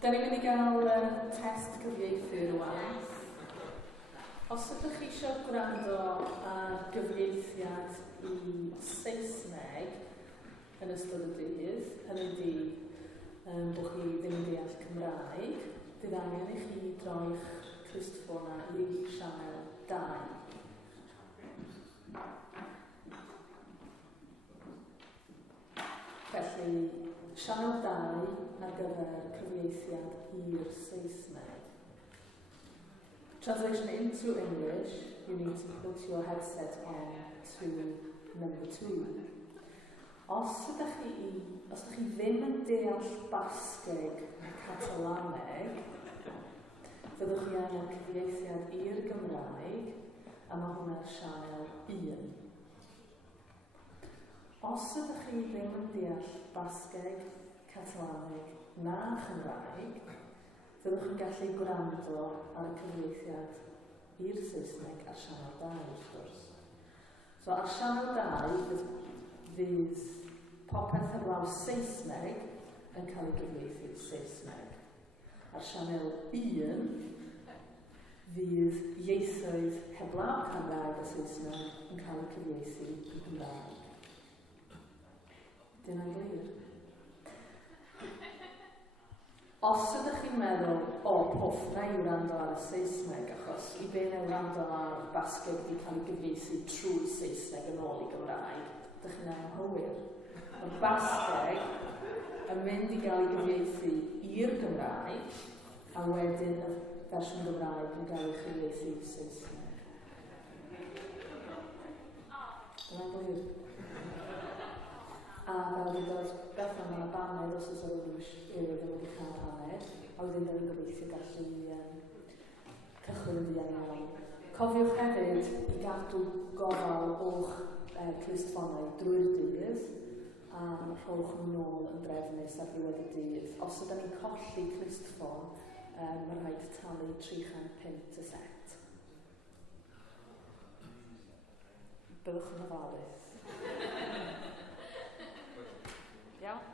Da ni'n mynd I gael test cyfieithu rwan. Os ydych chi eisiau gwrando ar gyfieithiad I Saesneg yn ystod y dydd, hynny ydi bod chi ddim yn deall Cymraeg, bydd angen I chi droi'ch clustffona I sianel 2. Felly, sianel 2 ar gyfer cyfieithiad i'r Saesneg. Translation into English, you need to put your headset on to number 2. Os ydych chi ddim yn deall Basgeg a Catalaneg, fyddwch chi angen cyfieithiad i'r Gymraeg, a mae hwnna'r sianel 1. Os ydych chi ddim yn deall Basgeg, Catalaneg na Chymraeg, fyddwch chi'n gallu gwrando ar y cyfieithiad i'r Saesneg ar sianel 2 wrth gwrs. So ar sianel 2 fydd popeth heblaw Saesneg yn cael ei gyfieithu i'r Saesneg. Ar sianel 1 fydd ieithoedd heblaw Cymraeg a Saesneg yn cael ei cyfieithu I Gymraeg. Dyna'n glir. Os ydych chi'n meddwl, pwff, na I wrando ar y Saesneg, achos I be na wrando ar Basgeg wedi cael ei gyfieithu trwy Saesneg yn ôl I Gymraeg, ydych chi'n anghywir. Mae'r Basgeg yn mynd I gael ei gyfieithu i'r Gymraeg, a wedyn y fersiwn Gymraeg yn cael ei chyfieithu i'r Saesneg. Dyna'n glir. A fel dweud, Bethan mae'n baned os oes oedd wedi cael paned, a wedyn yn gobeithio gallu cychwyn yn ddian iawn. Cofiwch hefyd I gadw gofal o'ch clustffonau drwy'r dydd, a rhowch nhw nôl yn drefnus ar ddiwedd y dydd. Os ydym ni'n colli clustffon, mae'n rhaid talu 305 y set. Byddwch yn ofalus. Iawn?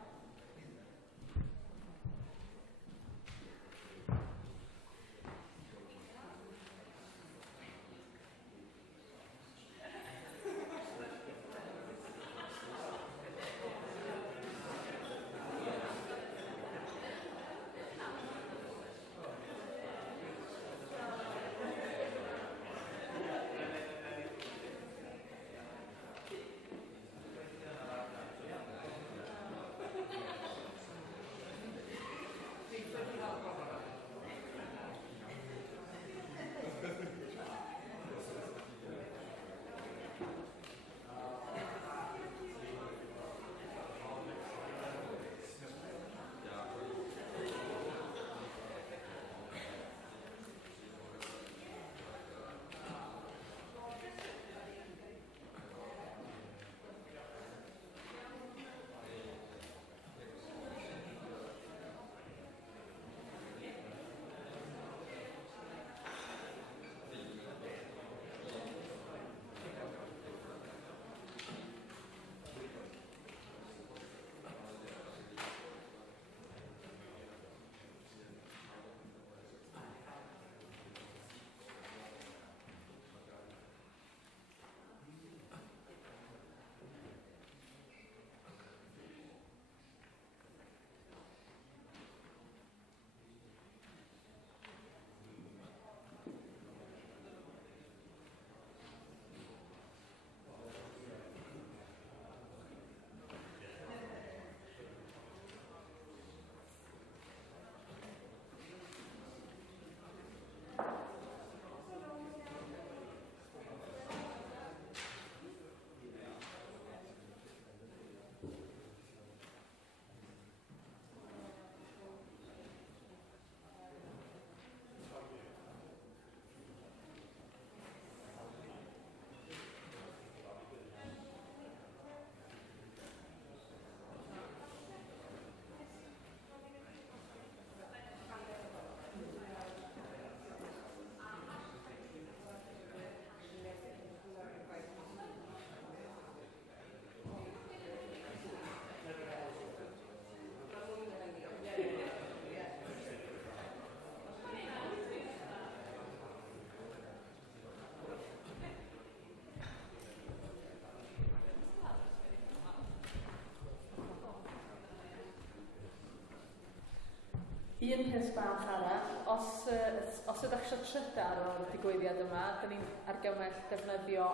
Un peth bach arall, os ydych eisiau trydar o'r digwyddiad yma, dyn ni'n argymell defnyddio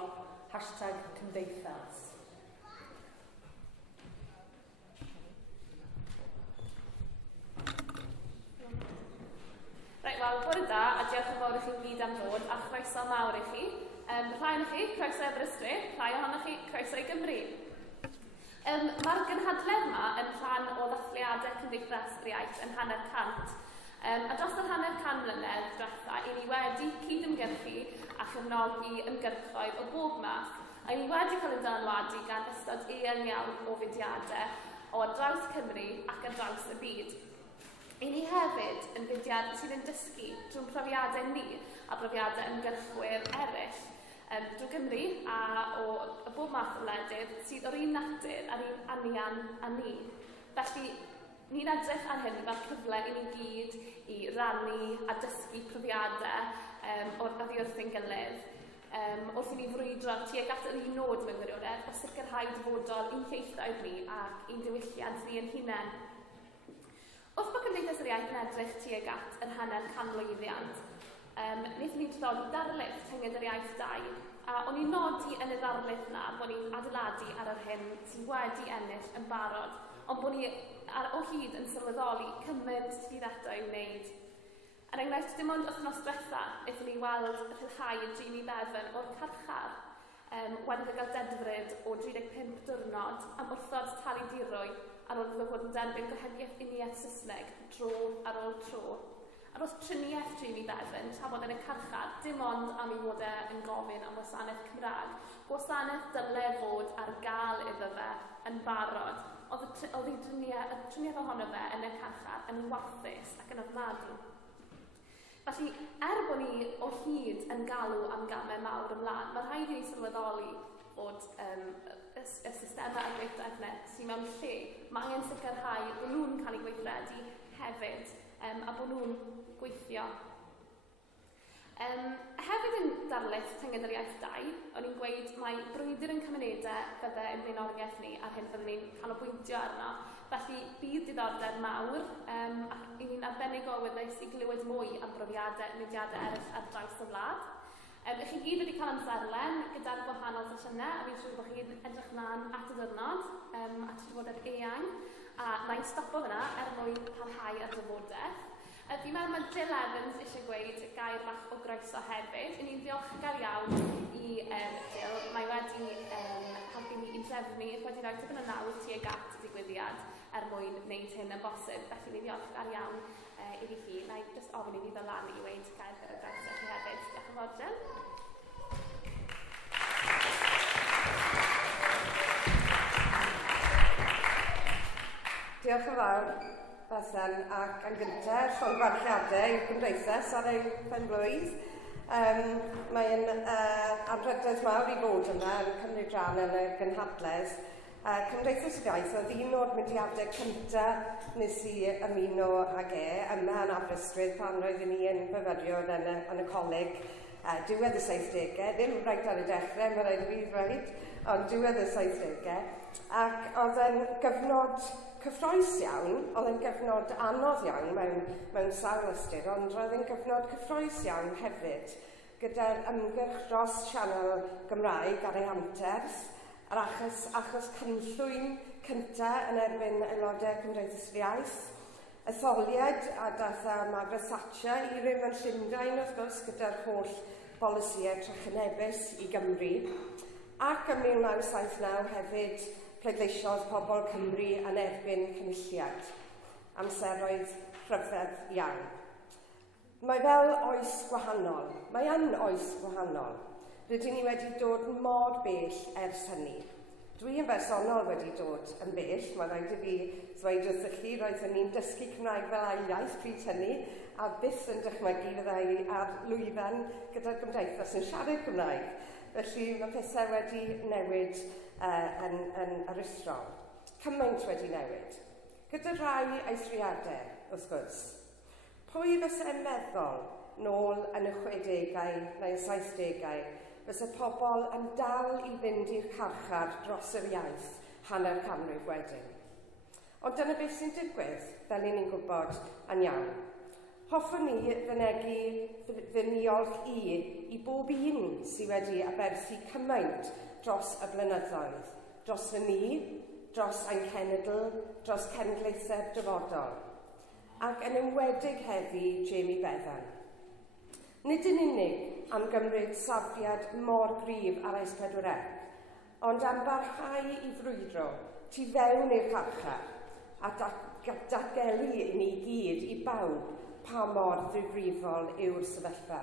#Cymdeithas. Reit, wel, bore da, a diolch yn fawr i chi'n gyd am ddod, a chroeso mawr i chi. Rhai ohonoch chi, croeso Aberystwyth, rhai ohonoch chi, croeso i Gymru. Mae'r gynhadledd yma yn rhan o ddathliadau Cymdeithas yr Iaith yn hanner cant. A dros yr hanner can mlynedd diwetha, i ni wedi cyd-ymgyrchu a chefnogi ymgyrchoedd o bob math, a ni wedi cael ei dylanwadu gan ystod eang iawn o fudiadau o draws Cymru ac ar draws y byd. I ni hefyd yn fudiad sydd yn dysgu drwy'n profiadau ni a profiadau ymgyrchwyr eraill drwy Gymru a o bob math o wledydd sydd o'r un natur a'r un anian a ni. Felly, ni'n edrych ar hyn fel cyfle i ni gyd i rannu a dysgu profiadau o'r oddi wrth ein gilydd. Wrth i ni frwydro tuag at yr un nod mewn gwirionedd o sicrhau dyfodol i'n ieithoedd ni ac i'n diwylliant ni yn hunain. Wrth bod Cymdeithas yr Iaith yn edrych tuag at yr hanner canmlwyddiant, wnaethon ni droi darlith Tynged yr Iaith 2, a o'n i'n nodi yn y darlith yna bod ni'n adeiladu ar yr hyn sydd wedi ennill yn barod, ond bod ni o hyd yn sylweddoli cymaint sydd eto i'w wneud. Er enghraifft, dim ond wythnos diwetha, wnaethon ni weld y rhyddhau y Jimmy Bethan o'r carchar, wedi gael dedfryd o 35 diwrnod am wrthod talidirwy ar ôl iddo fod yn derbyn gohebiaeth uniaeth Saesneg tro ar ôl tro. Ar ôl triniaeth Jimmy Bethan, tra bod yn y carchar, dim ond am ei fod yn gofyn am wasanaeth Cymraeg, gwasanaeth dyle fod ar gael iddo fe yn barod. Oedd ei triniaeth ohono fe yn y carchar yn warthus ac yn ofnadwy. Felly, bod ni o hyd yn galw am gamau mawr ymlaen, mae rhaid i ni sylweddoli bod y systemau agweithiau sy'n mewn lle, mae angen sicrhau bod nhw'n cael eu gweithredu hefyd a bod nhw'n gweithio. Hefyd yn darlith Tynged yr Iaith 2, o'n i'n gweud mai brwydr yn cymunedau fydde yn blaenoriaeth ni ar hyn byddwn ni'n canolbwyntio arno. Felly, bydd diddordeb mawr ac i ni'n arbennig o awyddus i glywed mwy am brofiadau mudiadau eraill ar draws y wlad. Ych chi gyd wedi cael amserlen gyda'r gwahanol sesiynau, a fi'n siŵr bod chi'n edrych mlaen at y ddyrnod, at y dyfodau eang, a na'n stopo fyna mwyn parhau ar dyfodaeth. Fi'n meddwl mae Jill Evans eisiau gweud gair bach o groeso hefyd. Ni'n ddiolchgar iawn i Jill. Mae wedi helpu ni i drefnu, wedi rhoi tipyn o nawdd tuag at y digwyddiad mwyn wneud hyn yn bosib. Felly ni'n ddiolchgar iawn iddi chi. Na i just ofyn i fi ddod lan i weid gair o groeso chi hefyd. Diolch yn fawr, Jill. Diolch yn fawr, Bethan, ac yn gyntaf, llonfarchiadau i'r Cymdeithas ar ein pen-blwydd. Mae'n anrhydedd mawr i fod yma yn cymryd rhan yn y gynhadledd. Cymdeithas yr Iaith oedd un o'r mudiadau cyntaf nes i ymuno ag yma yn Aberystwyth pan roeddwn ni yn myfyriwr yn y coleg diwedd y 70au, ddim rhaid ar y dechrau, mae rhaid i fi ddweud, ond diwedd y 70au. Ac oedd yn gyfnod cyffroes iawn, oedd yn gyfnod anodd iawn mewn sawl ystyr, ond roedd yn gyfnod cyffroes iawn hefyd, gyda'r ymgyrch dros sianel Gymraeg ar ei amterth, yr achos cynllwyn cyntaf yn erbyn aelodau Cymdeithas yr Iaith, etholiad a dath Margaret Thatcher i rym yn Llundain wrth gwrs gyda'r holl bolisïau trychinebus i Gymru, ac ym 1979 hefyd pleidleisiodd pobl Cymru yn erbyn cynulliad, amseroedd rhyfedd iawn. Mae fel oes gwahanol, mae yn oes gwahanol. Rydyn ni wedi dod mor bell ers hynny. Dwi yn bersonol wedi dod yn bell, mae rhaid i fi ddweud wrthych chi, roeddwn ni'n dysgu Cymraeg fel ail iaith pryd hynny, a byth yn dychmygu fyddai ar lwyfan gyda'r Gymdeithas yn siarad Cymraeg. Felly mae pethau wedi newid yn aruthrol. Cymaint wedi newid. Gyda rai eithriadau, wrth gwrs. Pwy fysa'n meddwl nôl yn y 60au neu'n 70au fysa pobl yn dal i fynd i'r carchar dros yr iaith hanner canrif wedyn. Ond dyna beth sy'n digwydd, fel ni'n gwybod yn iawn. Hoffwn ni fynegu fy niolch i bob un sydd wedi aberthu cymaint dros y blynyddoedd, dros fy ni, dros ein cenedl, dros cenedlaethau'r dyfodol, ac yn enwedig heddi Jamie Bethan. Nid yn unig am gymryd safiad mor gryf ar eis 4 ond am barhau i frwydro tu fewn i'r carchar a datgelu i ni gyd i bawb pa mor ddifrifol yw'r sefyllfa,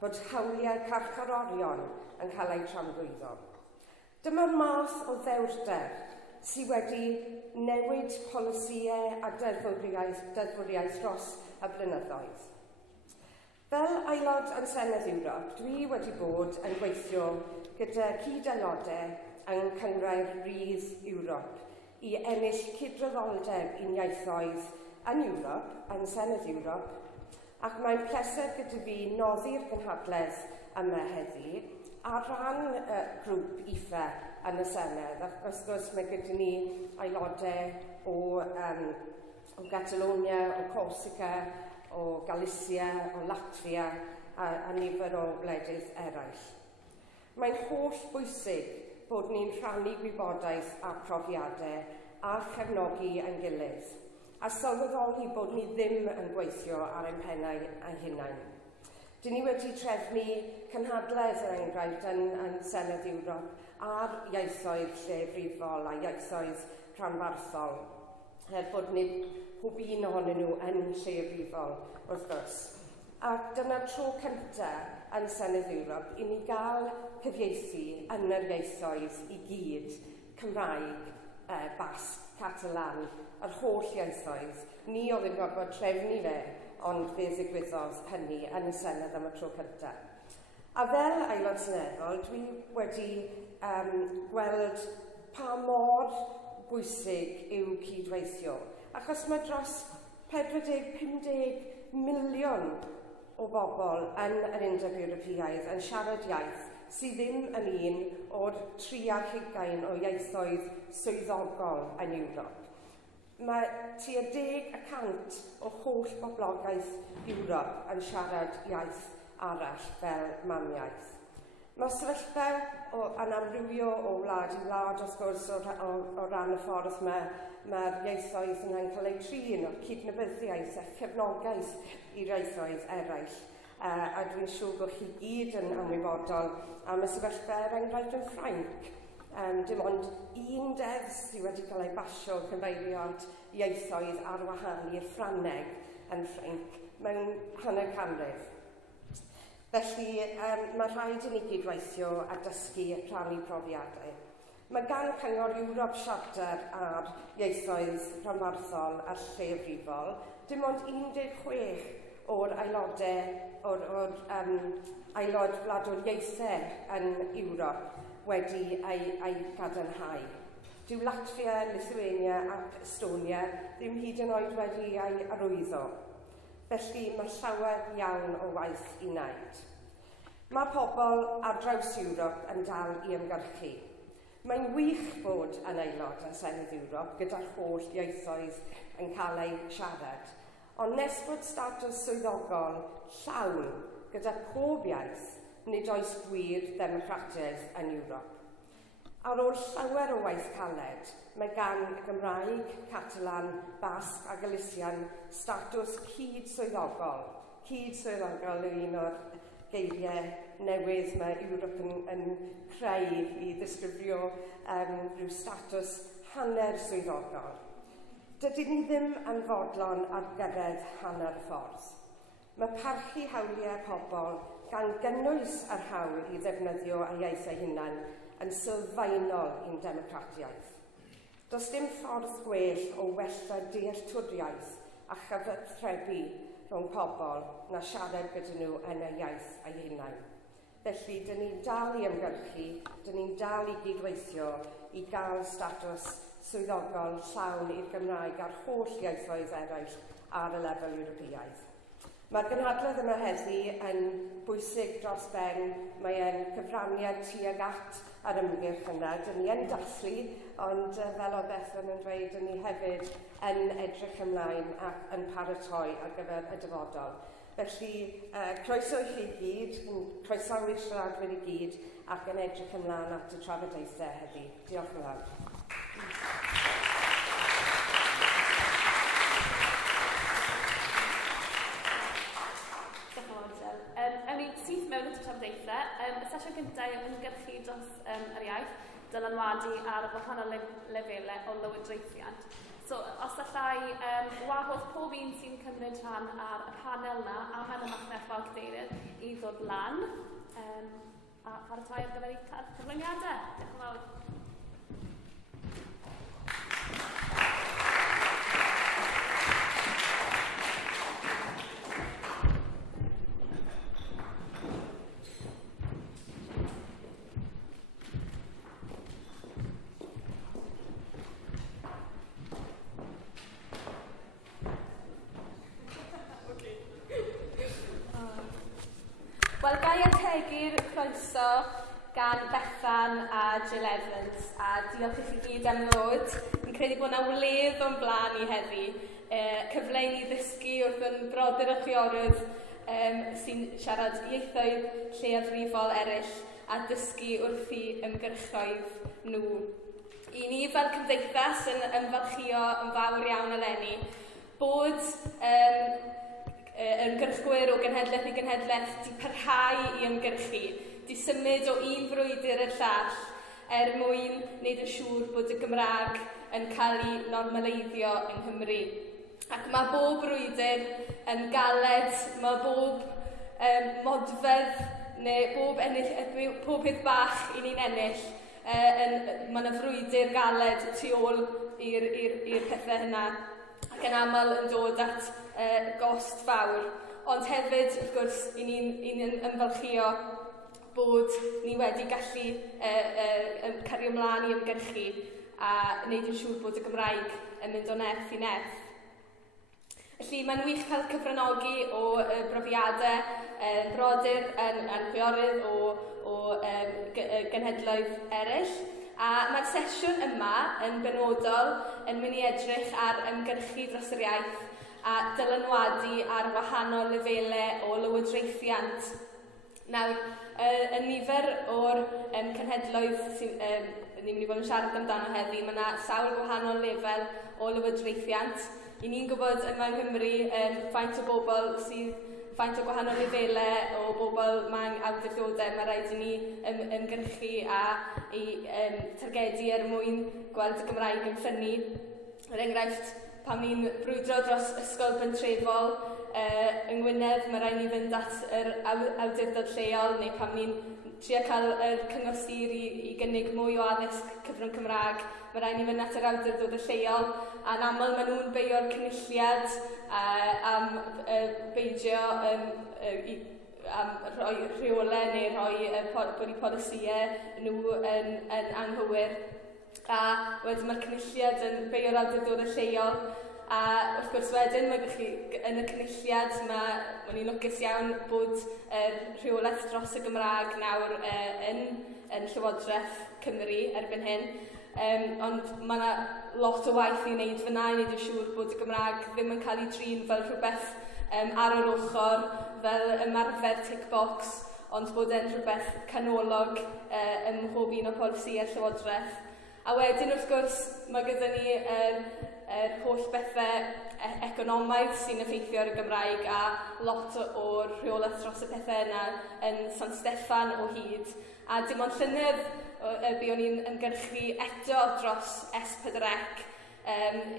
bod hawliau carcharorion yn cael eu tramgwyddo. Dyma'r math o ddewrder sydd wedi newid polisïau a deddfwriaeth dros y blynyddoedd. Fel aelod yn Senedd Ewrop, dwi wedi bod yn gweithio gyda cyd-aelodau yng Cyngrair Rydd Ewrop i ennill cydraddoldeb i'n ieithoedd yn Ewrop, yn Senedd Ewrop, ac mae'n pleser gyda fi noddi'r gynhadledd yma heddi a rhan grŵp IFA yn y Senedd, ac wrth gwrs mae gyda ni aelodau o Catalonia, o Corsica, o Galicia, o Latvia a nifer o wledydd eraill. Mae'n holl bwysig bod ni'n rhannu gwybodaeth a profiadau a chefnogi yn gilydd, a sylweddoli bod ni ddim yn gweithio ar ein pennau ein hunain. Dyn ni wedi trefnu cynhadledd yn enghraifft yn Senedd Ewrop ar ieithoedd llefrifol a ieithoedd rhanbarthol, bod nid pob un ohonyn nhw yn llefrifol wrth gwrs. Ac dyna'r tro cyntaf yn Senedd Ewrop i ni gael cyfieithu yn yr ieithoedd i gyd, Cymraeg, Basg, Catalan, yr holl ieithoedd. Ni oedd yn gorfod trefnu fe, ond fe ddigwyddodd hynny yn y Senedd am y tro cyntaf. A fel aelod seneddol, dwi wedi gweld pa mor bwysig yw cydweithio, achos mae dros 40-50 miliwn o bobl yn yr Undeb Ewropeaidd yn siarad iaith sydd ddim yn un o'r 30 o ieithoedd swyddogol yn Ewrop. Mae tua 10% o holl boblogaeth Ewrop yn siarad iaith arall fel mamiaith. Mae sefyllfa yn amrywio o wlad i wlad wrth gwrs o ran y ffordd mae'r ieithoedd yn cael eu trin o'r cydnabyddiaeth a chefnogaeth i'r ieithoedd eraill. A dwi'n siŵr bod chi gyd yn ymwybodol am y sefyllfa enghraifft yn Ffrainc. Dim ond un deddf sydd wedi cael ei basio cyfeiriad ieithoedd ar wahân i'r Ffrangeg yn Ffrainc mewn hanner canrif. Felly, mae rhaid i ni gydweithio a dysgu rhannu profiadau. Mae gan Cyngor Ewrop Siarter ar ieithoedd rhanbarthol a'r llefrifol, dim ond 16 o'r aelod wladwriaethau yn Ewrop wedi ei gadarnhau. Dyw Latvia, Lithuania ac Estonia ddim hyd yn oed wedi ei arwyddo. Felly mae llawer iawn o waith i wneud. Mae pobl ar draws Ewrop yn dal i ymgyrchu. Mae'n wych bod yn aelod yn Senedd Ewrop gyda'r holl ieithoedd yn cael ei siarad, ond nes bod statws swyddogol llawn gyda pob iaith, nid oes gwir ddemocratiaeth yn Ewrop. Ar ôl llawer o waith caled, mae gan y Gymraeg, Catalan, Basg a Galician statws cyd-swyddogol. Cyd-swyddogol yw un o'r geiriau newydd mae Ewrop yn creu i ddisgrifio rhyw statws hanner swyddogol. Dydyn ni ddim yn fodlon ar gyrraedd hanner ffordd. Mae parchu hawliau pobl gan gynnwys yr hawl i ddefnyddio a iaith eu hunain yn sylfaenol i'n democratiaeth. Does dim ffordd gwell o wella dealltwriaeth a chyfathrebu rhwng pobl na siarad gyda nhw yn y iaith eu hunain. Felly, dyn ni'n dal i ymgyrchu, dyn ni'n dal i gydweithio i gael statws swyddogol llawn i'r Gymraeg a'r holl ieithoedd eraill ar y lefel Ewropeaidd. Mae'r gynhadledd yma heddi yn bwysig dros ben. Mae e'n cyfraniad tuag at ar ymgyrch yna. Dyn ni yn dathlu, ond fel o Bethan yn dweud, dyn ni hefyd yn edrych ymlaen ac yn paratoi ar gyfer y dyfodol. Felly, croeso i chi gyd, croesawy'r siaradwyr i gyd, ac yn edrych ymlaen at y trafodaethau heddi. Diolch yn fawr. Ewn ni syth mewn at y trafodaethau. Y sesiwn gyntaf yn ymgyrchu dros yr iaith, dylanwadu ar wahanol lefelau o lywodraethiant. So, os allai wahodd pob un sy'n cymryd rhan ar y panel yna a Menna Machreth fel cadeirydd i ddod lan a paratoi ar gyfer eu cyflwyniadau. Diolch yn fawr. Wel, gai ategu'r croeso gan Bethan a Jill Evans, a diolch i chi gyd am ddod. Fi'n credu bod yna wledd o'n blaen i heddi. Cyfle i ni ddysgu wrth yn brodyr y chwiorydd sy'n siarad ieithoedd lleiafrifol eraill a dysgu wrth i ymgyrchoedd nhw. I ni fel Cymdeithas yn ymfalchio yn fawr iawn eleni bod ymgyrchwyr o genhedlaeth i genhedlaeth di parhau i ymgyrchu, di symud o un frwydr i'r llall mwyn wneud yn siŵr bod y Gymraeg yn cael ei normaleiddio yng Nghymru. Ac mae bob brwydr yn galed, mae bob modfedd neu pob peth bach i ni'n ennill, mae yna frwydr galed tu ôl i'r pethau hynna. Ac yn aml yn dod at gost fawr. Ond hefyd, wrth gwrs, i ni'n ymfalchio bod ni wedi gallu cario ymlaen i ymgyrchu a wneud yn siŵr bod y Gymraeg yn mynd o nerth i nerth. Felly, mae'n wych cael cyfranogi o brofiadau brodyr yn chwiorydd o genhedloedd eraill. A mae'r sesiwn yma yn benodol yn mynd i edrych ar ymgyrchu dros yr iaith a dylanwadu ar wahanol lefelau o lywodraethiant. Nawr, y nifer o'r cenhedloedd sy'n ni'n mynd i fod yn siarad amdano heddi, mae yna sawl gwahanol lefel o lywodraethiant. I ni'n gwybod yma yng Nghymru faint o bobl sydd faint o gwahanol lefelau o bobl mae'n awdurdodau. Mae rhaid i ni ymgyrchu a i targedu mwyn gweld y Gymraeg yn ffynnu. Er enghraifft, pan ni'n brwydro dros ysgol bentrefol yng Ngwynedd, mae rhaid ni fynd at yr awdurdod lleol, neu pan ni'n trio cael yr cyngor sir i gynnig mwy o addysg cyfrwng Cymraeg, mae rhaid ni fynd at yr awdurdod lleol, a'n aml maen nhw'n beio'r cynulliad am beidio am rhoi rheolau neu rhoi bod eu polisïau nhw yn anghywir. A wedyn mae'r cynulliad yn beio'r awdurdod lleol. A wrth gwrs wedyn, yn y cynulliad, mae'n ni'n lwcus iawn bod yr rheolaeth dros y Gymraeg nawr yn Llywodraeth Cymru erbyn hyn. Ond mae yna lot o waith i wneud fyna i wneud yn siŵr bod y Gymraeg ddim yn cael ei drin fel rhywbeth ar yr ochr, fel ymarfer tick-box, ond bod e'n rhywbeth canolog ym mhob un o polisïau'r Llywodraeth. A wedyn, wrth gwrs, mae gyda ni yr holl bethau economaidd sy'n effeithio ar y Gymraeg a lot o'r rheolaeth dros y pethau yna yn San Steffan o hyd. A dim ond llynedd buon ni'n ymgyrchu eto dros S4C,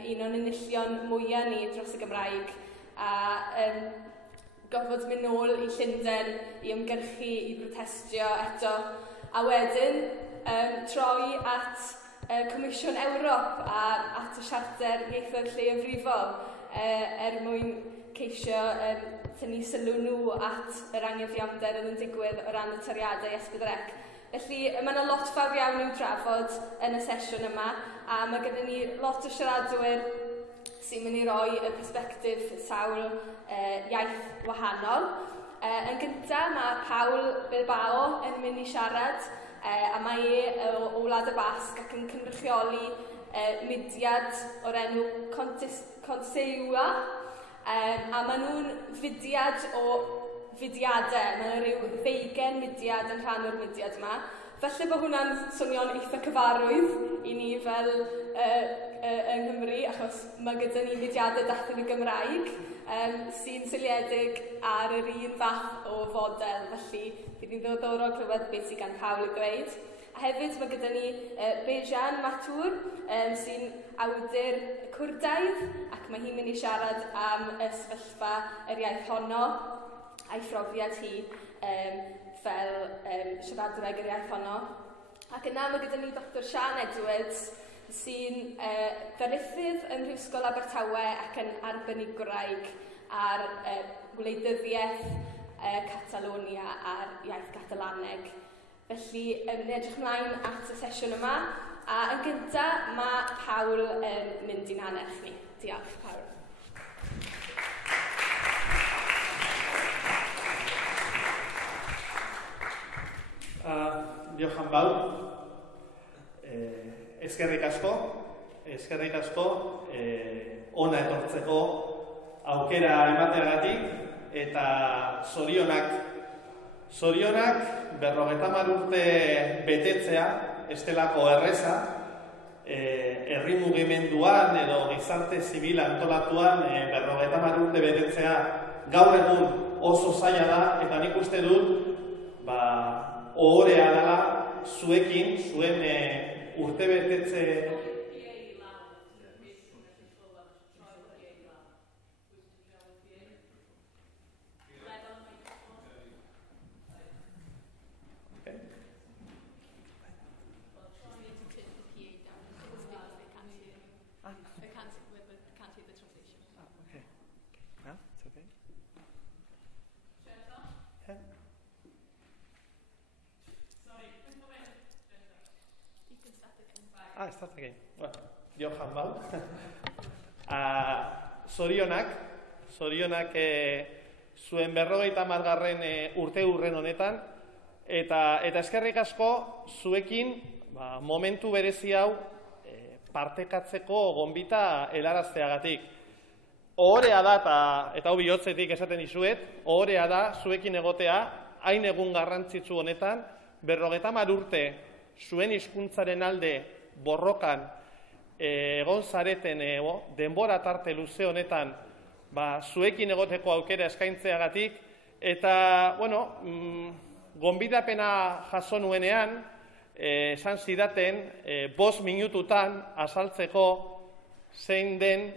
un o'n enillion mwyaf ni dros y Gymraeg. A gofod mynd nôl i Llundain i ymgyrchu, i brotestio eto. A wedyn, troi at Comisiwn Ewrop a at y siarter ieithoedd lleiafrifol mwyn ceisio tynnu sylw nhw at yr anghyfiawnder yn digwydd o ran y toriadau S4C. Felly, mae yna lot fawr iawn i'w drafod yn y sesiwn yma, a mae gyda ni lot o siaradwyr sy'n mynd i roi y persbectif sawl iaith wahanol. Yn gyntaf, mae Pawl Bilbao yn mynd i siarad, a mae o Wlad y Basg ac yn cynrychioli mudiad o'r enw Kontseilua, a maen nhw'n fudiad o fudiadau. Mae yna rhyw 20 mudiad yn rhan o'r mudiad yma. Felly bod hwnna'n swnio'n eitha cyfarwydd i ni fel yng Nghymru, achos mae gyda ni mudiadau dath yn y Gymraeg sy'n syliedig ar yr un fath o fodel. Felly, bydd ni'n ddiddorol clywed beth sydd gan Pawl i dweud. A hefyd mae gyda ni Bejan Matur sy'n awdur Cwrdaidd, ac mae hi'n mynd i siarad am y sefyllfa yr iaith honno a'i phrofiad hi fel siaradwr yr iaith honno. Ac yna mae gyda ni Dr Siân sy'n ddarlithydd ym Mhrifysgol Abertawe ac yn arbenigwraig ar wleidyddiaeth Catalonia a'r iaith Catalaneg. Felly, ni edrych ymlaen at y sesiwn yma, a yn gyntaf mae Pawl yn mynd i'n hanner ni. Diolch, Pawl. Diolch am bawb. Eskerrik asko, ona etortzeko aukera emateagatik eta zorionak 50 urte betetzea, estelako erreza, herri mugimenduan edo gizarte zibil antolatuan 50 urte betetzea gaur egun oso zaila da, eta nik uste dut ohorea dela zuekin, zuen urte betetze... Start again. Diolch am bau. Zorionak zuen 50. urte hurren honetan, eta eskerrik asko zuekin momentu berezi hau partekatzeko gonbita helarazteagatik. Ohorea da, eta hau bihotzetik esaten dizuet, ohorea da zuekin egotea, hain egun garrantzitsu honetan, 50 urte zuen hizkuntzaren alde borrokan egon zareten denbora tarte luze honetan zuekin egoteko aukera eskaintzeagatik, eta, gonbidapena jaso nuenean, esan zidaten 5 minututan azaltzeko zein den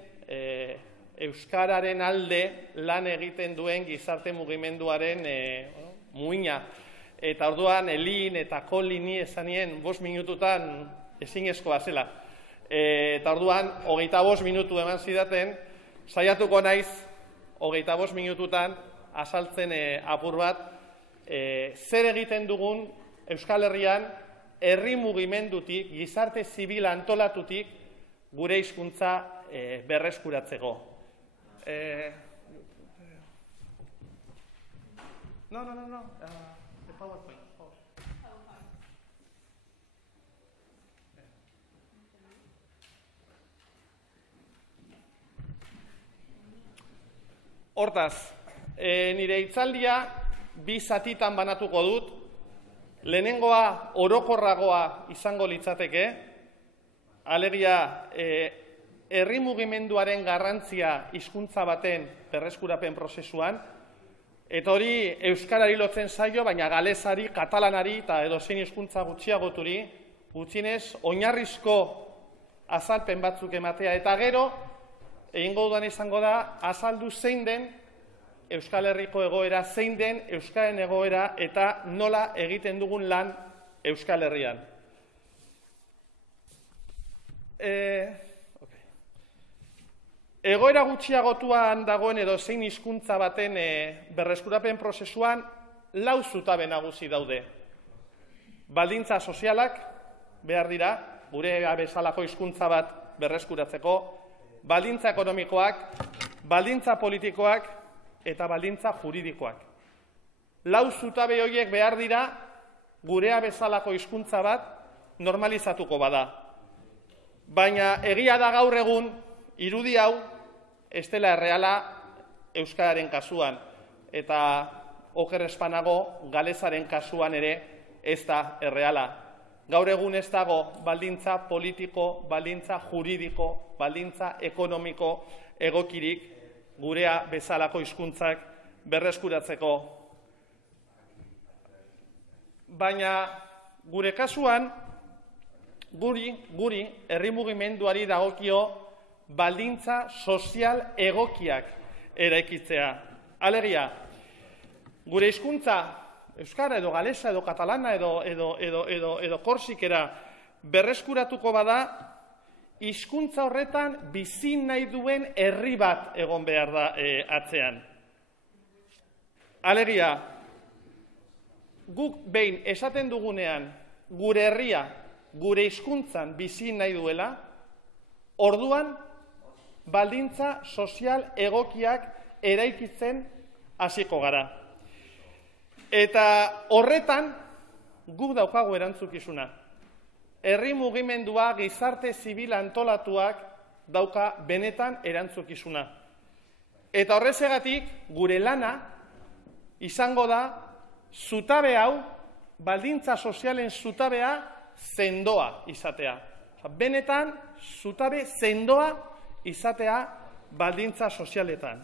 euskararen alde lan egiten duen gizarte mugimenduaren muina. Eta orduan, Elin eta Kolini esanien 5 minututan ezinezkoa zela. Eta orduan, 25 minutu eman zidaten, saiatuko naiz 25 minututan azaltzen apur bat, zer egiten dugun Euskal Herrian, herri mugimendutik, gizarte zibil antolatutik, gure hizkuntza berreskuratzeko. No. The PowerPoint. Hortaz, nire hitzaldia 2 zatitan banatuko dut. Lehenengoa orokorragoa izango litzateke, alegia herri mugimenduaren garrantzia hizkuntza baten berreskurapen prozesuan, eta hori euskarari lotzen zaio, baina galesari, katalanari eta edozein hizkuntza gutxiagoturi, gutxienez oinarrizko azalpen batzuk ematea, eta gero egingo dudan izango da, azaldu zein den Euskal Herriko egoera, zein den Euskaren egoera eta nola egiten dugun lan Euskal Herrian. Egoera gutxiagotuan dagoen edo zein hizkuntza baten berreskurapen prozesuan 4 zutabe nagusi daude. Baldintza sozialak behar dira, gure bezalako hizkuntza bat berreskuratzeko, baldintza ekonomikoak, baldintza politikoak eta baldintza juridikoak. Lau zutabe horiek behar dira gurea bezalako hizkuntza bat normalizatuko bada. Baina egia da gaur egun irudi hau ez dela erreala euskararen kasuan eta oker espanago galesaren kasuan ere ez da erreala. Gaur egun ez dago baldintza politiko, baldintza juridiko, baldintza ekonomiko egokirik gurea bezalako hizkuntzak berreskuratzeko. Baina gure kasuan, guri herri mugimenduari dagokio baldintza sozial egokiak eraikitzea. Alegia, gure hizkuntza euskara edo galesa edo katalana edo korsikera berreskuratuko bada, hizkuntza horretan bizi nahi duen herri bat egon behar da atzean. Alegia, guk behin esaten dugunean gure herria, gure hizkuntzan bizi nahi duela, orduan baldintza sozial egokiak eraikitzen hasiko gara. Eta horretan guk daukagu erantzukizuna. Herri mugimendua gizarte zibil antolatuak dauka benetan erantzukizuna. Eta horrezegatik gure lana izango da zutabe hau, baldintza sozialen zutabea sendoa izatea. Benetan zutabe sendoa izatea baldintza sozialetan.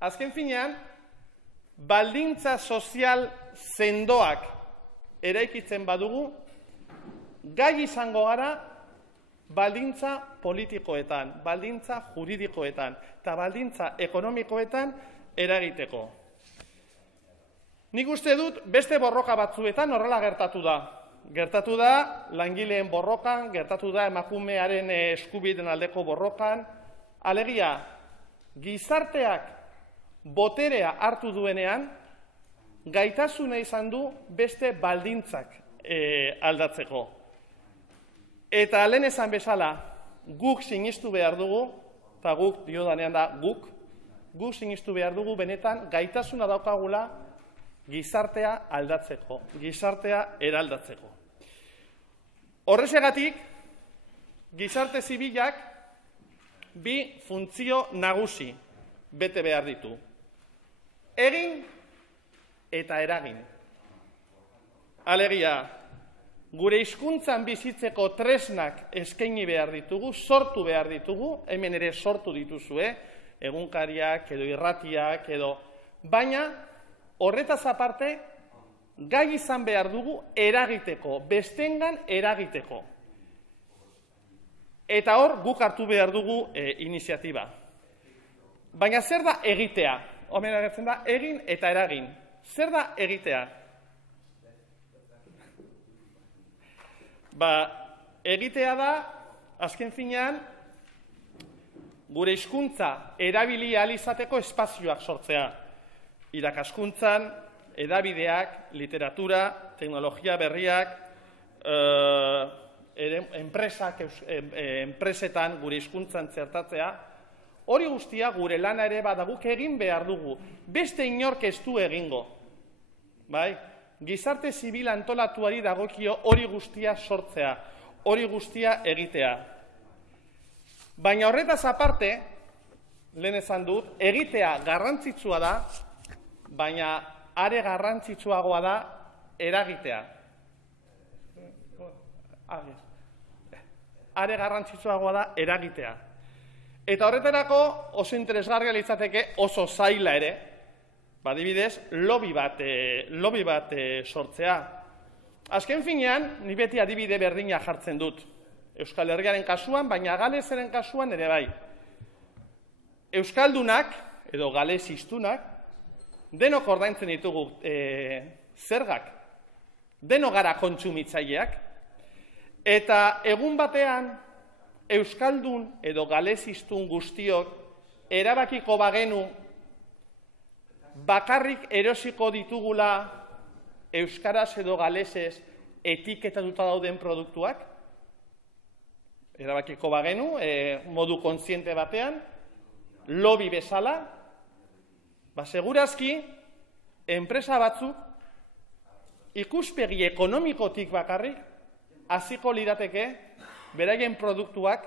Azken finean, baldintza sozial sendoak eraikitzen badugu, gai izango gara baldintza politikoetan, baldintza juridikoetan eta baldintza ekonomikoetan eragiteko. Nik uste dut beste borroka batzuetan horrela gertatu da. Gertatu da langileen borrokan, gertatu da emakumearen eskubideen aldeko borrokan. Alegia, gizarteak boterea hartu duenean, gaitasuna izan du beste baldintzak aldatzeko. Eta lehen esan bezala, guk sinistu behar dugu, eta guk diodanean da guk sinistu behar dugu benetan gaitasuna daukagula gizartea aldatzeko, gizartea eraldatzeko. Horrezegatik, gizarte zibilak bi funtzio nagusi bete behar ditu. Egin eta eragin. Alegia, gure hizkuntzan bizitzeko tresnak eskaini behar ditugu, sortu behar ditugu, hemen ere sortu dituzue, egunkariak edo irratiak edo, baina horretaz aparte, gai izan behar dugu eragiteko, bestengan eragiteko. Eta hor, guk hartu behar dugu iniziatiba. Baina zer da egitea? Hemen agertzen da, egin eta eragin. Zer da egitea? Egitea da, azken finean, gure hizkuntza erabili ahal izateko espazioak sortzea. Irakaskuntzan, hedabideak, literatura, teknologia berriak, enpresetan gure hizkuntzan txertatzea, hori guztia gure lana ere badaguk egin behar dugu. Beste inork ez du egingo. Gizarte zibil antolatuari dagokio hori guztia sortzea, hori guztia egitea. Baina horretaz aparte, lehen esan dut, egitea garrantzitsua da, baina are garrantzitsuagoa da eragitea. Are garrantzitsuagoa da eragitea. Eta horretarako oso interesgarria litzateke oso zaila ere, adibidez, lobby bat sortzea. Azken finean, ni beti adibide berdina jartzen dut. Euskal Herriaren kasuan, baina galesaren kasuan ere bai. Euskaldunak, edo galesiztunak, denok ordaintzen ditugu zergak. Denok gara kontsumitzaileak. Eta egun batean, Euskaldun edo galesiztun guztiok erabakiko bagenu bakarrik erosiko ditugula euskaraz edo galesez etiketatuta dauden produktuak, erabakiko bagenu, modu kontziente batean, lobby bezala, segurazki, enpresa batzuk, ikuspegi ekonomikotik bakarrik, hasiko lirateke, beraien produktuak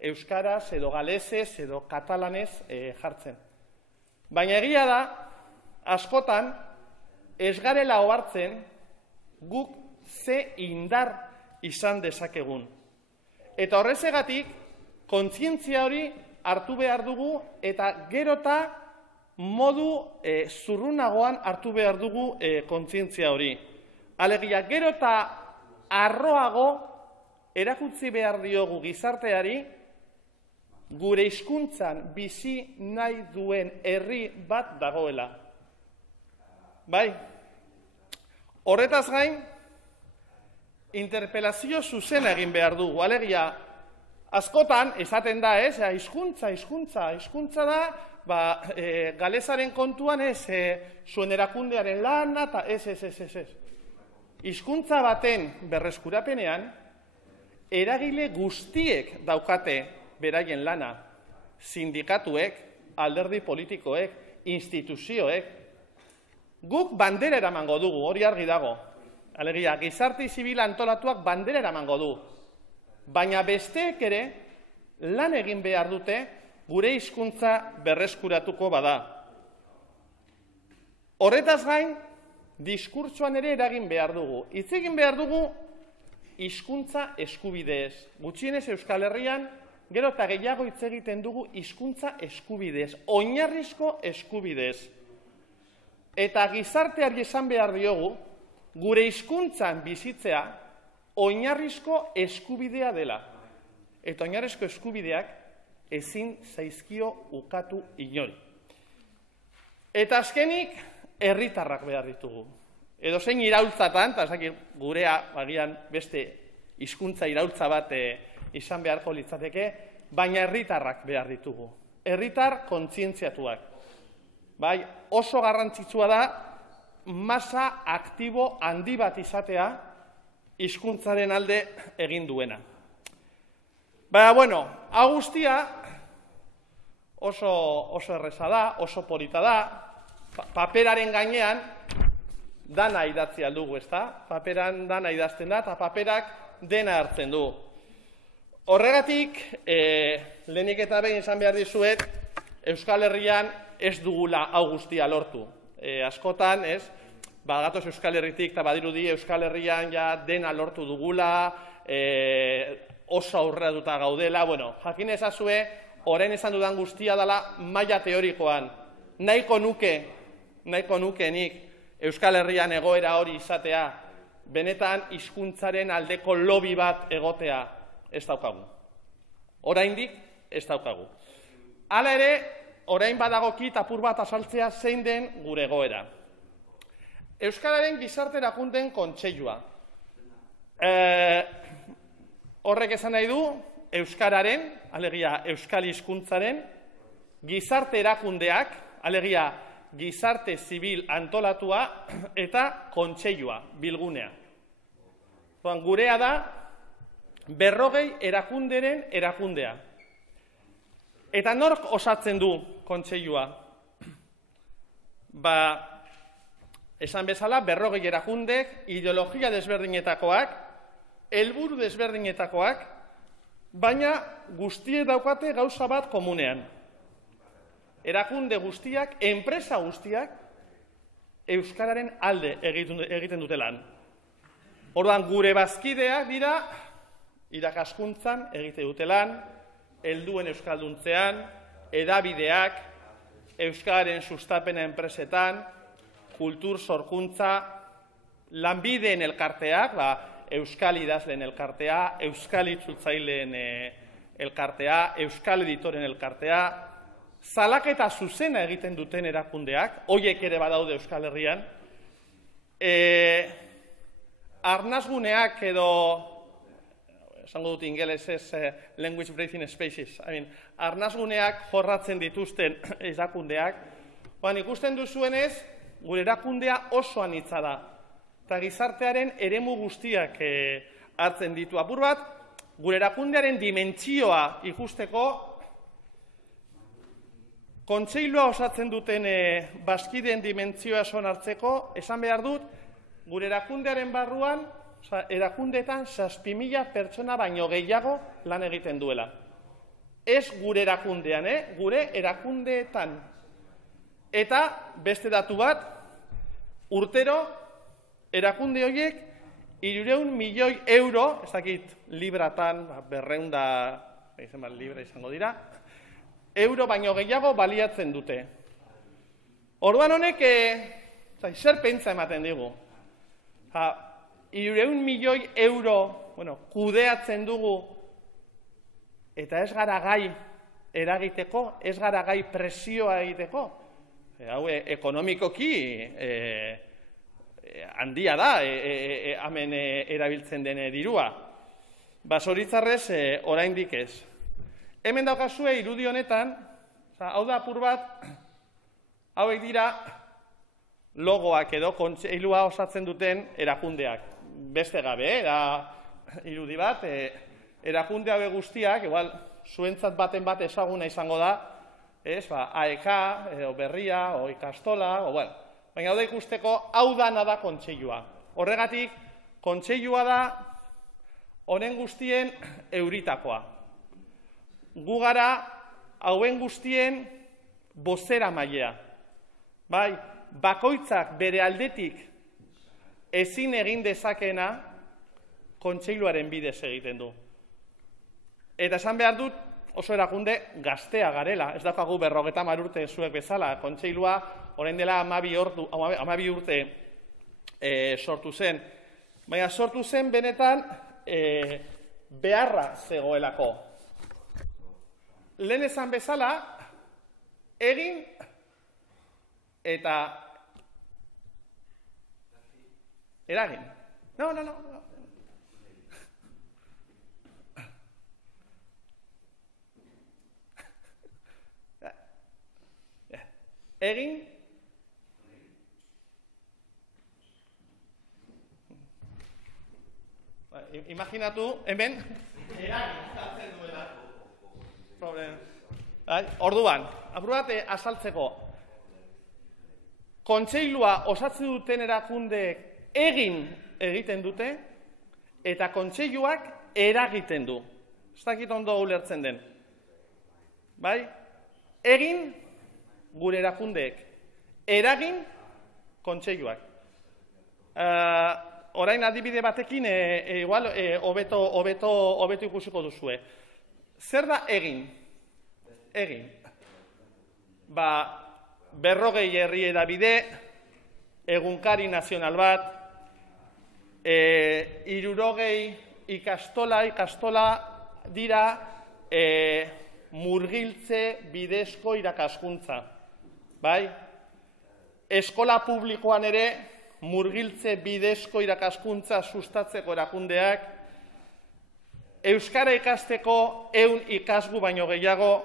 euskaraz edo galesez edo katalanez jartzen. Baina egia da, askotan, ez garela ohartzen guk ze indar izan dezakegun. Eta horrezegatik, kontzientzia hori hartu behar dugu eta gerota modu zurrunagoan hartu behar dugu kontzientzia hori. Alegia, gerota arroago erakutsi behar diogu gizarteari gure hizkuntzan bizi nahi duen herri bat dagoela. Bai, horretaz gain, interpelazio zuzena egin behar dugu. Alegia, askotan, esaten da, hizkuntza da, galesaren kontuan zuen erakundearen lana, eta ez. Hizkuntza baten berreskurapenean, eragile guztiek daukate beraien lana, sindikatuek, alderdi politikoek, instituzioek. Guk bandera eramango dugu, hori argi dago. Alegia, gizarte zibil antolatuak bandera eramango du. Baina besteek ere lan egin behar dute gure hizkuntza berreskuratuko bada. Horretaz gain, diskurtsoan ere eragin behar dugu. Hitz egin behar dugu hizkuntza eskubideez. Gutxienez Euskal Herrian, gero eta gehiago hitz egiten dugu hizkuntza eskubideez, oinarrizko eskubideez. Eta gizarteari esan behar diogu, gure hizkuntzan bizitzea oinarrizko eskubidea dela. Eta oinarrizko eskubideak ezin zaizkio ukatu inori. Eta azkenik, herritarrak behar ditugu. Edo zein iraultzatan, eta gurea bagian beste hizkuntza iraultza bat izan beharko litzateke, baina herritarrak behar ditugu. Herritar kontzientziatuak. Bai, oso garrantzitsua da, masa aktibo handi bat izatea hizkuntzaren alde egin duena. Baina, bueno, hau guztia oso erreza da, oso polita da, paperaren gainean dana idatzi aldugu, ezta? Paperan dana idazten da, eta paperak dena hartzen du. Horregatik, lehenik eta behin izan behar dizuet, Euskal Herrian ez dugula hau guztia lortu. Askotan, gatoz Euskal Herritik, eta badirudi Euskal Herrian dena lortu dugula, oso aurreratuta gaudela. Bueno, jakin ezazue, orain esan dudan guztia dela maila teorikoan. Nahiko nuke nik Euskal Herrian egoera hori izatea, benetan hizkuntzaren aldeko lobby bat egotea ez daukagu. Oraindik ez daukagu. Hala ere, orain badagokit apur bat azaltzea zein den gure egoera. Euskararen gizarte erakundeen Kontseilua. Horrek esan nahi du, Euskararen, alegia Euskal hizkuntzaren, gizarte erakundeak, alegia gizarte zibil antolatua eta Kontseilua, bilgunea. Gurea da, 40 erakunderen erakundea. Eta nork osatzen du Kontseilua? Esan bezala, 40 erakundek, ideologia desberdinetakoak, helburu desberdinetakoak, baina guztiek daukate gauza bat komunean. Erakunde guztiak, enpresa guztiak, euskararen alde egiten dute lan. Orduan, gure bazkideak dira, irakaskuntzan egite dute lan, helduen euskalduntzean, edabideak, euskararen sustapena enpresetan, kultur sorkuntza, lanbideen elkarteak, euskal idazleen elkartea, euskal itzultzaileen elkartea, euskal editoren elkartea, salaketa zuzena egiten duten erakundeak, horiek ere badaude Euskal Herrian, arnazguneak edo, esango dut ingelesez, language breathing spaces, arnazguneak jorratzen dituzten erakundeak, ikusten duzuenez, gure erakundea oso anitza da. eta gizartearen eremu guztiak hartzen ditu. Apur bat, gure erakundearen dimentsioa ikusteko, Kontseilua osatzen duten bazkideen dimentsioa esan hartzeko, esan behar dut, gure erakundearen barruan, erakundeetan 7.000 pertsona baino gehiago lan egiten duela. Ez gure erakundean, gure erakundeetan. Eta beste datu bat, urtero, erakunde horiek 300 milioi euro, ez dakit libratan, 200 libra izango dira, euro baino gehiago baliatzen dute. Orduan honek, zer pentsa ematen digu. 300 milioi euro kudeatzen dugu eta ez gara gai eragiteko, ez gara gai presioa egiteko. Hau, ekonomikoki handia da, hemen erabiltzen den dirua. Zoritzarrez, oraindik ez. Hemen daukazue irudi honetan, hau da apur bat, hauek dira logoak edo kontseilua osatzen duten erakundeak. Beste gabe, irudi bat, erakunde hauek guztiak, igual, zuentzat baten bat ezaguna izango da, AEK, edo berria, o ikastola, baina hau da ikusteko, hau dana da kontseilua. Horregatik, kontseilua da honen guztien euritakoa. Gu gara hauen guztien bozera mailea. Bakoitzak bere aldetik ezin egin dezakena kontseiluaren bidez egiten du. Eta esan behar dut oso erakunde gaztea garela. Ez daukagu 50 urte zuek bezala. Kontseilua orain dela 12 urte sortu zen. Baina sortu zen benetan beharra zegoelako. Lehen esan bezala, egin eta eragin. No. Egin imaginatu, hemen eragin hartzen duela. Orduan, apur bat azaltzeko, kontseilua osatzen duten erakundeek egiten dute, eta kontseiluak eragiten du. Ez dakit ondo ulertzen den. Egin gure erakundeek, eragin kontseiluak. Orain adibide batekin, hobeto ikusiko duzue. Zer da egin? Egin. 40 herri edabide, egunkari nazional bat, 60 ikastola dira murgiltze bidezko irakaskuntza. Eskola publikoan ere murgiltze bidezko irakaskuntza sustatzeko erakundeak, euskara ikasteko 100 ikasgu baino gehiago,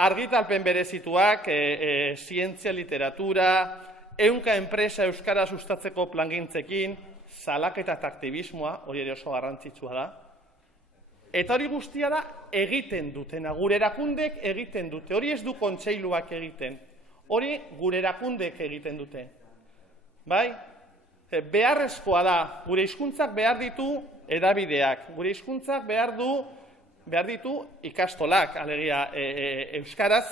argitalpen berezituak, zientzia, literatura, 100 enpresa euskara sustatzeko plangintzekin, salaketa eta aktivismoa, hori ere oso garrantzitsua da. Eta hori guztia da egiten dutena, gure erakundek egiten dute. Hori ez du kontseiluak egiten, hori gure erakundek egiten dute. Beharrezkoa da, gure hizkuntzak behar ditu edabideak, gure hizkuntzak behar ditu ikastolak, alegia euskaraz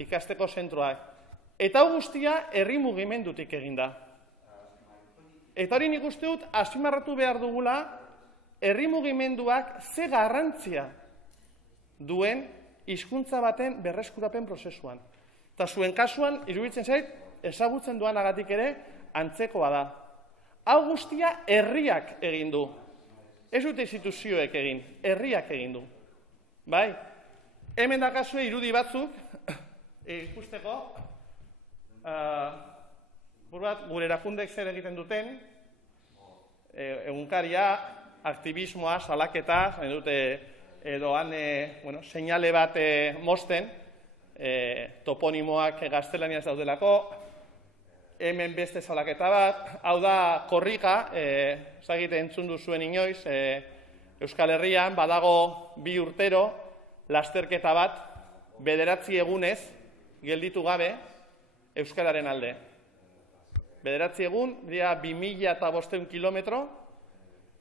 ikasteko zentroak. Eta hau guztia herri mugimendutik eginda. Eta hori nik uste dut azpimarratu behar dugula herri mugimenduak ze garrantzia duen hizkuntza baten berreskurapen prozesuan. Eta zuen kasuan, iruditzen zait, ezagutzen duanagatik ere, antzekoa da. Hau guztia herriak egin du. Ez dute instituzioek egin, herriak egin du. Hemen dakazue irudi batzuk, ikusteko, gure erakundek zer egiten duten, egunkaria, aktivismoa, salaketa, edo han seinale bat mozten, toponimoak gaztelaniaz daudelako, hemen beste salaketa bat, hau da korrika, ezagite entzun duzuen inoiz, Euskal Herrian badago 2 urtero lasterketa bat, 9 egunez, gelditu gabe, euskararen alde. 9 egun, dira 2500 kilometro,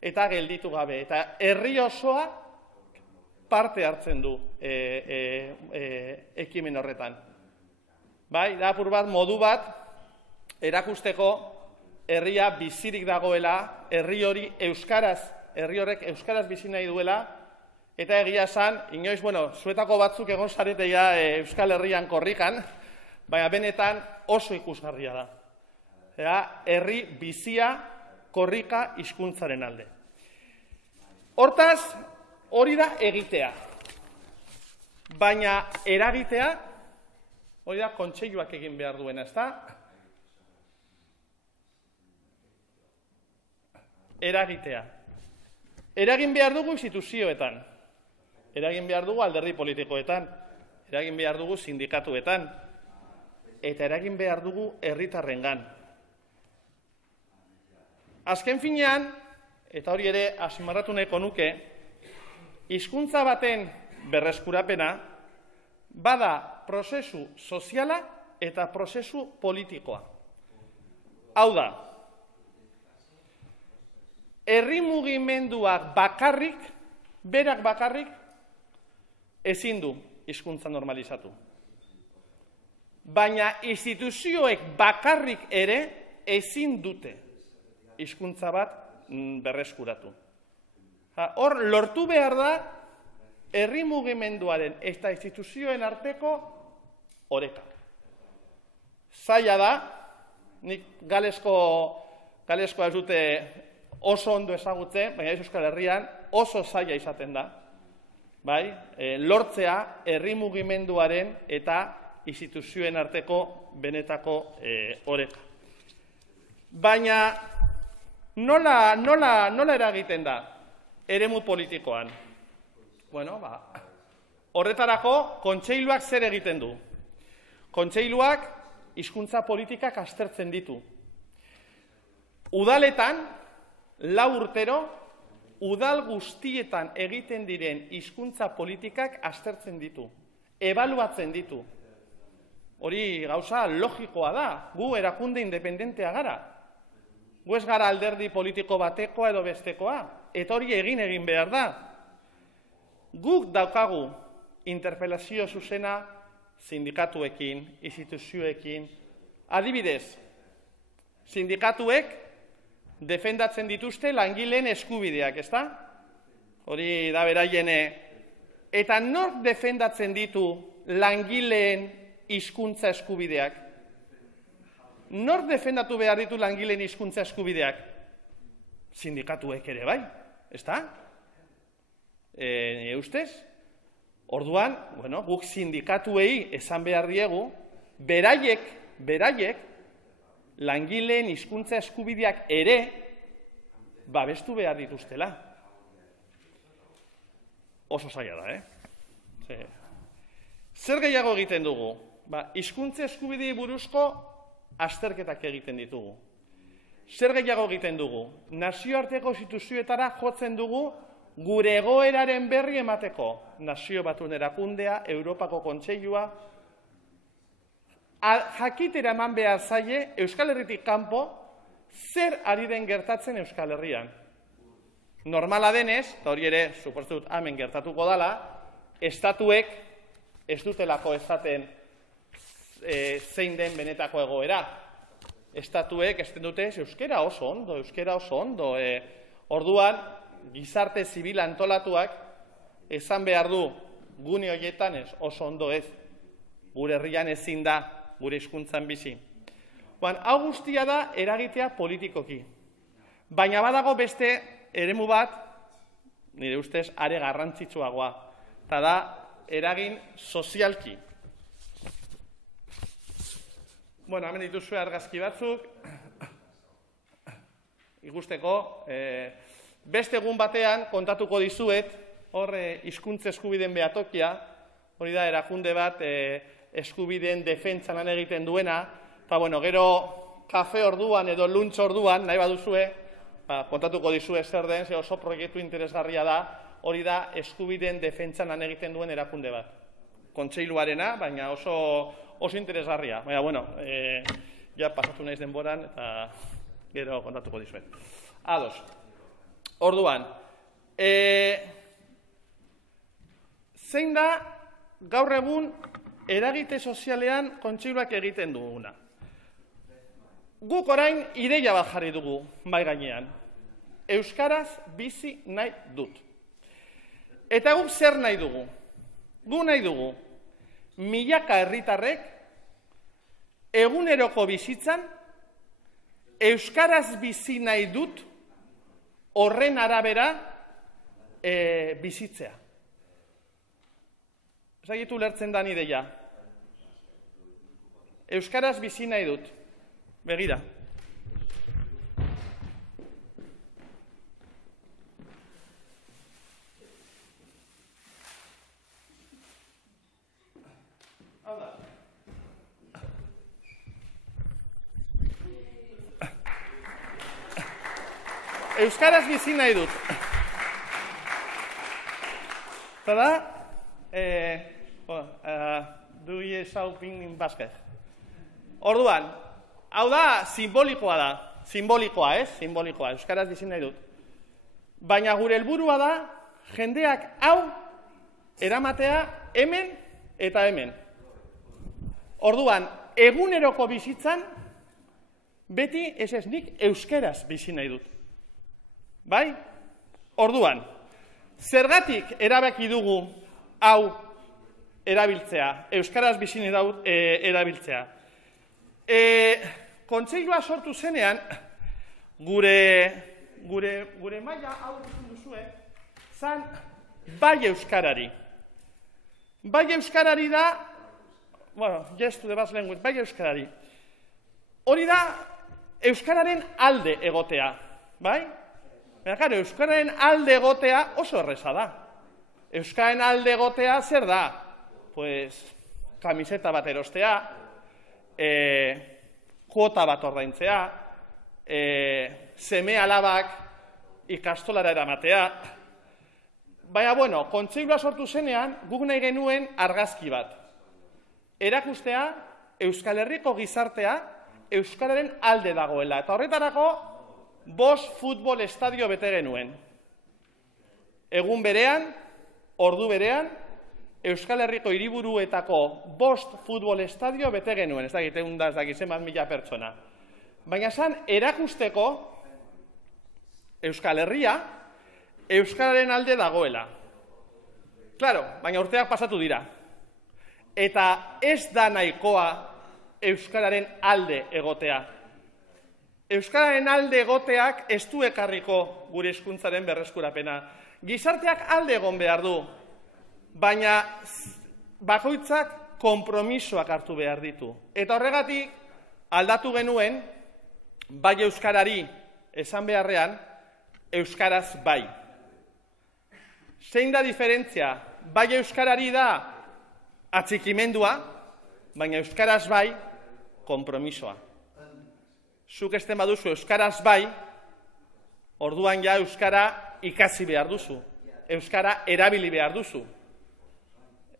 eta gelditu gabe. Eta herri osoa parte hartzen du ekimen horretan. Bai, da apur bat, modu bat, erakusteko herria bizirik dagoela, herri hori euskaraz, herri horrek euskaraz bizi nahi duela, eta egia esan, inoiz, zuetako batzuk egon zaretea Euskal Herrian korrikan, baina benetan oso ikusgarria da. Herri bizia korrika hizkuntzaren alde. Hortaz, hori da egitea. Baina eragitea, hori da kontseiluak egin behar duena, ezta? Eragitea. Eragin behar dugu instituzioetan. Eragin behar dugu alderdi politikoetan. Eragin behar dugu sindikatuetan. Eta eragin behar dugu herritarrengan. Azken finean, eta hori ere azpimarratu nahiko nuke, hizkuntza baten berreskurapena bada prozesu soziala eta prozesu politikoa. Hau da, herri mugimenduak bakarrik, berak bakarrik, ezin du hizkuntza normalizatu. Baina instituzioek bakarrik ere ezin dute hizkuntza bat berreskuratu. Hor, lortu behar da herri mugimenduaren eta instituzioen arteko oreka. Zaila da, nik galeskoa ez dute oso ondo ezagutzen, baina ez Euskal Herrian oso zaila izaten da. Lortzea herri mugimenduaren eta instituzioen arteko benetako oreka. Baina nola eragiten da eremu politikoan? Horretarako kontseiluak zer egiten du? Kontseiluak hizkuntza politikak aztertzen ditu. Udaletan, 4 urtero, udal guztietan egiten diren hizkuntza politikak aztertzen ditu, ebaluatzen ditu. Hori gauza logikoa da, gu erakunde independentea gara. Gu ez gara alderdi politiko batekoa edo bestekoa, eta hori egin behar da. Guk daukagu interpelazio zuzena sindikatuekin, instituzioekin. Adibidez, sindikatuek defendatzen dituzte langileen eskubideak, ezta? Hori da beraien. Eta nork defendatzen ditu langileen hizkuntza eskubideak? Nork defendatu behar ditu langileen hizkuntza eskubideak? Sindikatuek ere bai, ezta? Nire ustez? Orduan, guk sindikatuei esan behar diegu, beraiek, langileen hizkuntza eskubideak ere babestu behar dituztela. Oso zaila da, Zer gehiago egiten dugu? Hizkuntza eskubidei buruzko azterketak egiten ditugu. Zer gehiago egiten dugu? Nazioarteko instituzioetara jotzen dugu gure egoeraren berri emateko. Nazio Batuen Erakundea, Europako Kontseilua, jakitera eman behar zaie Euskal Herritik kanpo zer ari den gertatzen Euskal Herrian. Normala denez, eta hori ere, suposatut hemen gertatuko dela, estatuek ez dutelako esaten zein den benetako egoera. Estatuek ez dute euskera oso ondo. Orduan, gizarte zibil antolatuak esan behar du gune horietan oso ondo ez. Gure herrian ezin da, gure hizkuntzan bizi. Hau guztia da eragitea politikoki. Baina badago beste eremu bat, nire ustez, are garrantzitsuagoa. Eta da, eragin sozialki. Hemen dituzue argazki batzuk. Ikusteko, beste egun batean kontatuko dizuet, hor hizkuntza eskubideen behatokia, hori da erakunde bat eskubideen defentsan lan egiten duena, eta gero kafe orduan edo luntz orduan, nahi baduzue, kontatuko dizue zer den, ze oso proiektu interesgarria da, hori da eskubideen defentsan lan egiten duen erakunde bat. Kontseiluarena, baina oso interesgarria. Baina, bueno, ja pasatu naiz denboran eta gero kontatuko dizuet. Ados. Orduan, zein da gaur egun eragite sozialean kontseiluak egiten duguna? Guk orain ideia bat jarri dugu mai gainean. Euskaraz bizi nahi dut. Eta guk zer nahi dugu? Gu nahi dugu milaka herritarrek eguneroko bizitzan euskaraz bizi nahi dut horren arabera bizitzea. Zagitu lertzen da ideia. Euskaraz bizi nahi dut. Begira. Euskaraz bizi nahi dut. Eta da, do ye shopping in basket. Orduan, hau da, simbolikoa da. Simbolikoa, Simbolikoa, euskaraz bizi nahi dut. Baina gure helburua da, jendeak hau eramatea hemen eta hemen. Orduan, eguneroko bizitzan, beti ez nik euskaraz bizi nahi dut. Bai? Orduan, zergatik erabaki dugu hau erabiltzea, euskaraz bizi nahi dut erabiltzea. Kontseilua sortu zenean, gure maila hau duzue, zan bai euskarari. Bai euskarari da, bueno, yes to the Basque language, bai euskarari. Hori da, euskararen alde egotea, bai? Baina, euskararen alde egotea oso erreza da. Euskararen alde egotea zer da? Pues, kamiseta bat erostea, kuota bat ordaintzea, seme alabak ikastolara eramatea. Baina, bueno, kontseilua sortu zenean, guk nahi genuen argazki bat. Erakustea, Euskal Herriko gizartea, euskararen alde dagoela. Eta horretarako, 5 futbol estadio bete genuen. Egun berean, ordu berean, Euskal Herriko hiriburuetako 5 futbol estadio bete genuen. Ez dakit, ez dakit, zenbat mila pertsona. Baina zan, erakusteko Euskal Herria, euskararen alde dagoela. Claro, baina urteak pasatu dira. Eta ez da nahikoa euskararen alde egotea. Euskararen alde egoteak ez du ekarriko gure hizkuntzaren berreskurapena. Gizarteak alde egon behar du, baina bakoitzak konpromisoak hartu behar ditu. Eta horregatik aldatu genuen, bai euskarari esan beharrean, euskaraz bai. Zein da diferentzia? Bai euskarari da atxikimendua, baina euskaraz bai konpromisoa. Zuk esten baduzu euskaraz bai, orduan ja euskara ikasi behar duzu. Euskara erabili behar duzu.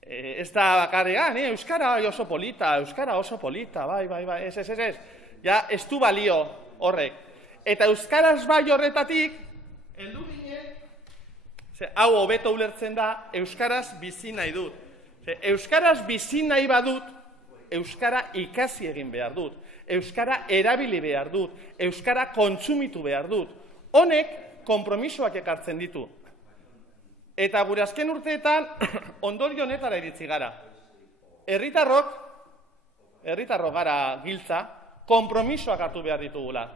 Ez da bakarrean, euskara oso polita, euskara oso polita, bai, ez. Ja, ez du balio horrek. Eta euskaraz bai horretatik, heldu ginen, hau hobeto ulertzen da, euskaraz bizi nahi dut. Euskaraz bizi nahi badut, euskara ikasi egin behar dut. Euskara erabili behar dut, euskara kontsumitu behar dut. Honek konpromisoak ekartzen ditu. Eta gure azken urteetan ondorio honetara iritsi gara. Herritarrok gara giltza, konpromisoak hartu behar ditugula.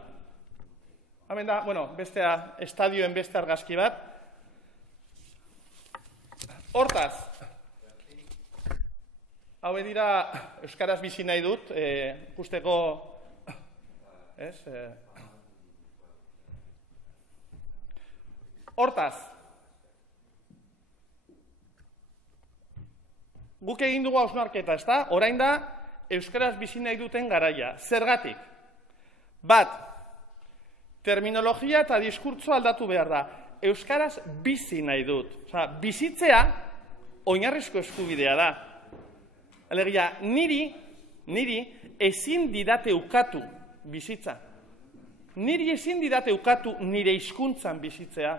Hemen da, bueno, bestea, estadioen beste argazki bat. Hortaz, hau dira euskaraz bizi nahi dut, ikusteko, hortaz, guk egin dugu hausnarketa, ezta? Orain da euskaraz bizi nahi duten garaia. Zergatik? Bat, terminologia eta diskurtso aldatu behar da. Euskaraz bizi nahi dut. Bizitzea oinarrizko eskubidea da. Alegia, niri ezin didate ukatu bizitza. Niri ezin didate ukatu nire hizkuntzan bizitzea.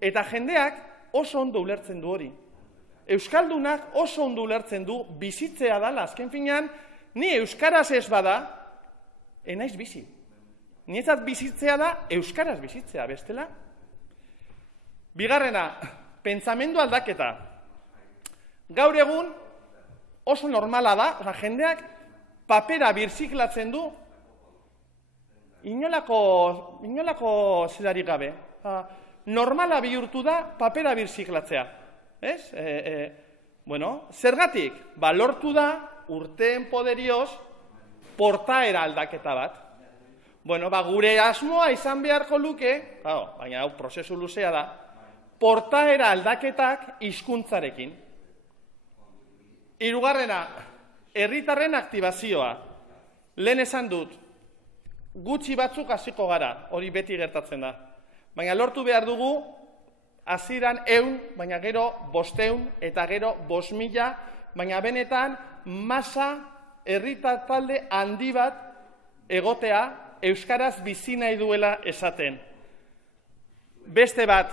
Eta jendeak oso ondo ulertzen du hori. Euskaldunak oso ondo ulertzen du bizitzea dala. Azken finean, ni euskaraz ez bada, enaiz bizi. Nietzat bizitzea da, euskaraz bizitzea, bestela. Bigarrena, pentsamendu aldaketa. Gaur egun oso normala da, jendeak papera birziklatzen du, inolako zerarik gabe. Normala bihurtu da papera birziklatzea. Zergatik, lortu da urteen poderioz portaera aldaketa bat. Gure asmoa izan beharko luke, baina hau prozesu luzea da, portaera aldaketak hizkuntzarekin. Hirugarrena, herritarren aktibazioa. Lehen esan dut, gutxi batzuk hasiko gara, hori beti gertatzen da. Baina lortu behar dugu, hasieran 100, baina gero 500 eta gero 5.000, baina benetan masa herritar talde handi bat egotea euskaraz bizi nahi duela esaten. Beste bat,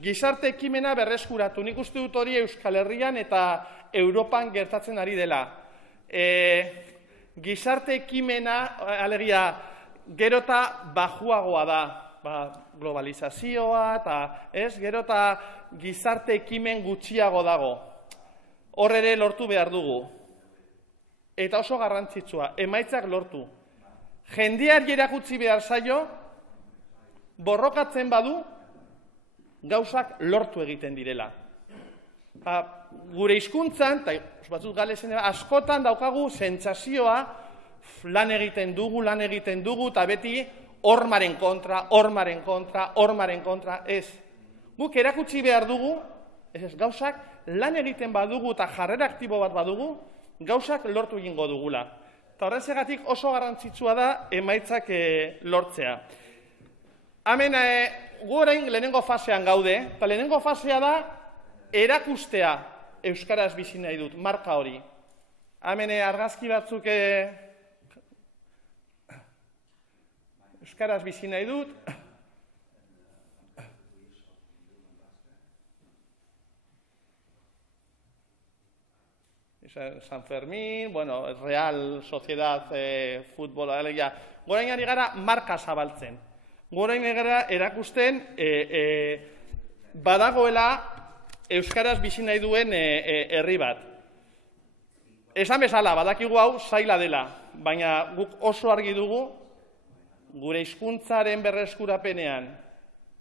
gizarte ekimena berreskuratu. Nik uste dut hori Euskal Herrian eta Europan gertatzen ari dela. Gizarte ekimena, alegia, gero eta bajuagoa da. Globalizazioa eta gero eta gizarte ekimen gutxiago dago. Hor ere lortu behar dugu. Eta oso garrantzitsua, emaitzak lortu. Jendeari erakutsi behar zaio, borrokatzen badu, gauzak lortu egiten direla. Gure hizkuntzan, eta batzuk galezen askotan daukagu sentsazioa, lan egiten dugu, eta beti hormaren kontra, ez. Guk erakutsi behar dugu, gauzak lan egiten badugu eta jarrera aktibo bat badugu, gauzak lortu egingo dugula. Eta horrezegatik oso garrantzitsua da emaitzak lortzea. Hemen, gu orain lehenengo fasean gaude, eta lehenengo fasea da erakustea euskaraz bizi nahi dut, marka hori. Hemen argazki batzuk euskaraz bizi nahi dut. San Fermín, Real, Sociedad, Futbol, gorain ari gara marka zabaltzen. Gorain ari gara erakusten badagoela euskaraz bizi nahi duen herri bat. Esan bezala, badakigu hau zaila dela, baina guk oso argi dugu gure hizkuntzaren berreskurapenean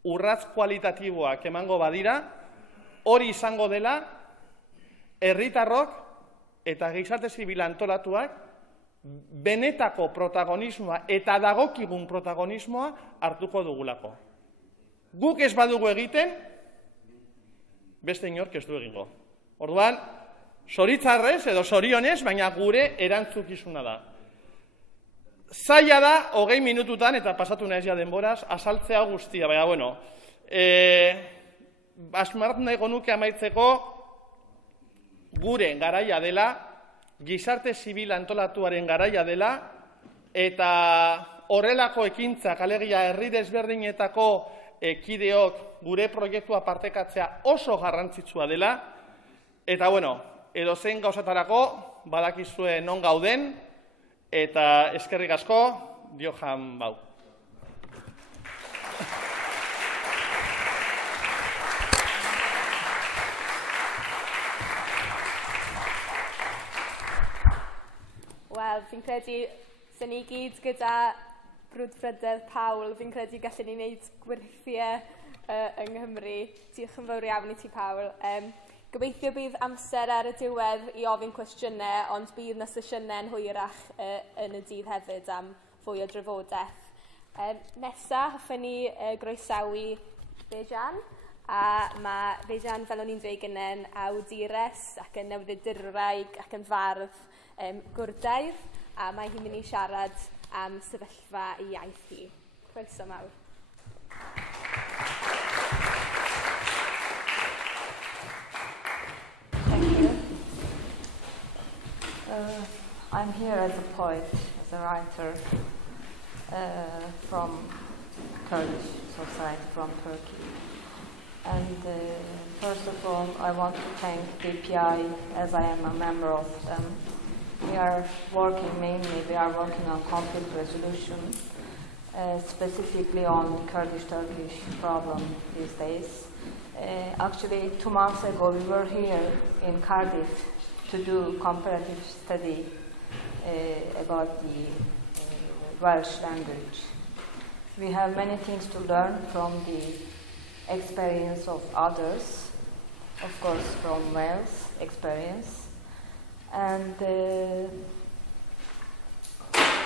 urrats kualitatiboak emango badira, hori izango dela herritarrok eta gizarte zibil antolatuak benetako protagonismoa eta dagokigun protagonismoa hartuko dugulako. Guk ez badugu egiten, beste inork ez du egingo. Orduan, zoritzarrez edo zorionez, baina gure erantzukizuna da. Zaila da, 20 minututan, eta pasatu naiz ja denboraz, azaltzea guztia, baina, asmart nahi gonuke amaitzeko, gure garaia dela, gizarte zibil antolatuaren garaia dela, eta horrelako ekintzak, alegia herri desberdinetako kideok gure proiektua partekatzea oso garrantzitsua dela, eta edozein gauzatarako badakizue non gauden, eta eskerrik asko, Johan Bau. Wel, fi'n credu, sy'n ni gyd gyda brwdfrydedd Pawl, fi'n credu gallwn ni wneud gwirthiau yng Nghymru. Diolch yn fawr iawn i ti, Pawl. Gobeithio bydd amser ar y diwedd i ofyn cwestiynau, ond bydd na sesiynau'n hwyrach yn y dydd hefyd am fwy o drafodaeth. Nesa, hoffwn ni groesawu Bejan, a mae Bejan, fel o'n i'n dweud gynnau'n awdures ac yn newyddiaduraig ac yn fardd gwrtaidd, a mae hi'n mynd i siarad am sefyllfa I iaith hi. Croeso mawr. Thank you. I'm here as a poet, as a writer from Kurdish society, from Turkey. And first of all, I want to thank BPI, as I am a member of them. We are working on conflict resolution, specifically on the Kurdish-Turkish problem these days. Actually, 2 months ago, we were here in Cardiff to do comparative study about the Welsh language. We have many things to learn from the experience of others, of course from Wales experience. And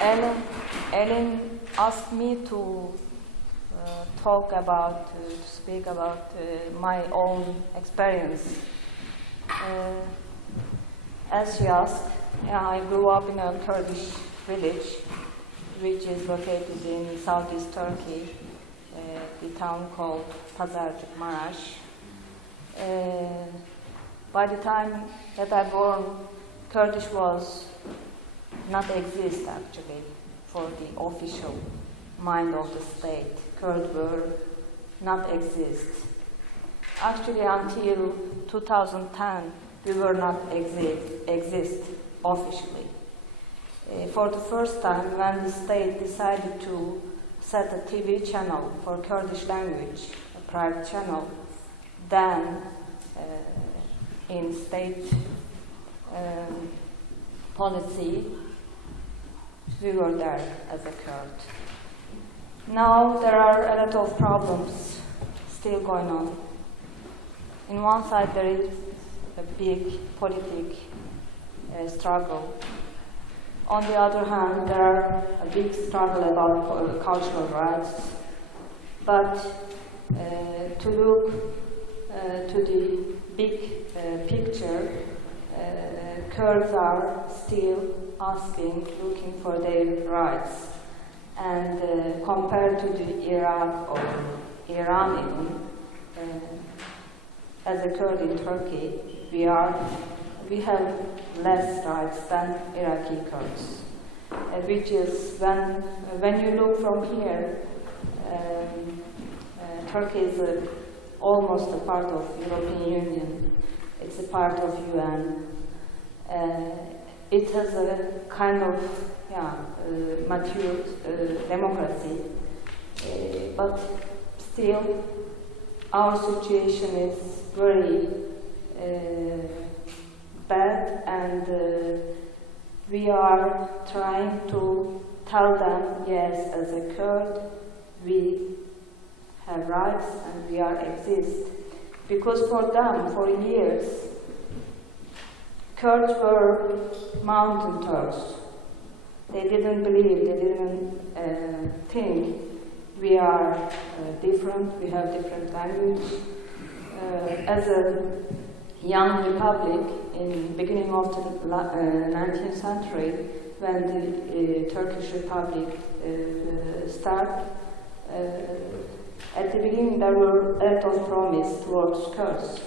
Ellen asked me to speak about my own experience. As she asked, I grew up in a Kurdish village, which is located in southeast Turkey, the town called Pazarcık Maraş. By the time that I born, Kurdish was not exist actually for the official mind of the state. Kurd were not exist. Actually, until 2010, we were not exist officially. For the first time, when the state decided to set a TV channel for Kurdish language, a private channel, then in state policy, we were there as a Kurd. Now there are a lot of problems still going on. In one side there is a big political struggle. On the other hand, there are a big struggle about cultural rights. But to look to the big picture, Kurds are still looking for their rights. And compared to the Iraq or Iran even, as a Kurd in Turkey, we have less rights than Iraqi Kurds, which is when you look from here, Turkey is almost a part of European Union. It's a part of UN. It has a kind of mature democracy, but still our situation is very bad, and we are trying to tell them, yes, as a Kurd, we have rights and we exist. Because for them, for years, Kurds were mountain Turks. They didn't believe, they didn't think we are different, we have different language. As a young republic, in the beginning of the 19th century, when the Turkish Republic started, at the beginning there were a lot of promise towards Kurds.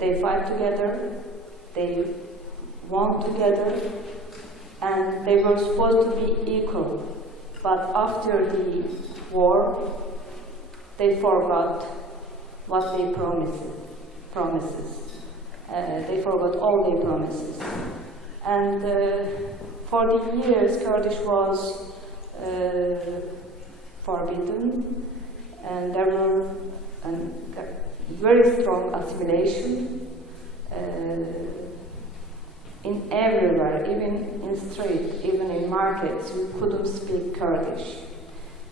They fight together, they won together, and they were supposed to be equal. But after the war, they forgot what they promises. They forgot all their promises. And for the years, Kurdish was forbidden, and there were very strong assimilation in everywhere, even in street, even in markets. We couldn't speak Kurdish.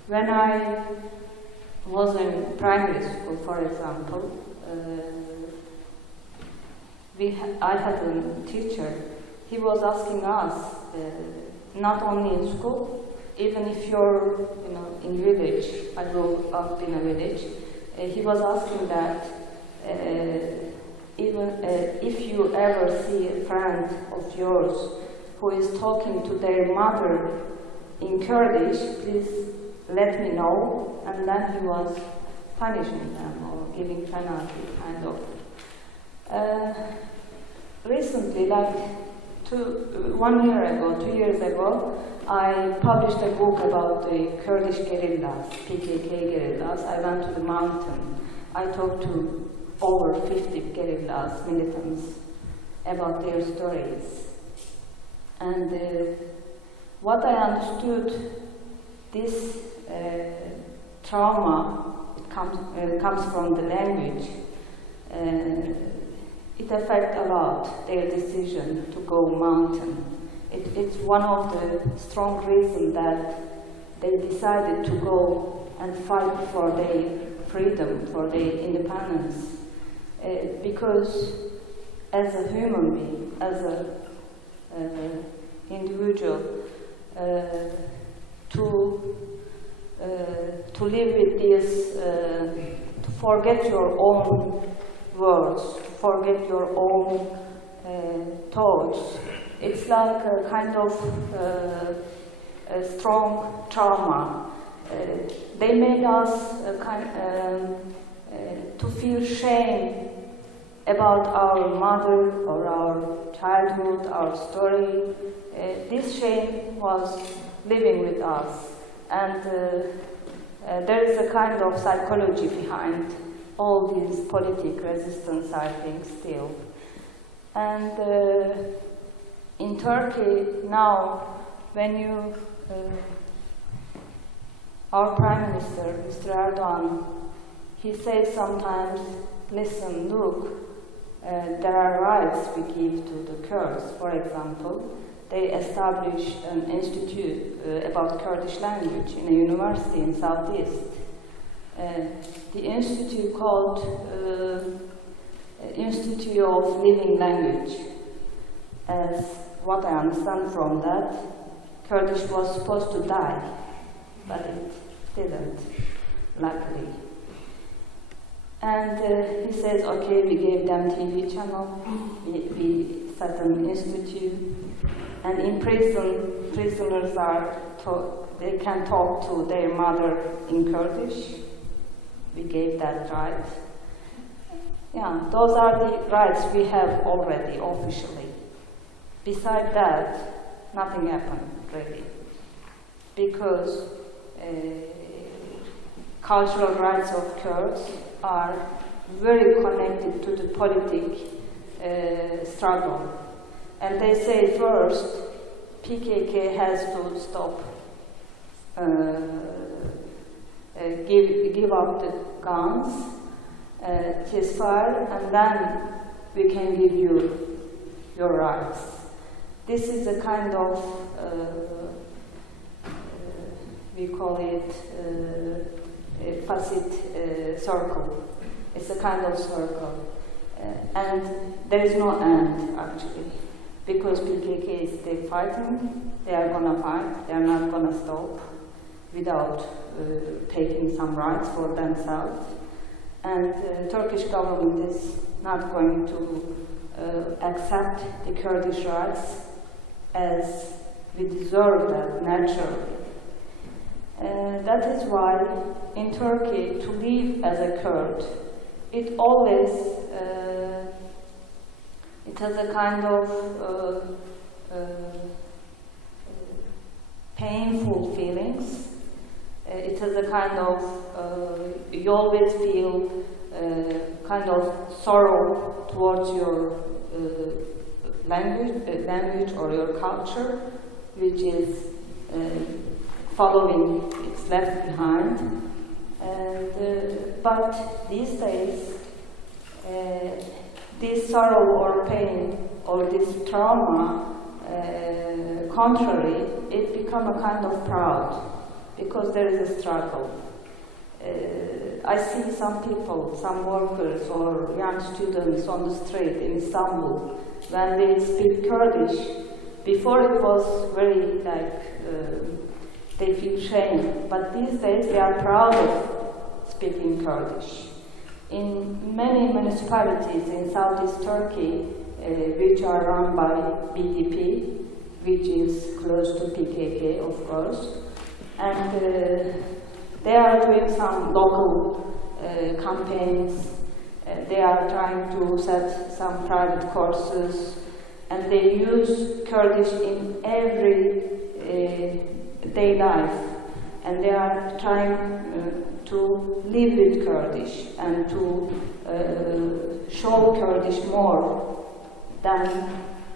When I was in primary school, for example, I had a teacher. He was asking us, not only in school, even if you're, in village. I grew up in a village. He was asking that even if you ever see a friend of yours who is talking to their mother in Kurdish, please let me know. And then he was punishing them or giving penalty, kind of. Recently, like 1 year ago, 2 years ago, I published a book about the Kurdish guerrillas, PKK guerrillas. I went to the mountain. I talked to over 50 guerrillas, militants, about their stories. And what I understood, this trauma comes from the language. It affects a lot their decision to go mountain. It's one of the strong reasons that they decided to go and fight for their freedom, for their independence. Because as a human being, as an individual, to live with this, to forget your own words, forget your own thoughts. It's like a kind of a strong trauma. They made us to feel shame about our mother or our childhood, our story. This shame was living with us. And there is a kind of psychology behind all these political resistance, I think, still. And in Turkey now, when you, our Prime Minister, Mr. Erdogan, he says sometimes, listen, look, there are rights we give to the Kurds. For example, they established an institute about Kurdish language in a university in Southeast. The institute called Institute of Living Language. As what I understand from that, Kurdish was supposed to die, but it didn't, luckily. And he says, okay, we gave them TV channel, we set an institute, and in prison, prisoners they can talk to their mother in Kurdish. We gave that right. Yeah, those are the rights we have already officially. Besides that, nothing happened really, because cultural rights of Kurds are very connected to the political struggle. And they say first, PKK has to stop, give up the guns, ceasefire, and then we can give you your rights. This is a kind of, we call it a facet circle. It's a kind of circle. And there is no end, actually. Because PKK is still fighting, they are going to fight, they are not going to stop without taking some rights for themselves. And the Turkish government is not going to accept the Kurdish rights as we deserve that naturally. That is why in Turkey, to live as a Kurd, it always it has a kind of painful feelings. It has a kind of, you always feel kind of sorrow towards your language or your culture, which is following its left behind. But these days, this sorrow or pain or this trauma, contrary, it become a kind of proud, because there is a struggle. I see some people, some workers or young students on the street in Istanbul, when they speak Kurdish, before it was very like, they feel shame, but these days they are proud of speaking Kurdish. In many municipalities in Southeast Turkey, which are run by BDP, which is close to PKK, of course. And they are doing some local campaigns. They are trying to set some private courses, and they use Kurdish in every day life. And they are trying to live with Kurdish and to show Kurdish more than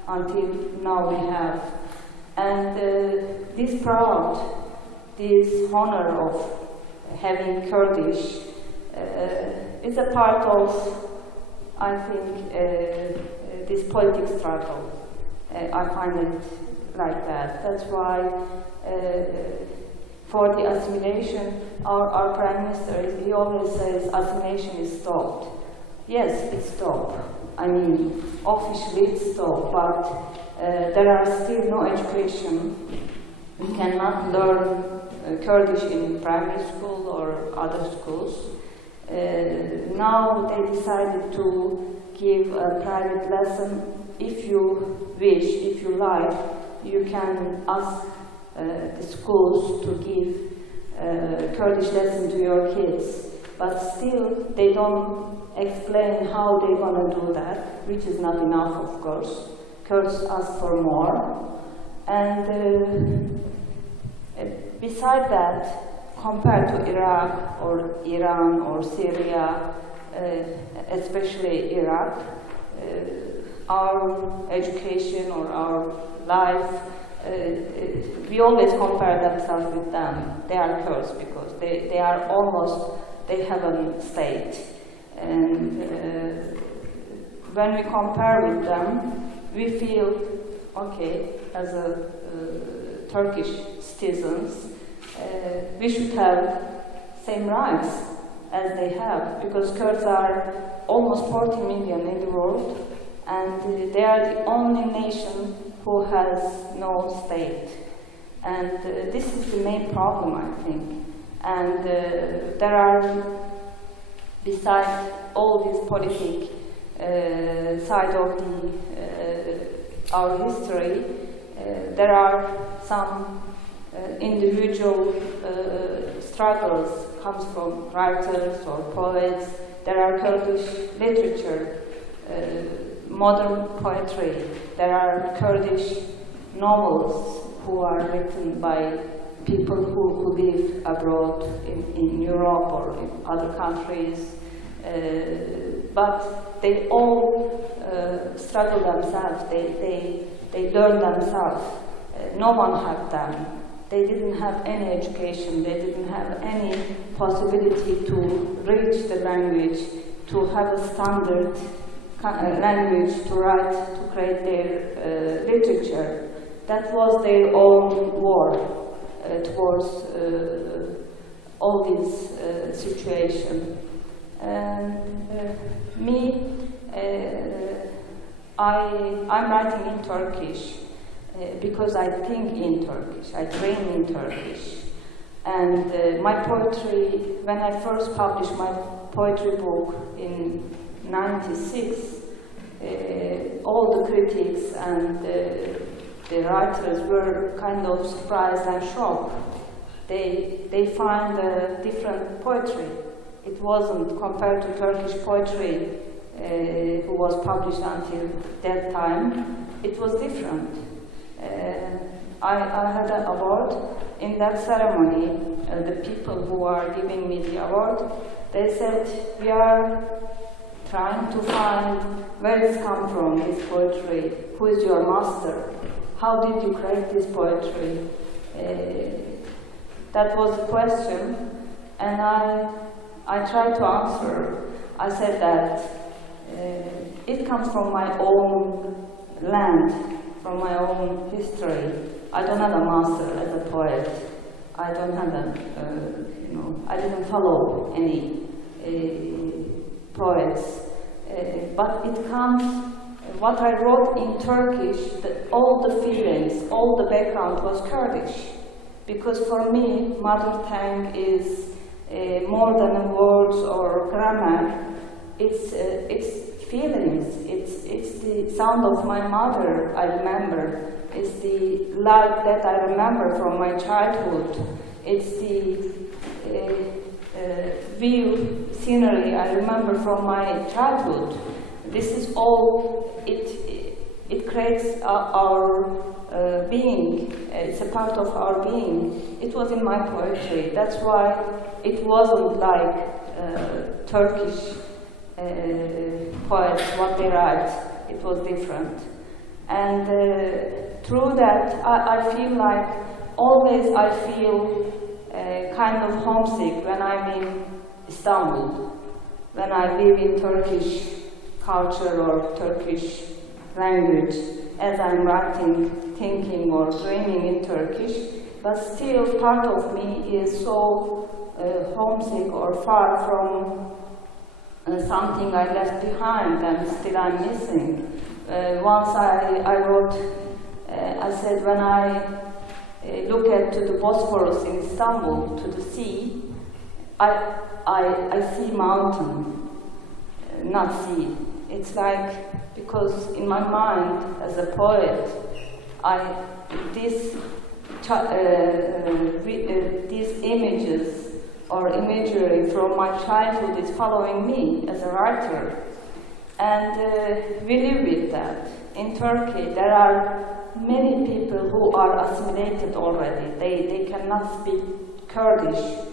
until now we have. And this proud, this honor of having Kurdish is a part of, I think, this political struggle. I find it like that. That's why for the assimilation, our Prime Minister, he always says assimilation is stopped. Yes, it's stopped. I mean, officially it's stopped, but there are still no education. We cannot learn Kurdish in primary school or other schools. Now they decided to give a private lesson. If you wish, if you like, you can ask the schools to give Kurdish lesson to your kids. But still, they don't explain how they're going to do that, which is not enough, of course. Kurds ask for more. And beside that, compared to Iraq or Iran or Syria, especially Iraq, our education or our life, we always compare themselves with them. They are Kurds because they are almost, they have a state. And when we compare with them, we feel, okay, as a Turkish citizens, we should have same rights as they have, because Kurds are almost 40 million in the world, and they are the only nation who has no state. And this is the main problem, I think. And there are, besides all this politic side of our history, there are some individual struggles, comes from writers or poets. There are Kurdish literature, modern poetry. There are Kurdish novels who are written by people who live abroad in Europe or in other countries. But they all struggle themselves. They learn themselves. No one had them. They didn't have any education. They didn't have any possibility to reach the language, to have a standard language to write, to create their literature. That was their own war towards all this situation. And me, I'm writing in Turkish because I think in Turkish, I train in Turkish. And my poetry, when I first published my poetry book in '96, all the critics and the writers were kind of surprised and shocked. They find a different poetry. It wasn't compared to Turkish poetry who was published until that time. It was different. I had an award. In that ceremony, the people who are giving me the award, they said, we are trying to find where it's come from, this poetry. Who is your master? How did you create this poetry? That was the question, and I tried to answer. I said that it comes from my own land, from my own history. I don't have a master as a poet. I don't have a, I didn't follow any poets. But it comes, what I wrote in Turkish, all the feelings, all the background was Kurdish. Because for me, mother tongue is more than words or grammar. It's feelings. It's the sound of my mother I remember. It's the light that I remember from my childhood. It's the view, scenery I remember from my childhood. This is all, it creates our being. It's a part of our being. It was in my poetry. That's why it wasn't like Turkish poets, what they write. It was different. And through that, I feel like always I feel kind of homesick when I'm in Istanbul, when I live in Turkish culture or Turkish language, as I'm writing, thinking or dreaming in Turkish, but still part of me is so homesick or far from something I left behind and still I'm missing. Once I wrote, I said, when I look at to the Bosphorus in Istanbul, to the sea, I see mountain, not sea. It's like, because in my mind, as a poet, these images or imagery from my childhood is following me as a writer. And we live with that. In Turkey, there are many people who are assimilated already. They cannot speak Kurdish,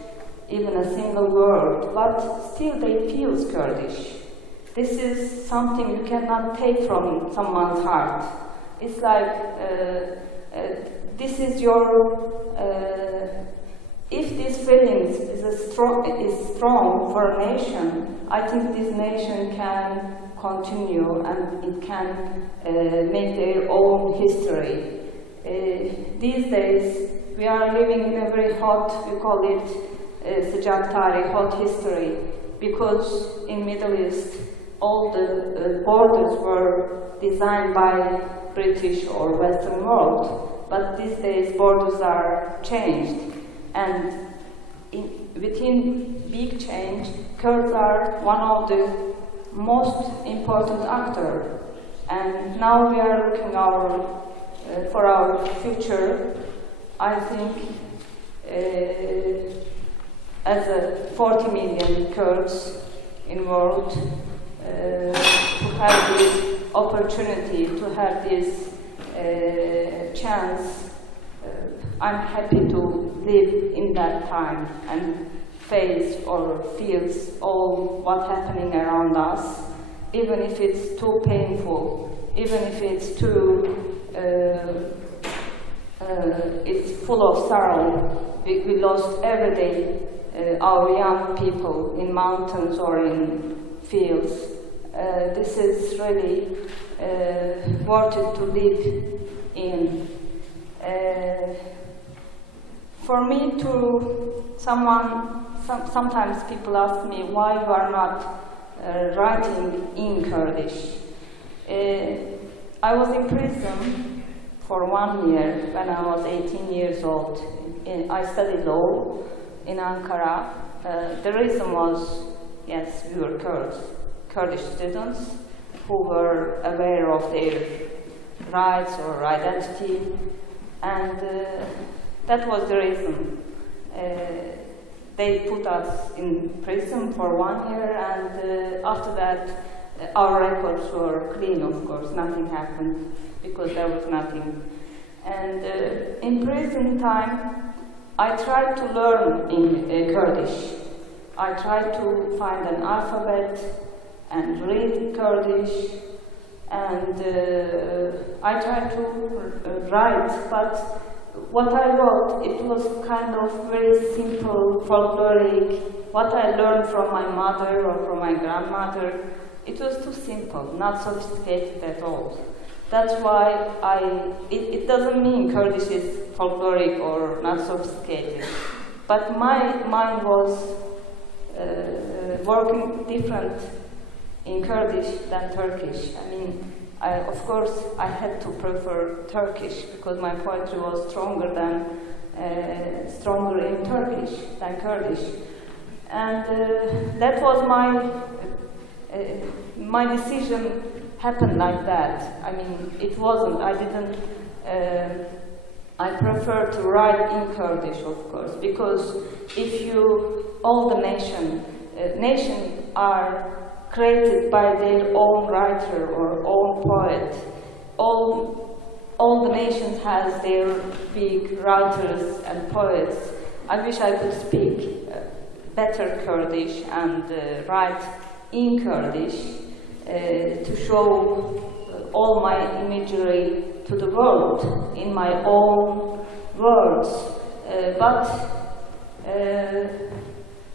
even a single word, but still they feel Kurdish. This is something you cannot take from someone's heart. It's like, this is your, if these feelings is strong for a nation, I think this nation can continue and it can make their own history. These days, we are living in a very hot, we call it sıcak tarih, hot history, because in Middle East, all the borders were designed by British or Western world, but these days borders are changed, and within big change, Kurds are one of the most important actor, and now we are looking for our future. I think as a 40 million Kurds in world, to have this opportunity, to have this chance, I'm happy to live in that time and face or feels all what's happening around us, even if it's too painful, even if it's too, it's full of sorrow. We lost every day our young people in mountains or in fields. This is really worth it to live in. For me sometimes people ask me why you are not writing in Kurdish. I was in prison for 1 year when I was 18 years old. I studied law in Ankara. The reason was, yes, we were Kurdish students who were aware of their rights or identity, and that was the reason. They put us in prison for 1 year, and after that, our records were clean, of course. Nothing happened because there was nothing. And in prison time, I tried to learn in Kurdish. I tried to find an alphabet and read Kurdish, and I tried to write, but what I wrote, it was kind of very simple, folkloric. What I learned from my mother or from my grandmother, it was too simple, not sophisticated at all. That's why it doesn't mean Kurdish is folkloric or not sophisticated. But my mind was working different in Kurdish than Turkish. I mean, of course, I had to prefer Turkish because my poetry was stronger in Turkish than Kurdish. And that was my my decision happened like that. I mean, it wasn't, I didn't, I prefer to write in Kurdish, of course, because if you, all the nations are created by their own writer or own poet. All the nations has their big writers and poets. I wish I could speak better Kurdish and write in Kurdish to show all my imagery to the world in my own words. But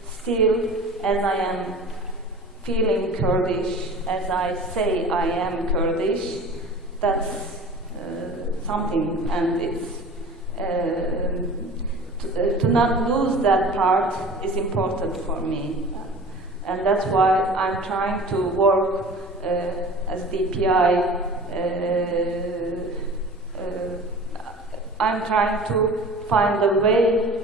still, as I am feeling Kurdish, as I say I am Kurdish, that's something, and it's to not lose that part is important for me, and that's why I'm trying to work as DPI. I'm trying to find a way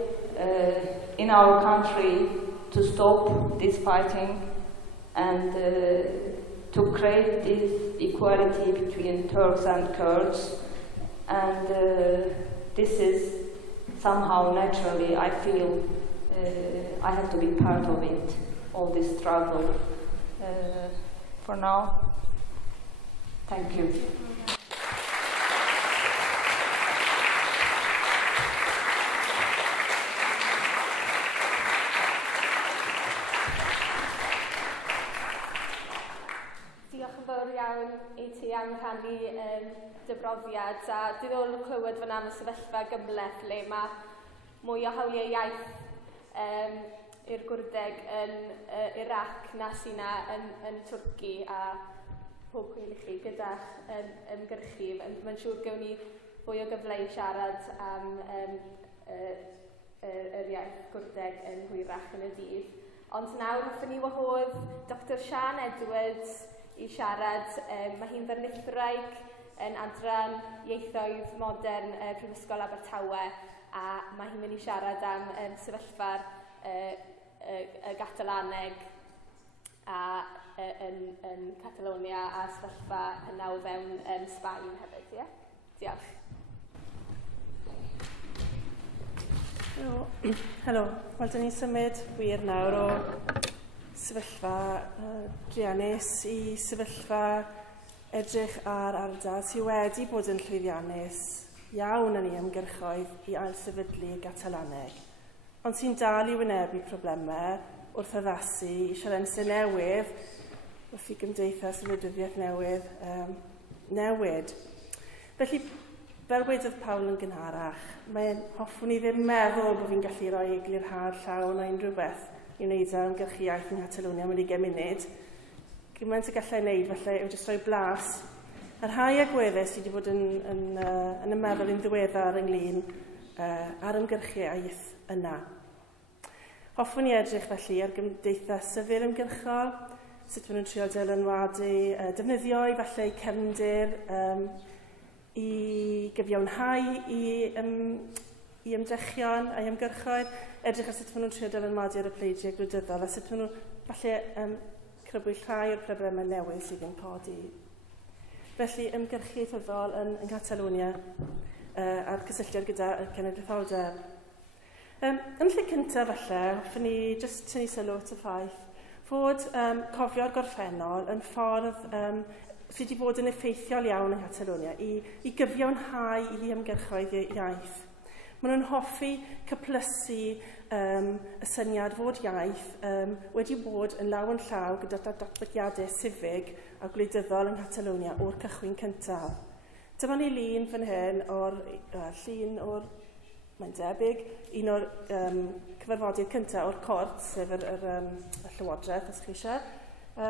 in our country to stop this fighting and to create this equality between Turks and Kurds. And this is somehow naturally, I feel I have to be part of it, all this struggle. For now, thank you. Diolch yn fawr iawn I ti am rhannu dy brofiad, a diddorol clywed fan am y sefyllfa gymleth lle mae mwy o hawliau iaith i'r gwrdeg yn Iraq na sy'n yn Twrci a pob chwil I chi gyda'ch ymgyrchu. Mae'n siŵr gewn ni fwy o gyfle I siarad am yr iaith gwrdeg yn hwyrach yn y dydd. Ond nawr wrthyn ni wahodd Dr Siân Edwards I siarad. Mae hi'n ddarnithwraig yn adran ieithoedd modern Prifysgol Abertawe, a mae hi'n mynd I siarad am sefyllfa'r y Gatalaneg yn Catalonia a sefyllfa yna o fewn Sbaen hefyd. Yeah? Diolch. Helo, wel, dyn ni'n symud wir nawr o sefyllfa druanus I sefyllfa edrych ar ardal sydd wedi bod yn llwyddiannus iawn yn ei ymgyrchoedd I ailsefydlu Gatalaneg, ond sy'n dal I wynebu problemau wrth addasu I sialensau newydd wrth I Gymdeithas y Wleidyddiaeth newydd newid. Felly, fel wedodd Pawl yn gynharach, mae'n hoffwn I ddim meddwl bod fi'n gallu rhoi eglurhad llawn o unrhyw beth I wneud â ymgyrchu iaith yng Nghatalonia mewn 20 munud. Gymaint y gallai wneud, felly, yw jyst rhoi blas. Yr rhai agweddau sydd wedi bod yn y meddwl yn ddiweddar ynglyn ar ymgyrchu iaith yna. Hoffwn I edrych felly ar Gymdeithas syfyr ymgyrchol, sut maen nhw'n trio dylanwadu defnyddio I falle cefndir I gyfiawnhau I ymdrechion a'i ymgyrchoedd, edrych ar sut maen nhw'n trio dylanwadu ar y pleidiau gwleidyddol, a sut maen nhw falle crybwyll rhai o'r problemau newydd sydd yn codi. Felly, ymgyrchu ieithyddol yn Catalonia a'r cysylltiad gyda y cenedlaetholdeb. Yn lle cyntaf falle, hoffwn ni jyst tynnu sylw at y ffaith fod cofio'r gorffennol yn ffordd sydd wedi bod yn effeithiol iawn yng Catalonia I gyfiawnhau I ymgyrchoedd iaith. Maen nhw'n hoffi cyplysu y syniad fod iaith wedi bod yn law yn llaw gyda datblygiadau sifig a gwleidyddol yng Catalonia o'r cychwyn cyntaf. Dyma ni lun fan hyn o'r llun o'r, mae'n debyg, un o'r cyfarfodydd cyntaf o'r cort, sef y Llywodraeth, os chi eisiau,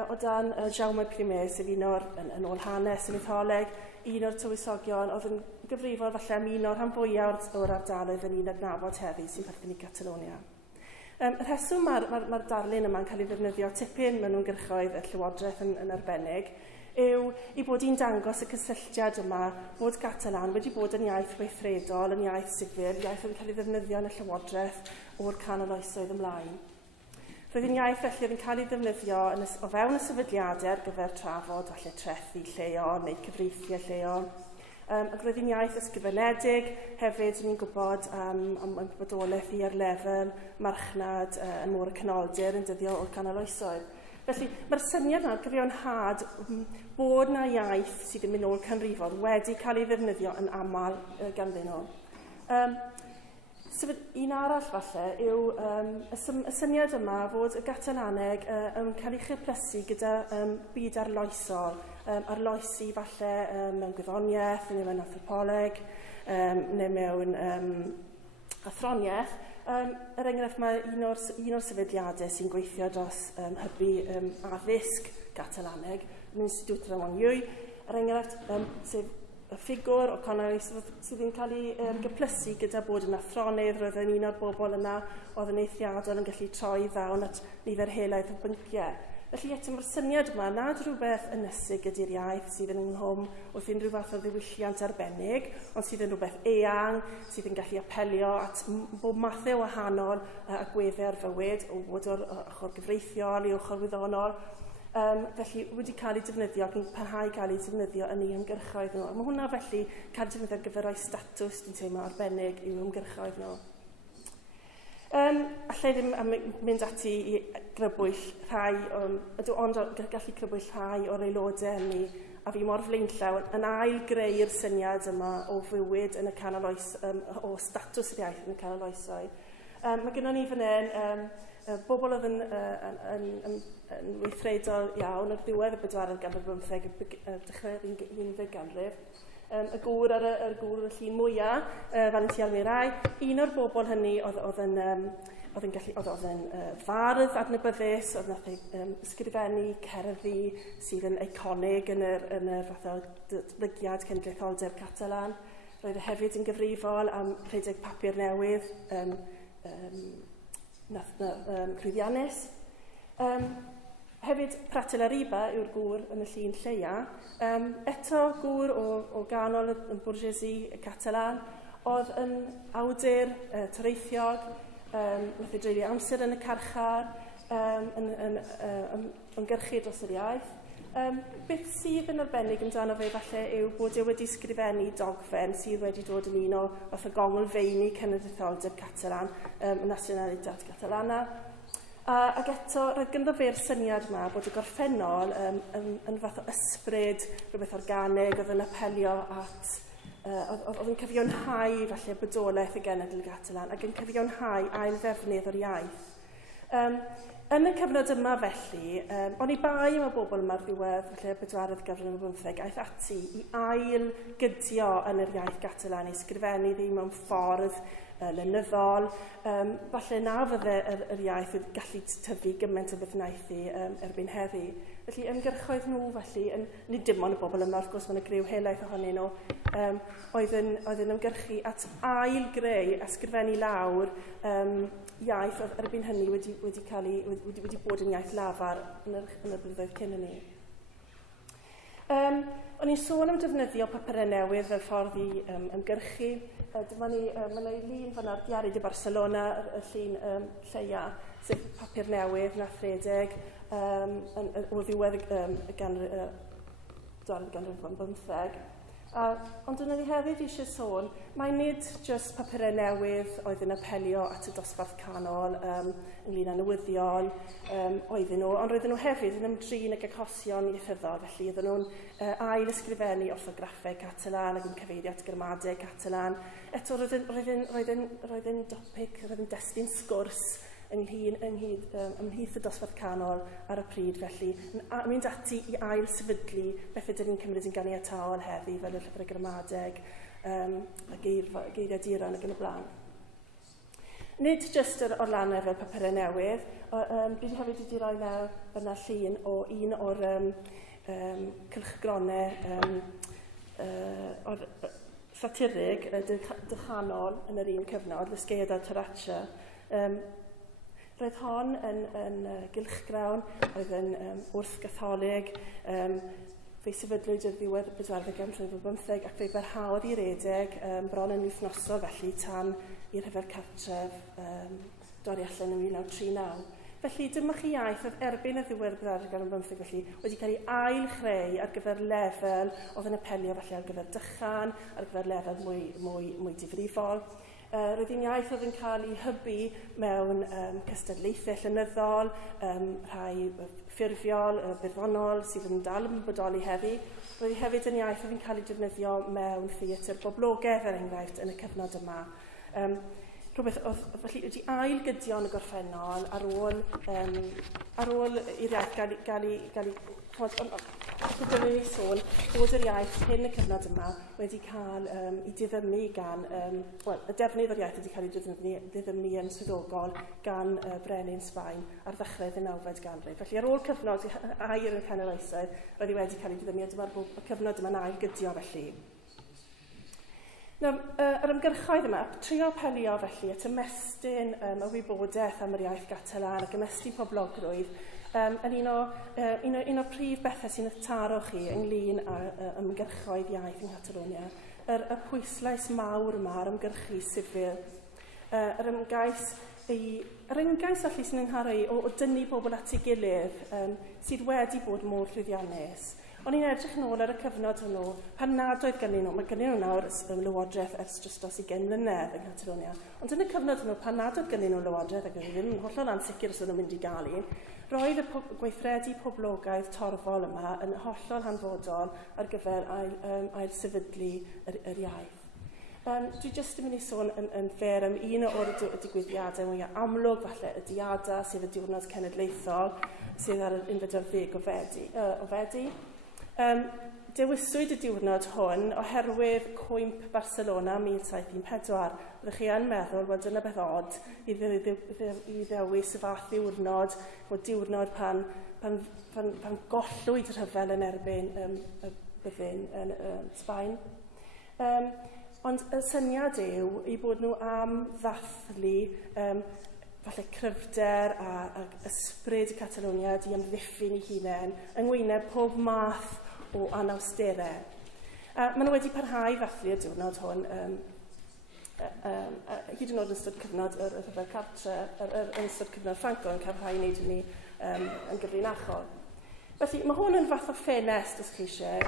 o dan Jaume I, sef un o'r, yn ôl hanes yn eitholeg, un o'r tywysogion oedd yn gyfrifol falle am un o'r rhan fwyaf o'r ardaloedd yn un adnabod heddi sy'n perthyn I Catalonia. Y rheswm mae'r darlun yma'n cael ei ddefnyddio tipyn mewn ymgyrchoedd y Llywodraeth yn arbennig yw I bod hi'n dangos y cysylltiad yma bod Catalan wedi bod yn iaith weithredol, yn iaith sifil, iaith oedd yn cael ei ddefnyddio yn y Llywodraeth o'r canol oesoedd ymlaen. Roedd yn iaith felly yn cael ei ddefnyddio o fewn y sefydliadau ar gyfer trafod falle trethu lleol neu cyfreithiau lleol. Ac roedd yn iaith ysgrifenedig, hefyd ni'n gwybod am ymwybodolaeth i ar lefel marchnad yn môr y canoldir yn dyddio o'r canol oesoedd. Felly, mae'r syniad yna gyfiawnhad bod yna iaith sydd yn mynd o'r canrifodd wedi cael ei ddefnyddio yn aml ganddyn nhw. Un arall falle yw y syniad yma fod y Gatalaneg yn cael ei chyplysu gyda byd arloesol, arloesi falle mewn gwyddoniaeth, neu mewn anthropoleg, neu mewn athroniaeth. Enghraifft, mae un o'r sefydliadau sy'n gweithio dros hybu addysg Gatalaneg yn Institut Ramoniwy. Enghraifft, sef y ffigwr o Canolfan sydd yn cael ei gyplysu gyda bod yn athronydd, roedd yn un o'r bobl yna oedd yn eithriadol yn gallu troi fewn at nifer helaeth o bynciau. Felly eto mae'r syniad yma nad rhywbeth ynysig gyda'r iaith sydd yn ynghlwm wrth unrhyw fath o ddiwylliant arbennig, ond sydd yn rhywbeth eang, sydd yn gallu apelio at bob mathau wahanol agweddau ar fywyd, o bod o'r ochr gyfreithiol i ochr wyddonol. Felly wedi cael ei defnyddio, ac yn parhau cael ei defnyddio yn ei ymgyrchoedd nhw. Mae hwnna felly cael ei defnyddio ar gyfer rhoi statws dwi'n teimlo arbennig i'w ymgyrchoedd nhw. Allai ddim mynd ati i grybwyll rhai, ond gallu crybwyll rhai o'r aelodau hynny, a fi mor flaenllaw yn ail greu'r syniad yma o fywyd yn y canol o statws yr iaith yn y canol oesoedd. Mae gennym ni fan hyn bobl oedd yn weithredol iawn ar ddiwedd y 4th ganrif 15 dechrau'r 19th ganrif. Y gŵr ar y llun mwyaf, Valentí Almirai. Un o'r bobl hynny oedd yn fardd adnabyddus, oedd nath ei ysgrifennu cerddi sydd yn eiconig yn yr fath o datblygiad cenedlaetholdeb Catalan. Roedd hefyd yn gyfrifol am rhedeg papur newydd llwyddiannus. Hefyd, Pratel Ariba yw'r gŵr yn y llun lleia. Eto gŵr o ganol y bourgeoisie Catalan, oedd yn awdur toreithiog, nath ei dreulio amser yn y carchar, yn ymgyrchu dros yr iaith. Beth sydd yn arbennig amdano fe falle yw bod e wedi sgrifennu dogfen sydd wedi dod yn un o fath o gongl feini cenedlaetholdeb Catalan, y Nacionalitat Catalana. Ac eto, roedd gyda fe'r syniad yma bod y gorffennol yn fath o ysbryd, rhywbeth organig, oedd yn apelio at, oedd yn cyfiawnhau falle bodolaeth y genedl Catalan, ac yn cyfiawnhau ail ddefnydd o'r iaith. Yn y cyfnod yma felly, ond i bai yma bobl yma'r ddiwedd, falle 4th ganrif 15, aeth ati i ail gydio yn yr iaith Catalan, i sgrifennu ddim mewn ffordd lenyddol. Falle na fydde yr iaith wedi gallu tyfu gymaint o beth wnaeth i erbyn heddi. Felly ymgyrchoedd nhw felly, nid dim ond y bobl yma, wrth gwrs mae'n y griw helaeth ohonyn nhw, oedd yn ymgyrchu at ail greu a sgrifennu lawr iaith oedd erbyn hynny wedi bod yn iaith lafar yn y blynyddoedd cyn hynny. O'n i'n sôn am defnyddio papurau newydd fel ffordd i ymgyrchu. Mae yna lun fan ar Diari de Barcelona, y llun lleia, sef papur newydd na thredeg o ddiwedd y ganrif 15. Ond yna ni hefyd eisiau sôn, mae nid jyst papurau newydd oedd yn apelio at y dosbarth canol ynglyn â newyddion oedden nhw, ond roedden nhw hefyd yn ymdrin ag achosion ieithyddol, felly oedden nhw'n ail ysgrifennu orthograffau Catalan ac yn cyfeirio at gramadeg Catalan. Eto roedd yn dopic, roedd yn destun sgwrs ymhlith y dosbarth canol ar y pryd, felly mynd ati i ail sefydlu beth ydyn ni'n cymryd yn ganiataol heddi fel y llyfrau gramadeg a geiriaduron ac yn y blaen. Nid jyst o'r lan fel papurau newydd, bydd hefyd wedi rhoi mewn yna llun o un o'r cylchgronau satirig dychanol yn yr un cyfnod, Ysgeiad a Tarracha. Roedd hon yn gylchgrawn, oedd yn wrth-gatholig, fe sefydlwyd i'r ddiwedd y 4th ganrif 15 ac fe barhaodd i redeg bron yn wythnosol felly tan i'r rhyfel cartref dorri allan yn 1939. Felly, dyma chi iaith oedd erbyn y ddiwedd ar gan 15 felly wedi cael ei ail-chreu ar gyfer lefel oedd yn apelio felly ar gyfer dychan, ar gyfer lefel mwy difrifol. Roedd hi'n iaith oedd yn cael ei hybu mewn cystadlaethau llenyddol, rhai ffurfiol, beddonol sydd yn dal yn bodoli heddi. Roedd hi hefyd yn iaith oedd yn cael ei defnyddio mewn theatr boblogaidd er enghraifft yn y cyfnod yma. Rhywbeth oedd felly wedi ail-gydio yn y gorffennol ar ôl i'r iaith gael ei Byddwn ni'n sôn bod yr iaith hyn y cyfnod yma wedi cael ei diddymu gan, y defnydd o'r iaith wedi cael ei diddymu yn swyddogol gan brenin Sbaen ar ddechrau 19fed ganrif. Felly ar ôl cyfnod air yn y canol oesoedd, roedd hi wedi cael ei diddymu, dyma'r cyfnod yma'n ail-gydio felly. Yr ymgyrchoedd yma, trio apelio felly at ymestyn y wybodaeth am yr iaith Catalan ac ymestyn poblogrwydd yn un o prif bethau sy'n eich taro chi ynglyn â ymgyrchoedd iaith yng Nghatalonia. Y pwyslais mawr yma ar ymgyrchu sifil. Yr ymgais felly sy'n enharo i o dynnu bobl at ei gilydd sydd wedi bod mor llwyddiannus. O'n i'n edrych nôl ar y cyfnod hwnnw, pan nad oedd gennyn nhw, mae gennyn nhw nawr lywodraeth ers dros 20 mlynedd yng Nghatalonia, ond yn y cyfnod hwnnw, pan nad oedd gennyn nhw lywodraeth ac oedd ddim yn hollol ansicr os oedd nhw'n mynd i gael un, roedd y gweithredu poblogaidd torfol yma yn hollol hanfodol ar gyfer ail sefydlu yr iaith. Dwi jyst yn mynd i sôn yn fer am un o'r digwyddiadau mwyaf amlwg, falle y diada sydd y diwrnod cenedlaethol sydd ar yr 11 o Fedi. Dewiswyd y diwrnod hwn oherwydd cwymp Barcelona 1714. Byddwch chi yn meddwl bod yna beth od i ddewis y fath diwrnod, o diwrnod pan gollwyd y rhyfel yn erbyn byddin yn Sbaen. Ond y syniad yw i bod nhw am ddathlu falle cryfder a ysbryd y Catalonia di amddiffyn ei hunain yngwyneb pob math o anawsterau. Maen nhw wedi parhau ddathlu y diwrnod hwn hyd yn oed yn ystod cyfnod yr rhyfel cartre, yn ystod cyfnod Franco yn cael rhai wneud hynny yn gyfrinachol. Felly mae hwn yn fath o ffenest, os chi eisiau,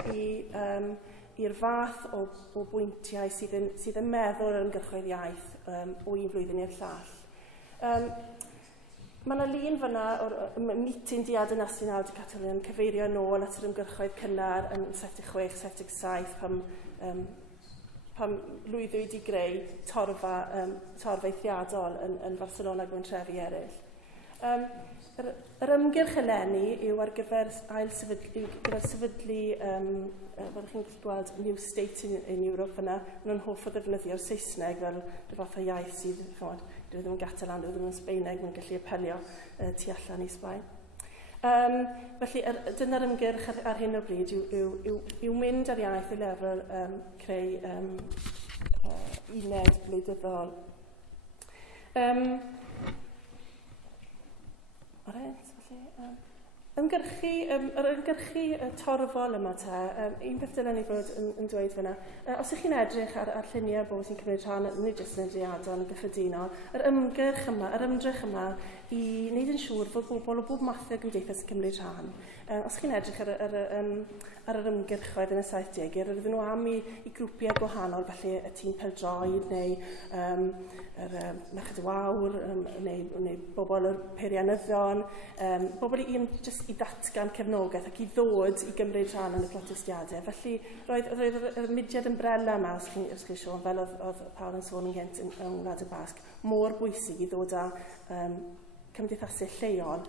i'r fath o bwyntiau sydd yn meddwl yr ymgyrchoedd iaith o un flwyddyn i'r llall. Mae yna lun fyna o'r meeting diad yn nasional di Catalan yn cyfeirio nôl at yr ymgyrchoedd cynnar yn 76-77 pam lwyddwyd i greu torfa eithriadol yn Barcelona ac mewn trefi eraill. Yr ymgyrch eleni yw ar gyfer sefydlu, fel chi'n gweld, New State in Europe yna, nhw'n hoff o ddefnyddio'r Saesneg fel fath o iaith sydd, dwi ddim yn Catalan, dwi ddim yn Sbaeneg, mae'n gallu apelio tu allan i Sbaen. Felly, dyna'r ymgyrch ar hyn o bryd yw mynd ar iaith i lefel creu uned gwleidyddol. Ymgyrchu torfol yma te, un peth dyna ni bod yn dweud fyna. Os ych chi'n edrych ar lluniau bod sy'n cymryd rhan, nid jyst yn edriadol yn gyffredinol, yr ymdrech yma i wneud yn siŵr fod bobl o bob mathau Gymdeithas yn cymryd rhan. Os chi'n edrych ar yr ymgyrchoedd yn y 70au, roedden nhw am i grwpiau gwahanol, felly y tîm pêl-droed neu Merched Wawr neu bobl o'r peirianyddion, bobl i ddatgan cefnogaeth ac i ddod i gymryd rhan yn y protestiadau. Felly roedd yr mudiad ymbrella yma, os chi sôn, fel oedd Paul yn sôn yn gynt yn Wlad y Basg, mor bwysig i ddod â cymdeithasau lleol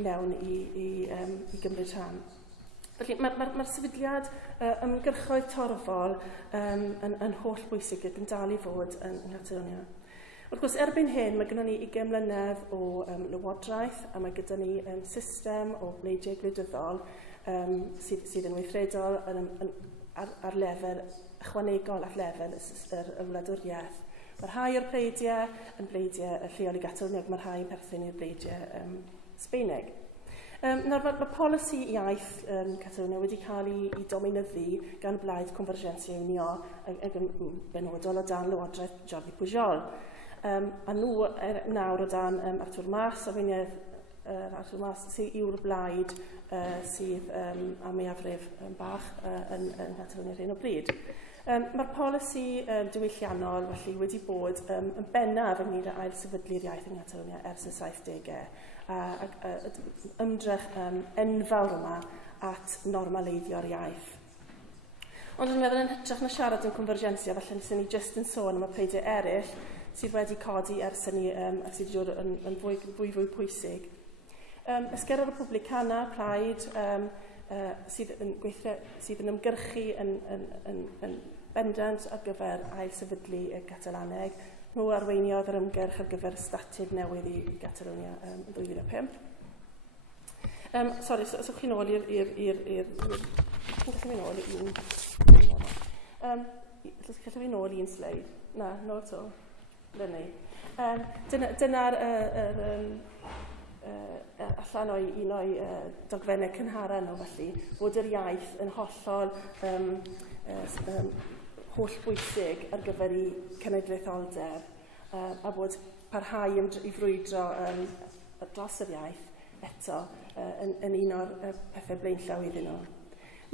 mewn i gymryd rhan. Felly mae'r sefydliad ymgyrchoedd torfol yn holl bwysig ac yn dal i fod yn Catalonia. Wrth gwrs, erbyn hyn, mae gennym ni 20 mlynedd o lywodraeth a mae gyda ni system o bleidiau gwleidyddol sydd yn weithredol ar lefel ychwanegol at lefel y wladwriaeth. Mae rhai o'r bleidiau yn bleidiau lleol i Catalonia ac mae rhai yn perthyn i'r bleidiau Sbaeneg. Mae polisi iaith Catalonia wedi cael ei dominyddu gan blaid Convergència i Unió ac yn benodol o dan lywodraeth Jordi Pujol. A nhw nawr o dan Artur Mas, arweinydd sydd yw'r blaid sydd am mwyafrif bach yn Catalonia ar hyn o bryd. Mae'r polisi diwylliannol felly wedi bod yn bennaf ynglŷn â ail sefydlu'r iaith yng Catalonia ers y 70au. Ymdrech enfawr yma at normaleiddio'r iaith. Ond dwi'n meddwl yn hytrach na siarad yn convergensia, felly nes ni jyst yn sôn am y pleidiau eraill sydd wedi codi ers hynny a sydd wedi dod yn fwy pwysig. Esgyrra Republicana, plaid sydd yn ymgyrchu yn bendant ar gyfer ail sefydlu y Catalaneg. Nhw arweiniodd yr ymgyrch ar gyfer statud newydd i Catalonia yn 2005. Sori, so chi'n ôl i'n sleid? Na, no to. Dyna'r allan o'i un o'i dogfennau cynhara nhw felly, bod yr iaith yn hollol holl bwysig ar gyfer i cenedlaetholdeb a bod parhau i frwydro dros yr iaith eto yn un o'r pethau blaenllaw iddyn nhw.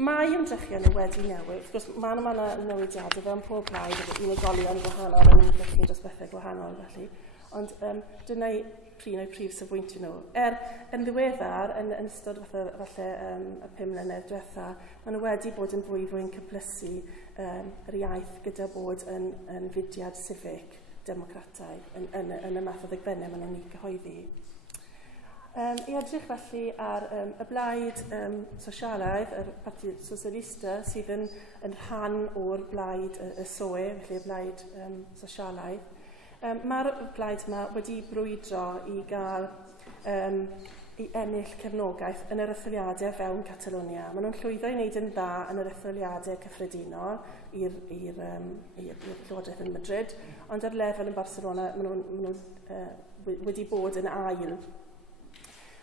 Mae ymdrechion wedi newid. Wrth gwrs, mae yna newidiadau fewn pob blaid, unigolion gwahanol yn ymdrechu dros bethau gwahanol felly. Ond dyna'i prif safbwyntio nhw. Yn ddiweddar, yn ystod falle y 5 mlynedd diwetha, maen nhw wedi bod yn fwy'n cyplysu yr iaith gyda bod yn fudiad civic democrataidd yn y math o ddegfennau maen nhw'n ei gyhoeddi. I edrych felly ar y blaid sosialaidd, y Parti Socialista, sydd yn rhan o'r blaid y SOE, felly y blaid sosialaidd. Mae'r blaid yma wedi brwydro i gael i ennill cefnogaeth yn yr etholiadau fewn Catalonia. Maen nhw'n llwyddo i wneud yn dda yn yr etholiadau cyffredinol i'r Llywodraeth yn Madrid, ond ar lefel yn Barcelona maen nhw wedi bod yn ail.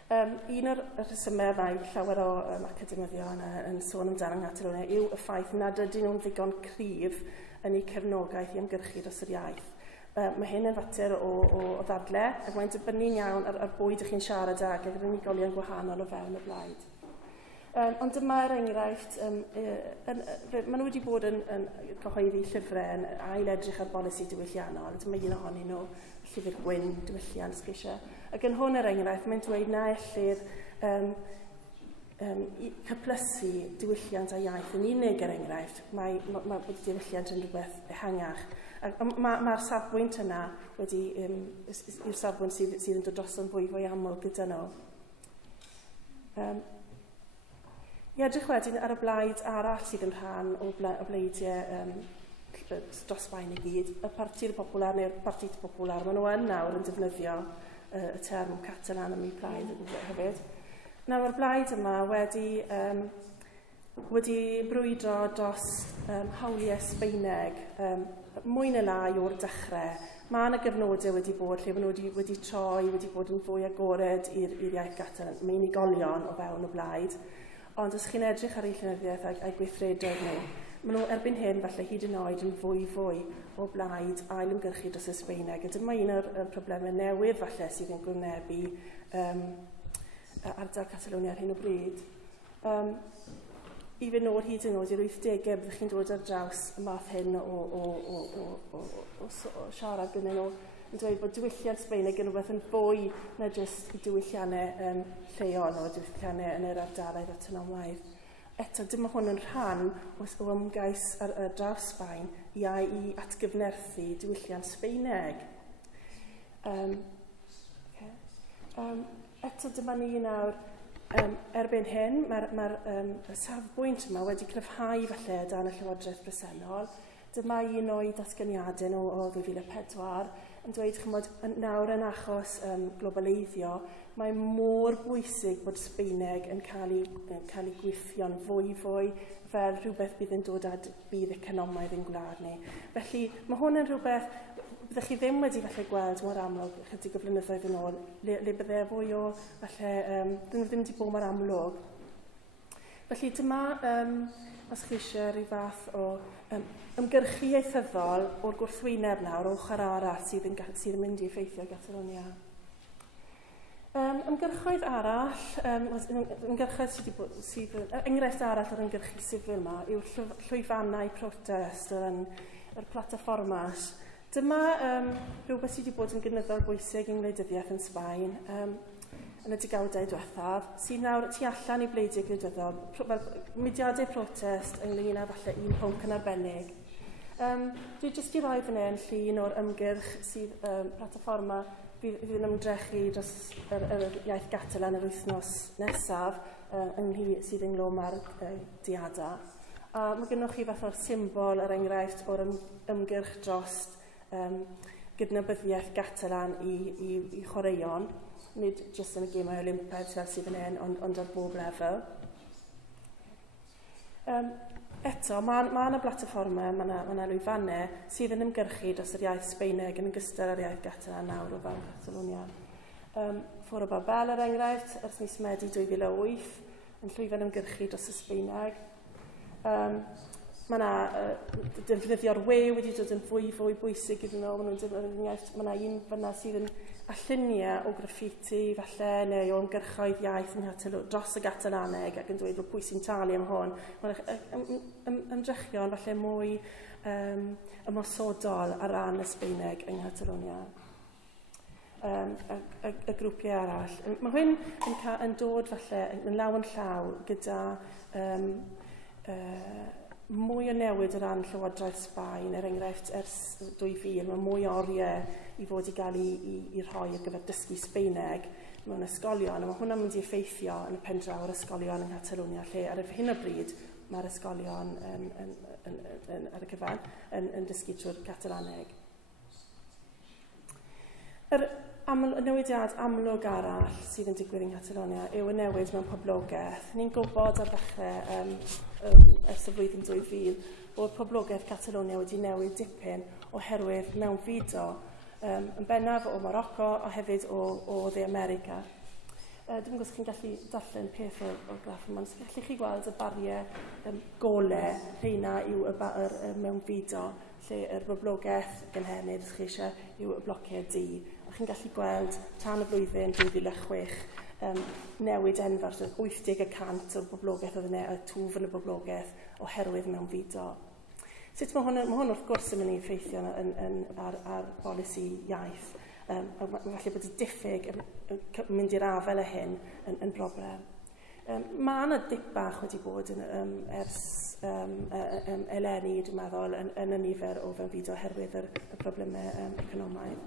Un o'r rhesymau mae llawer o academyddion yn sôn amdano yng Catalonia yw y ffaith nad ydyn nhw'n ddigon cryf yn eu cefnogaeth i ymgyrchu dros yr iaith. Mae hyn yn fater o ddadle, ac mae'n dibynnu'n iawn ar bwyd ych chi'n siarad ag gyda'r unigolion gwahanol o fewn y blaid. Ond dyma'r enghraifft, maen nhw wedi bod yn cyhoeddi llyfrau yn ail edrych ar bolisi diwylliannol. Dyma un ohonyn nhw, llyfr gwyn diwylliant sgeisio. Ac yn hwn yr enghraifft, mae'n dweud na ellir cyplysu diwylliant a iaith yn unig yr enghraifft. Mae bod diwylliant yn rhywbeth ehangach. Mae'r safbwynt yna yw'r safbwynt sydd yn dod droso'n fwy aml gyda nhw. I edrych wedyn ar y blaid arall sydd yn rhan o bleidiau dros Sbaen i gyd, y Partit Popular neu'r Partit Popular, maen nhw yn nawr yn defnyddio y term Catalan am eu blaid hefyd. Nawr, y blaid yma wedi brwydro dros hawliau Sbaeneg, mwy neu lai o'r dechrau. Mae yna gyfnodau wedi bod lle maen nhw wedi troi, wedi bod yn fwy agored i'r iaith Catalan. Mae unigolion o fewn y blaid. Ond os chi'n edrych ar eu llenyddiaeth a'i gweithredoedd nhw, maen nhw erbyn hyn falle hyd yn oed yn fwy o blaid ail ymgyrchu dros y Sbaeneg. A dyma un o'r problemau newydd falle sydd yn gwnebu ardal Catalonia ar hyn o bryd. I fynd nôl hyd yn oed i'r 80au, byddwch chi'n dod ar draws y math hyn o siarad gyda nhw yn dweud bod diwylliant Sbaeneg yn rhywbeth yn fwy na jyst i diwylliannau lleol o diwylliannau yn yr ardaloedd autonomaidd. Eto, dyma hwn yn rhan o ymgais ar draws Sbaen i atgyfnerthu diwylliant Sbaeneg. Eto, dyma ni nawr, erbyn hyn, mae'r safbwynt yma wedi cryfhau falle dan y Llywodraeth Bresennol. Dyma un o'i datganiadau nhw o 2004 yn dweud chymod nawr yn achos globaleiddio, mae mor bwysig bod Sbaeneg yn cael ei gweithio'n fwy fel rhywbeth bydd yn dod at bydd economaidd yn gwlad ni. Felly mae hwn yn rhywbeth byddwch chi ddim wedi falle gweld mor amlwg chydig o flynyddoedd yn ôl, le byddai fwy o falle, dyn nhw ddim wedi bod mor amlwg. Felly dyma, os chi eisiau rhyw fath o ymgyrchu ieithyddol o'r gwrthwyneb nawr, ochr arall sydd yn mynd i effeithio Catalonia. Ymgyrchoedd arall, enghraifft arall o'r ymgyrchu sifil yma yw'r llwyfannau protest yr plataformas. Dyma rhywbeth sydd wedi bod yn gynyddol bwysig yng ngwleidyddiaeth yn Sbaen yn y degawdau diwethaf, sydd nawr tu allan i bleidiau gwleidyddol, mudiadau protest ynglyn â falle un pwnc yn arbennig. Dwi jyst i roi fan hyn llun o'r ymgyrch sydd plataforma fydd yn ymdrechu dros yr iaith Catalan yr wythnos nesaf sydd ynglwm ar diada. Mae gennych chi fath o'r symbol yr enghraifft o'r ymgyrch dros gydnabyddiaeth Catalan i chwaraeon, nid jyst yn y gemau Olympaidd fel sydd yn hyn, ond ar bob lefel. Eto, mae yna blatfformau, mae yna lwyfannau sydd yn ymgyrchu dros yr iaith Sbeineg yn ogystal â'r iaith Catalan nawr o fel Catalonia. Ffwr o Babel er enghraifft, ers mis Medi 2008, yn llwyfan ymgyrchu dros y Sbeineg. Mae yna defnyddio'r wew wedi dod yn fwy bwysig iddyn nhw. Mae yna un fyna sydd yn alluniau o graffiti falle neu o ymgyrchoedd iaith dros y Gatalaneg ac yn dweud bod pwy sy'n talu am hwn. Mae'n ymdrechion falle mwy ymosodol ar ran y Sbeineg yng Catalonia. Y grwpiau arall. Mae hyn yn dod falle yn law yn llaw gyda mwy o newid o ran Llywodraeth Sbaen, enghraifft ers 2000, mae mwy o oriau i fod i gael i rhoi ar gyfer dysgu Sbeineg mewn ysgolion, a mae hwnna'n mynd i effeithio yn y pen draw yr ysgolion yng Nghatalonia, lle ar hyn o bryd mae'r ysgolion ar y cyfan yn dysgu trwy'r Catalaneg. Y newidiad amlwg arall sydd yn digwydd yng Nghatalonia yw y newid mewn poblogaeth. Ni'n gwybod ar ddechrau ers y flwyddyn 2000 bod poblogaeth Catalonia wedi newid dipyn oherwydd mewn fido yn bennaf o Morocco a hefyd o De America. Dwi'n gwybod os chi'n gallu darllen peth o'r graff yma, so gallu chi gweld y bariau golau rheina yw mewn fido, lle yr boblogaeth gynhenid chi eisiau yw y blociau D. A chi'n gallu gweld tan y blwyddyn 2006 newid enfawr, 80% o'r boblogaeth oedd y twf yn y boblogaeth oherwydd mewn fido. Sut mae hwn wrth gwrs yn mynd i effeithio ar bolisi iaith. Falle bod y diffyg yn mynd i'r afel y hyn yn broblem. Mae yna dip bach wedi bod ers eleni, dwi'n meddwl, yn y nifer o fewn fido oherwydd y problemau economaidd.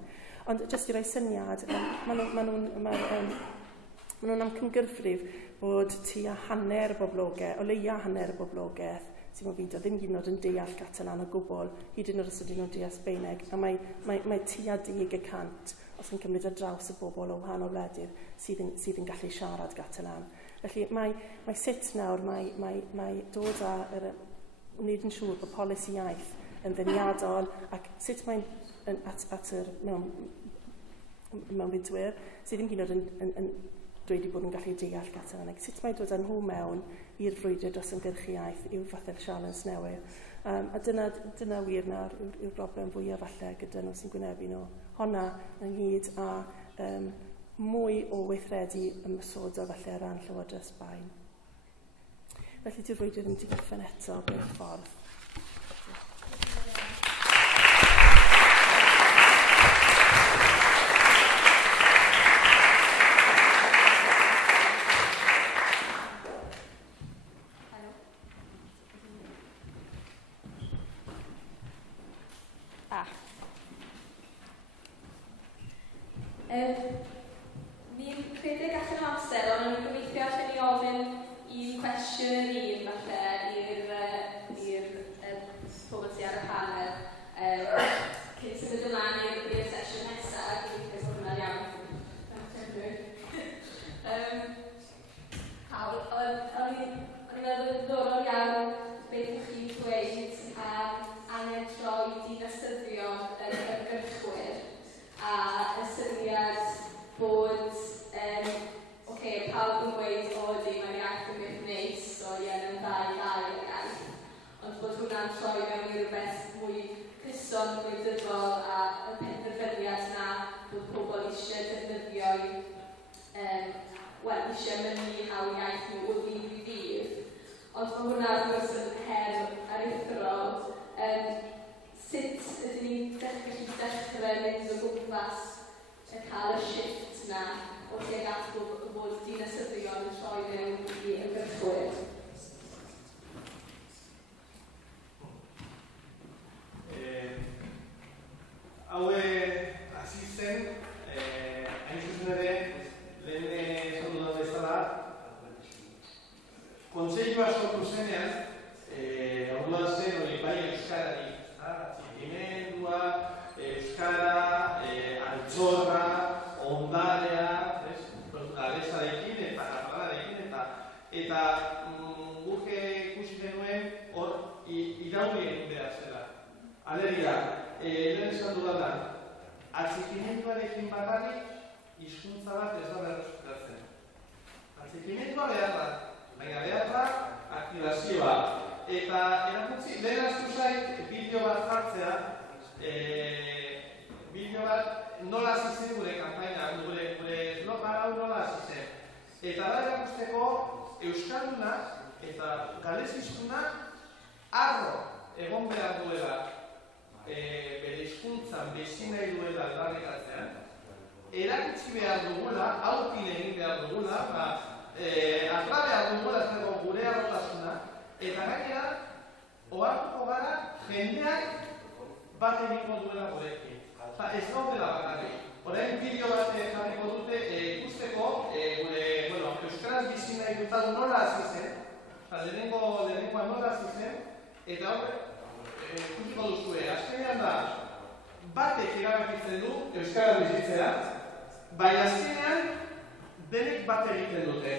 Ond jyst i roi syniad, maen nhw'n amcymgyrfrif bod tua hanner y boblogaeth, o leia hanner y boblogaeth sy'n mewn fido ddim gyd yn yn deall Catalan o gwbl, hyd yn oed os ydyn nhw'n deall Sbeineg, a mae tua 10% os yn cymryd ar draws y bobl o wahanol wledydd sydd yn gallu siarad Catalan. Felly mae sut nawr, mae dod â wneud yn siŵr bod polisi iaith yn ddeniadol ac sut mae'n at yr mewnfudwyr sydd ddim hyd yn oed yn dweud bod nhw'n gallu deall Catalaneg. Sut mae'n dod â nhw mewn i'r frwydr dros ymgyrchu iaith i'w fathau'r sialens newydd. A dyna wir nawr yw'r broblem fwyaf falle gyda nhw sy'n gwynebu nhw. Honna ynghyd a mwy o weithredu ymwysodol falle ar ran Llywodraeth Sbaen. Felly di'r frwydr yn digorffen eto beth ffordd. Fi'n credu gallen o amser, ond yn gobeithio allan ni ofyn un cwestiwn i'r pobl sydd ar y panel. Cyn symud ymlaen i'r sesiwn nesaf, gobeithio bod hwnna'n iawn. O'n i'n meddwl yn ddorol iawn beth ych chi'n dweud angen troi dinasyddio yr ymgyrchwyr. A y syniad bod, pawb yn gweud o di mae'n iaith yn beth neis, o yn ddau yr iaith. Ond bod hwnna'n troi mewn i rhywbeth mwy cyson, mwy dyfol a y penderfyniad na bod pobl eisiau defnyddio eisiau mynnu hawl iaith nhw o ddydd i ddydd. Ond mae hwnna wrth gwrs yn her aruthrol. Sut ydyn ni'n dechrau mynd o gwmpas cael y shift yna o tuag at bod dinasyddion yn troi mewn i ymgyrchwyr? Hau hasi zen, hain zuzen ere, lehen esan dudan bezala, Kontseilua sortu zenean, orduan zen hori bai euskarari, atxikimendua, euskara, altxorra, ondarea, galesarekin eta katalarekin, eta guk ikusi genuen hor irauli egin behar zela. Alegia, lehen esan dudan, atxikimenduarekin bakarrik hizkuntza bat ez da berreskuratzen. Atxikimendua behar da, baina behar da aktibazioa. Eta erakutsi, lehen astu zait bideo bat jartzea, bideo bat nola hasi zen gure kanpaina, gure eslogan hau nola hasi zen. Eta da erakusteko euskaldunak eta galesiztunak arro egon behar duela bere hizkuntzan bizi nahi duela aldarrikatzean, erakutsi behar dugula, aurkin egin behar dugula, atla behar dugula zego gure arrotasuna, eta gainera, ohartuko gara jendeak bat egingo duela gurekin. Ez gaudela bakarrik. Orain bideo bat jarriko dute ikusteko gure euskaraz bizi nahi dutadu nola hasi zen, lehenengoa nola hasi zen, eta hor ikusiko duzue. Azkenean da, batek erabakitzen du euskaraz bizitzea, baina azkenean denek bat egiten dute.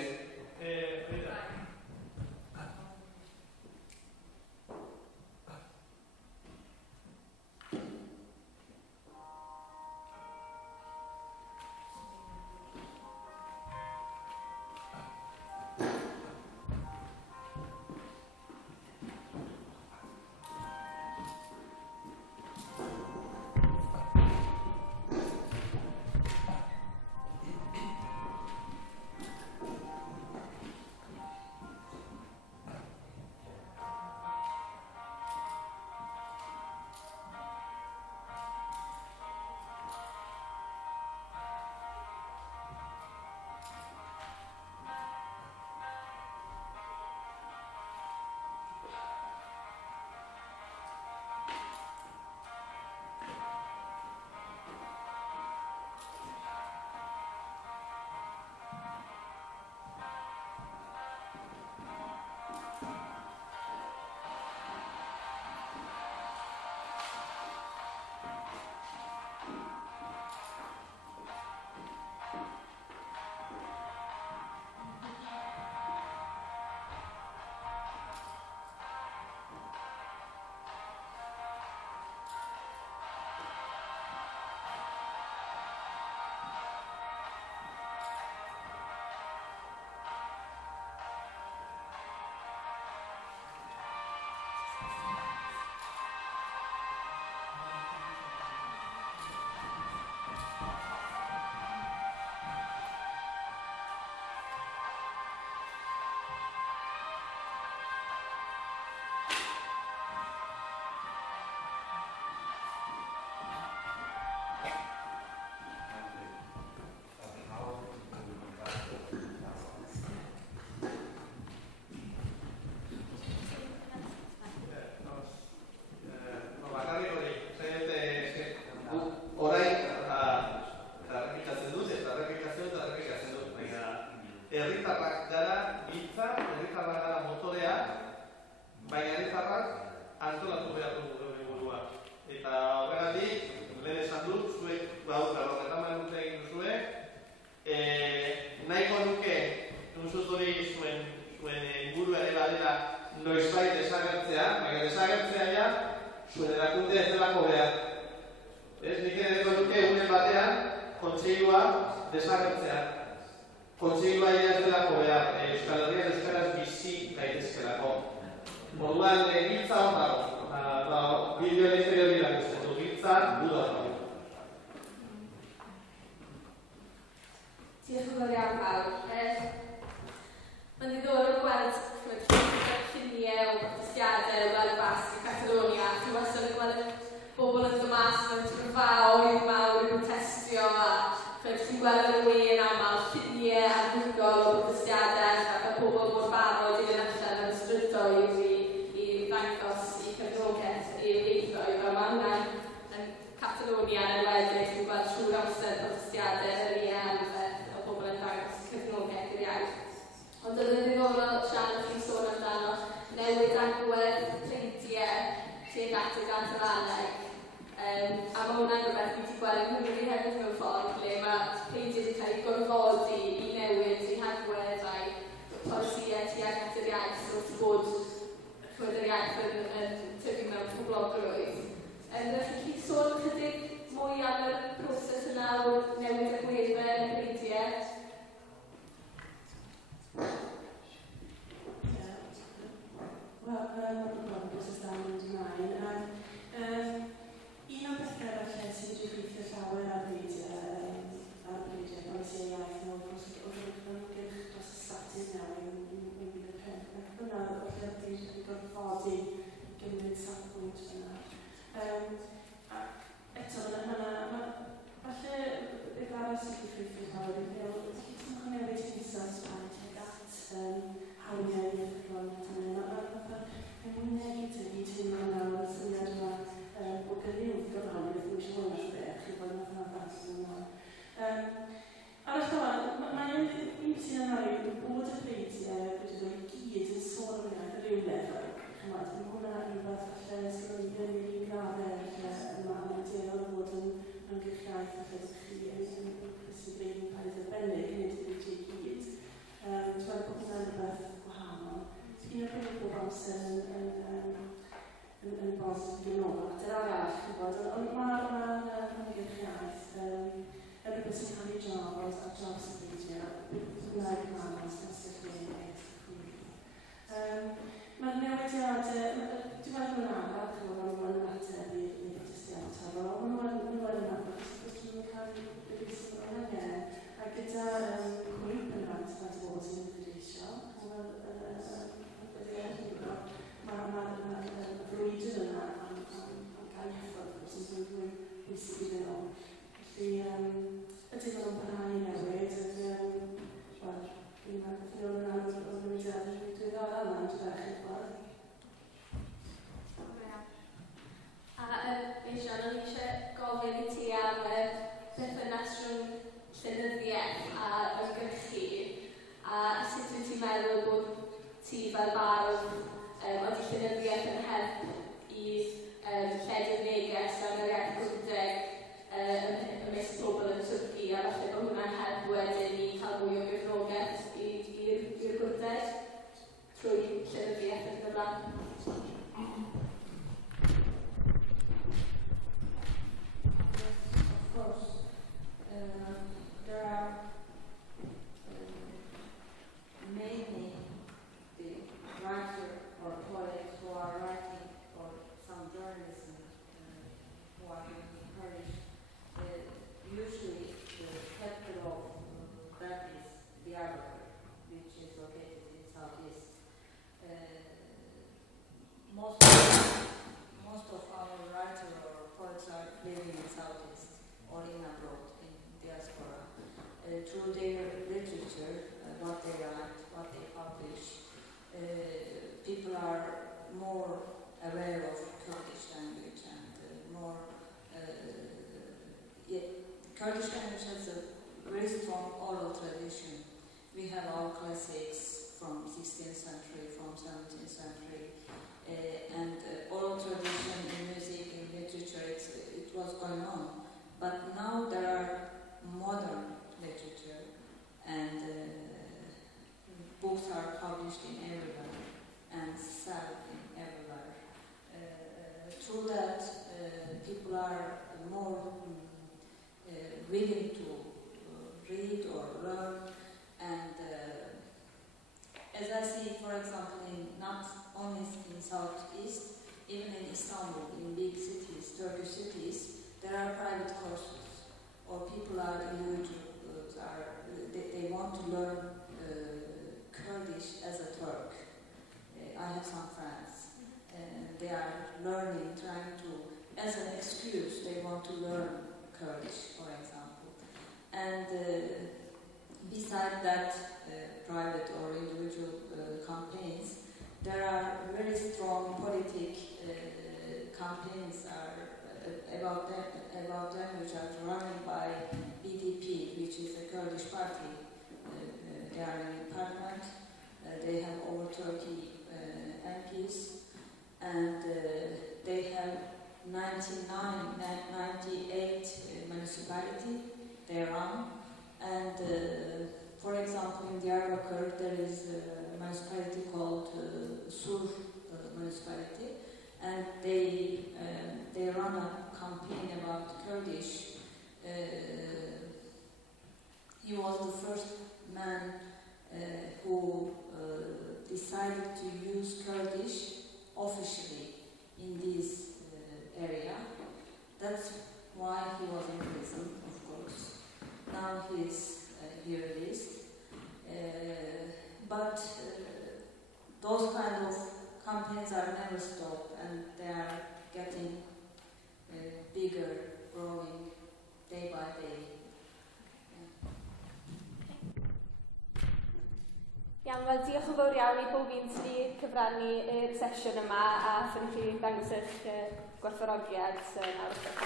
Kontseilua desagertzea. Kontseilua ez delako behar, Euskal Herrian euskaraz bizi gaitezkelako. Orduan, giltza hor dago. Bideoen izterio dira guztetu, giltza duda dago. fawr iawn pawb. Mae'n ddiddorol gweld lluniau o protestiadau o Wlad y Basg i Catalonia. Dwi'n wastad yn gweld bobl yn dod mas mewn trofao i'w mawr i protestio a chi'n gweld yn y wen aml lluniau arbenigol o protestiadau a pobl mor barod i fynd allan yn strydoedd i ddangos i cefnogaeth i'r ieithoedd. A mae hwnna'n yn Catalonia yn enwedig, dwi'n gweld trwy'r amser protestiadau yr o bobl yn ddangos cefnogaeth i'r iaith. Ond oedd yn ddiddorol siarad chi'n sôn amdano newid agwedd printiau tuag at y Ganolfaneg. A mae hwnna'n rhywbeth fi wedi gweld yn Nghymru hefyd mewn ffordd, lle mae peintiau wedi cael ei gorfodi i newid eu hagwedd a'i polisiau tuag at yr iaith wrth bod yr iaith yn tyfu mewn poblogrwydd. Felly chi sôn chydig mwy am y broses yna o newid agweddau yn y peintiau? Wel, mae'n broses da yn mynd ymlaen. Un o'r bethau falle sydd wedi gweithio llawer ar beidiau polisi iaith mewn ymgyrch dros y statyn newydd yn bydd y pen. Ac hwnna falle wedi gorfodi gymryd safbwynt yna. Eto, falle y garau sydd wedi gweithio llawer yn cael yn newid cynsa's pan tuag at hawliau i ddechrau yn newid i teimlo nawr y syniad yma o gyrru'n gyfraniaeth yn siŵr o'r beth i fod yn fath yna. Arall dyma, mae'n un sy'n angen bod y beidiau wedi dod i gyd yn sôn o'r iaith ar ryw lefel. Mae hwnna rhywbeth falle sy'n yn un gradau yma yn dueddol o fod yn ymgyrchiaeth falle chi yn sydd yn cael ei ddibynnu nid ydy i gyd. Dwi'n bod hwnna'n rhywbeth gwahanol. Un o'r prif bob amser yn bosib yn ôl. Dyna arall, ond mae'r ymgyrchiaeth yn rhywbeth sy'n cael ei drafod ar draws y beidio. Gymraeg manos, nesaf Mae'r newidiadau, dwi'n meddwl yn arall, mae'n ateb i'r protestiadau, ond mae'n arall, os dwi'n cael ei bwysig o'n angen, a gyda grŵp yn rhan sy'n bod sy'n ymwneud mae'r frwydr yna am gael hyffordd sy'n fwy bwysig iddyn nhw. Felly, ydy nhw'n parhau newid, wel, dwi'n meddwl yn arall o'r newidiadau dwi'n ddod yna yn ddech i'r ffordd. A Bejan, o'n i eisiau gofyn i ti am berthynas rhwng llenyddiaeth a ymgyrchu, a sut wyt ti'n meddwl bod ti fel bardd oedd llenyddiaeth yn help i lledu'r neges am yr iaith Gymraeg ymysg pobl yn Twrci, a falle bod hwnna'n help wedyn i cael mwy o gefnogaeth i'r Gymraeg trwy llenyddiaeth yn y blaen. Of course, there are mainly the writer or poets who are writing, or some journalism who are being encouraged. Usually, the capital of that is the Abertawe, which is located in southeast. Most of our writers or poets are living in southeast or in abroad, in diaspora. Through their literature, what they write, what they publish, people are more aware of Kurdish language and more. Kurdish language has a very strong oral tradition. We have our classics from 16th century, from 17th century, and oral tradition in music, in literature, it was going on. But now there are modern literature, and books are published in everywhere and sold in everywhere. Through that, people are more willing to read or learn, and as I see, for example, not only in southeast, even in Istanbul, in big cities, Turkish cities, there are private courses, or people are individuals, they they want to learn Kurdish as a Turk. I have some friends, and they are learning, trying to, as an excuse, they want to learn Kurdish, for example. And beside that, private or individual campaigns, there are very strong politic campaigns about them which are running by BDP, which is a Kurdish party. They are in parliament. They have over 30 MPs, and they have 98 municipalities they run. And for example, in Diyarbakir, there is a municipality called Sur municipality, and they run a campaign about Kurdish. He was the first man who decided to use Kurdish officially in this area. That's why he was in prison, of course. Now he's here released. But those kind of campaigns are never stopped, and they are getting bigger, growing day by day. Iawn, wel diolch yn fawr iawn I bob un sydd wedi cyfrannu i'r sesiwn yma a ffynnu chi ddangos eich gwerthfawrogiad nawr wrth eich.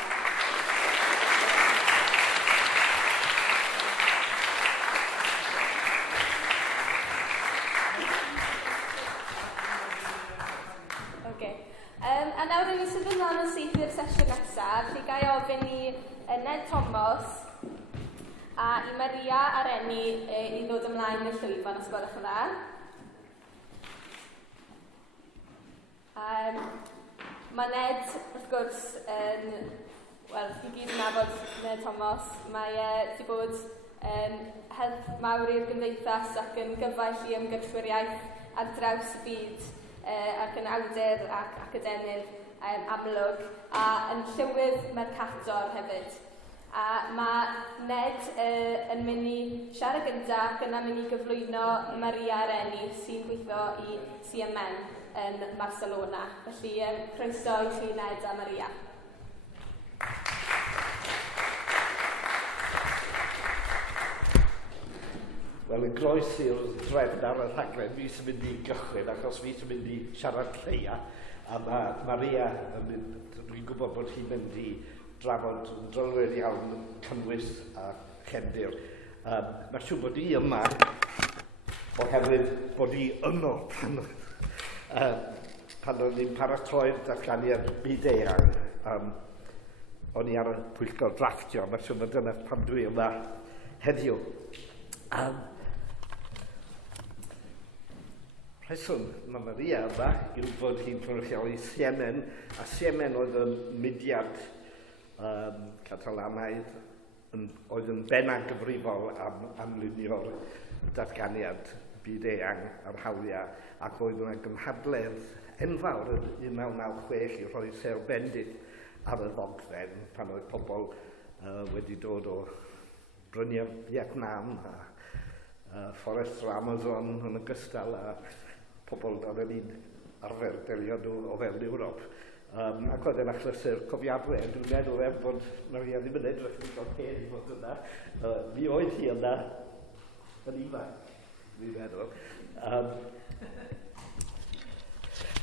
A nawr rydyn ni sydd yn ymlaen yn syth i'r sesiwn nesaf, lle gai ofyn I Ned Thomas a I Maria Arenys I ddod ymlaen i'r llwyfan os gwelwch yn dda. Mae Ned, wrth gwrs, wel, chi gyd yn nabod Ned Thomas, mae wedi bod help mawr i'r Gymdeithas ac yn gyfaill I ymgyrchu'r iaith ar draws y byd ac yn awdur ac academydd amlwg a yn llywydd Mercator hefyd. A mae Ned yn mynd I siarad gyda ac yna mynd I gyflwyno Maria Arenys sy'n gweithio I CIEMEN yn Barcelona. Felly, croeso I chi Ned a Maria. Wel, yn groes i'r drefn ar y rhaglen, fi sy'n mynd I gychwyn, achos fi sy'n mynd I siarad lleia. A mae Maria, dwi'n gwybod bod hi'n mynd I drafod drylwyr iawn yn cynnwys a chefndir. Mae'n siŵr bod I yma oherwydd bod I yno pan o'n i'n paratroi'r datganiad byd eang. O'n I ar y pwyllgor drafftio, mae'n siŵr bod dyna pan dwi yma heddiw. Rheswm mae Maria yma yw bod hi'n cynrychioli CIEMEN, a CIEMEN oedd yn mudiad Catalanaidd oedd yn benna gyfrifol am amlunio'r datganiad byd eang a'r hawliau ac oedd yna gynhadledd enfawr yn 1996 I roi ser bendith ar y ddogfen pan oedd pobl wedi dod o bryniau Vietnam a fforestr Amazon yn ogystal a pobl oedd yn un arfer delio nhw o fewn Ewrop. Ac oedd e'n achlysur cofiadwy, dwi'n meddwl bod Maria ddim yn edrych yn dod hen I fod yna. Mi oedd hi yna yn ifanc, dwi'n meddwl.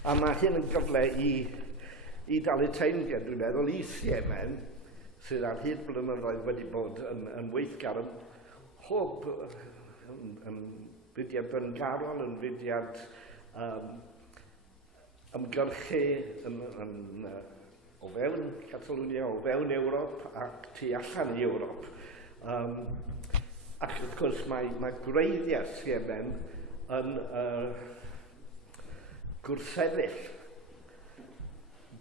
A mae hyn yn gyfle I dalu teimlad, dwi'n meddwl, I CIEMEN, sydd ar hyd blynyddoedd wedi bod yn weithgar yn hob yn fudiad byngarol, yn fudiad ymgyrchu o fewn Catalwnia, o fewn Ewrop ac tu allan I Ewrop. Ac wrth gwrs mae gwreiddiau CIEMEN yn gwrthsefyll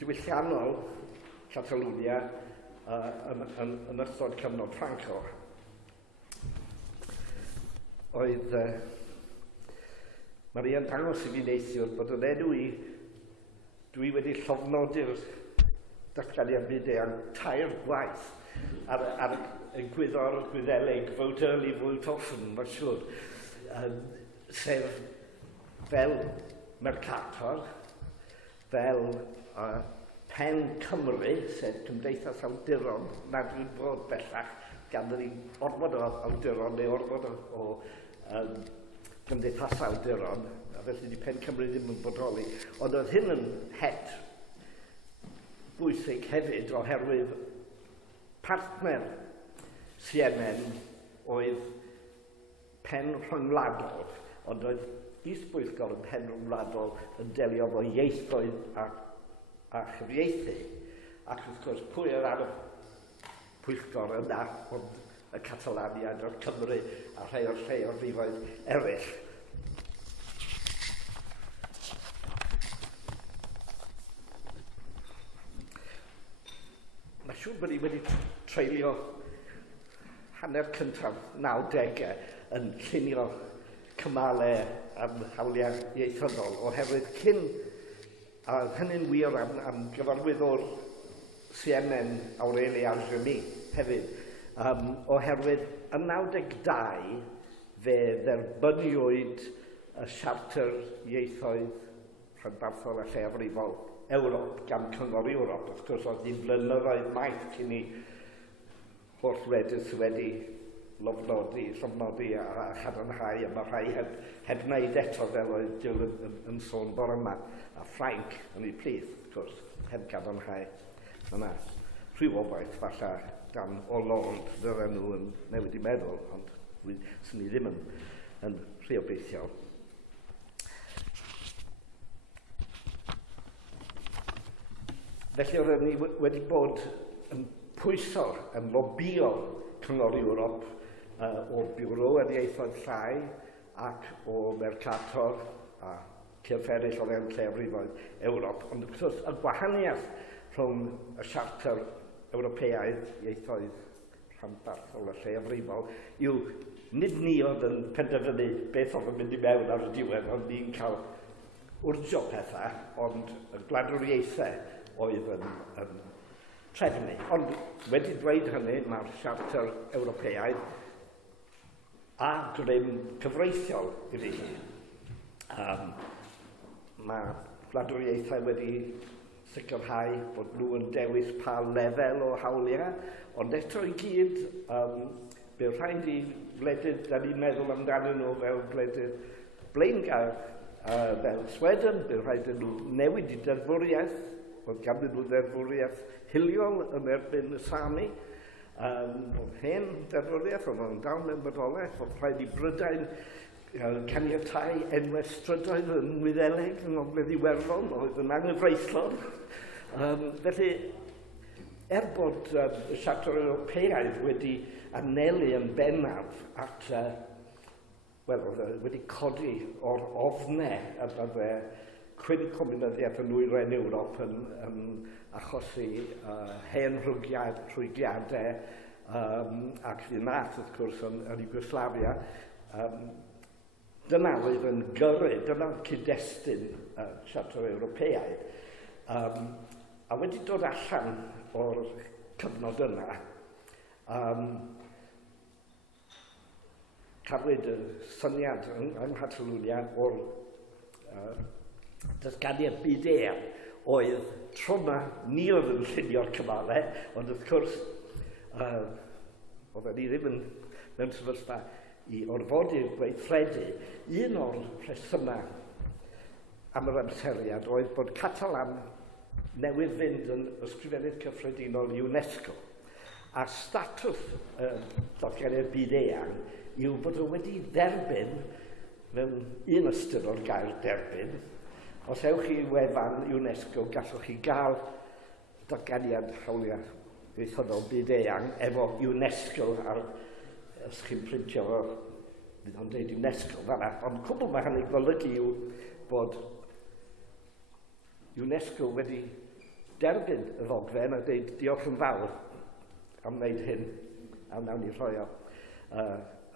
diwylliannol Catalwnia yn ystod cyfnod Franco. Oedd Maria'n dangos I fi neithiwr bod yn enw I dwi wedi llofnodi'r datganiad byd eang tair gwaith ar y gwyddor Gwyddelig, vote early, vote often, mae'n siŵr. Sef fel Mercator, fel Pen Cymru, sef Cymdeithas Awduron, nad yw'n bod bellach ganddo ni ormod o awduron neu ormod o Cymdeithas Awduron, a felly di Pen Cymru ddim yn bodoli. Ond oedd hyn yn het bwysig hefyd oherwydd partner CIEMEN oedd pen rhyngwladol, ond oedd Is-Bwyllgor yn pen rhyngwladol yn delio efo ieithoedd a chyfieithu. Ac wrth gwrs, pwy oedd ar y pwyllgor yna, ond y Catalaniad o'r Cymru a rhai o'r rifoedd eraill. Mae'n siŵr bod ni wedi treulio hanner cyntaf 90au yn llunio cymalau am hawliau ieithyddol, oherwydd cyn, a hynny'n wir am gyfarwyddwr CIEMEN Aureli Arjemi hefyd, oherwydd yn 92 fe dderbyniwyd y Siarter Ieithoedd Rhanbarthol a Lleafrifol Ewrop gan Cyngor Ewrop. Wrth gwrs, oedd ni blynyddoedd maith cyn i holl wledydd sydd wedi llofnodi a chadarnhau, a mae rhai heb wneud eto fel oedd Jill yn sôn bore yma, a Ffrainc yn ei plith, wrth gwrs, heb gadarnhau. Yna, rhyw obaith falle dan o Lord ddylen nhw yn newid i meddwl, ond sy'n ni ddim yn rheobeithiol. Felly oedden ni wedi bod yn pwyso, yn lobio Cyngor Ewrop o Biwro yr Ieithoedd Llai ac o Mercator a cyrff eraill o fewn lleafrifoedd Ewrop. Ond wrth gwrs, y gwahaniaeth rhwng y Siarter Ewropeaidd Ieithoedd Rhanbarthol a Lleafrifol yw nid ni oedd yn penderfynu beth oedd yn mynd i mewn ar y diwedd, ond ni'n cael wrdio pethau, ond y gwladwriaethau oedd yn trefnu. Ond wedi dweud hynny, mae'r Siarter Ewropeaidd a grym cyfreithiol iddi. Mae gwladwriaethau wedi sicrhau bod nhw yn dewis pa lefel o hawliau, ond eto i gyd, bydd rhaid i wledydd da ni'n meddwl amdanyn nhw fel wledydd blaengar fel Sweden, bydd rhaid i nhw newid i deddfwriaeth, oedd ganddyn nhw ddeddfwriaeth hiliol yn erbyn y Sami, oedd hen deddfwriaeth, oedd yn dal mewn bodolaeth, oedd rhaid i Brydain caniatáu enwau strydoedd yn Wyddeleg yng Ngogledd Iwerddon, oedd yn anghyfreithlon. Felly, bod y Siarter Ewropeaidd wedi anelu yn bennaf at, wedi codi o'r ofnau a bydde cwyn comunyddiaeth yn Nwyren Ewrop yn achosi hen rhwygiadau ac fi nath, wrth gwrs, yn Iugoslavia. Dyna oedd yn gyrru, dyna'r cyd-destun Siarter Ewropeaidd. A wedi dod allan o'r cyfnod yna, cafwyd y syniad yng Nghatalwnia o'r datganiad byd eang oedd tro yma ni oedd yn llunio'r cymalau, ond wrth gwrs oedden ni ddim yn mewn sefyllfa i orfodi'r gweithredu. Un o'r rhesymau am yr amseriad oedd bod Catalan newydd fynd yn ysgrifennydd cyffredinol UNESCO. A statws datganiad byd eang yw bod o wedi derbyn, mewn un ystyr o'r gair derbyn, os ewch chi wefan UNESCO, gallwch chi gael datganiad hawliau ieithyddol byd eang efo UNESCO ar, os chi'n printio fo, bydd o'n deud UNESCO fanna, ond cwbl mae hynny'n golygu yw bod UNESCO wedi derbyn y ddogfen a dweud diolch yn fawr am wneud hyn, a wnawn ni rhoi o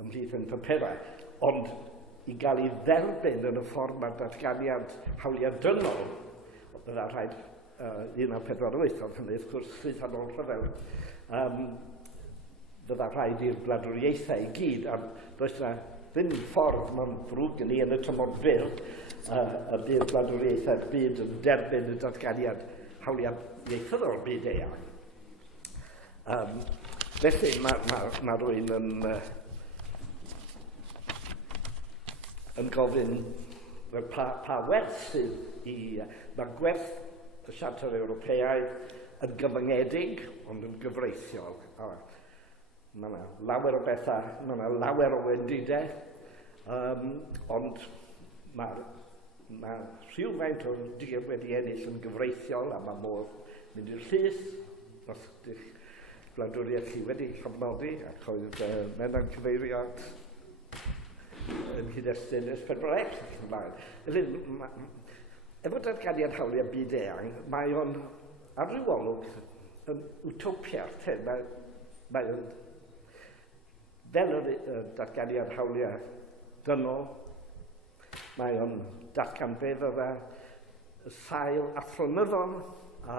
ymhlith yn papurau. Ond i gael ei dderbyn yn y ffordd mae'r datganiad hawliau dynol, bydda rhaid 1948, ond hynny, wrth gwrs, sydd yn ôl rhyfel. Fydda rhaid i'r gwladwriaethau i gyd, a does na ddim ffordd mewn brwg yn ei yn y tymor byr, y bydd gwladwriaethau'r byd yn derbyn y datganiad hawliau ieithyddol byd eang. Felly mae rwy'n yn gofyn pa werth sydd i... Mae gwerth y Siarter Ewropeaidd yn gyfyngedig, ond yn gyfreithiol. Mae yna lawer o bethau, mae yna lawer o wendidau, ond mae rhywfaint o dir wedi ennill yn gyfreithiol, a mae modd mynd i'r llys, os ydych gwladwriaeth chi wedi llofnodi, ac oedd Menna'n cyfeirio at yn hyd-destun ysbrydoleth. Efo datganiad hawliau byd eang, mae o'n ar ryw olwg yn utopia. Mae o'n fel y datganiad hawliau dynol, mae o'n datgan be fydda y sail athronyddol a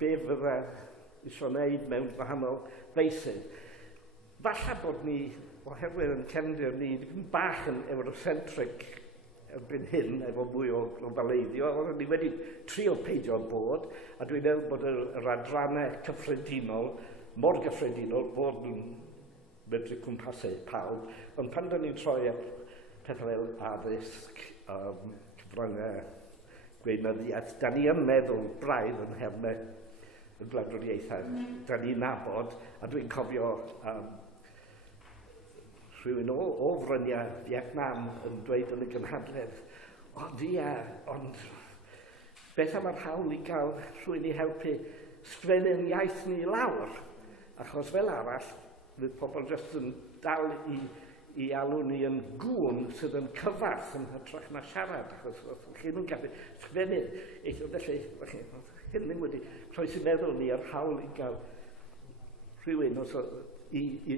be fydda isio wneud mewn gwahanol feisydd. Falle bod ni, oherwydd yn cefndir ni, bach yn eurocentric erbyn hyn, efo mwy o globaleiddio, ond ni wedi trio peidio bod, a dwi'n meddwl bod yr adrannau cyffredinol, mor gyffredinol, bod nhw'n medru cwmpasu pawb, ond pan da ni'n troi at pethau fel addysg, cyfryngau, gweinyddiaeth, da ni yn meddwl braidd yn hermau y gwladwriaethau. Da ni'n nabod, a dwi'n cofio rhywun o fryniau Vietnam yn dweud yn y gynhadledd, ond beth am yr hawl i gael rhywun i helpu sgwennu'n iaith ni lawr, achos fel arall, fydd pobl jyst yn dal i alw ni yn gŵn sydd yn cyfarth yn hytrach na siarad, achos chi nhw'n gallu sgwennu eithaf. Felly, hyn ddim wedi croesi meddwl ni ar hawl i gael rhywun i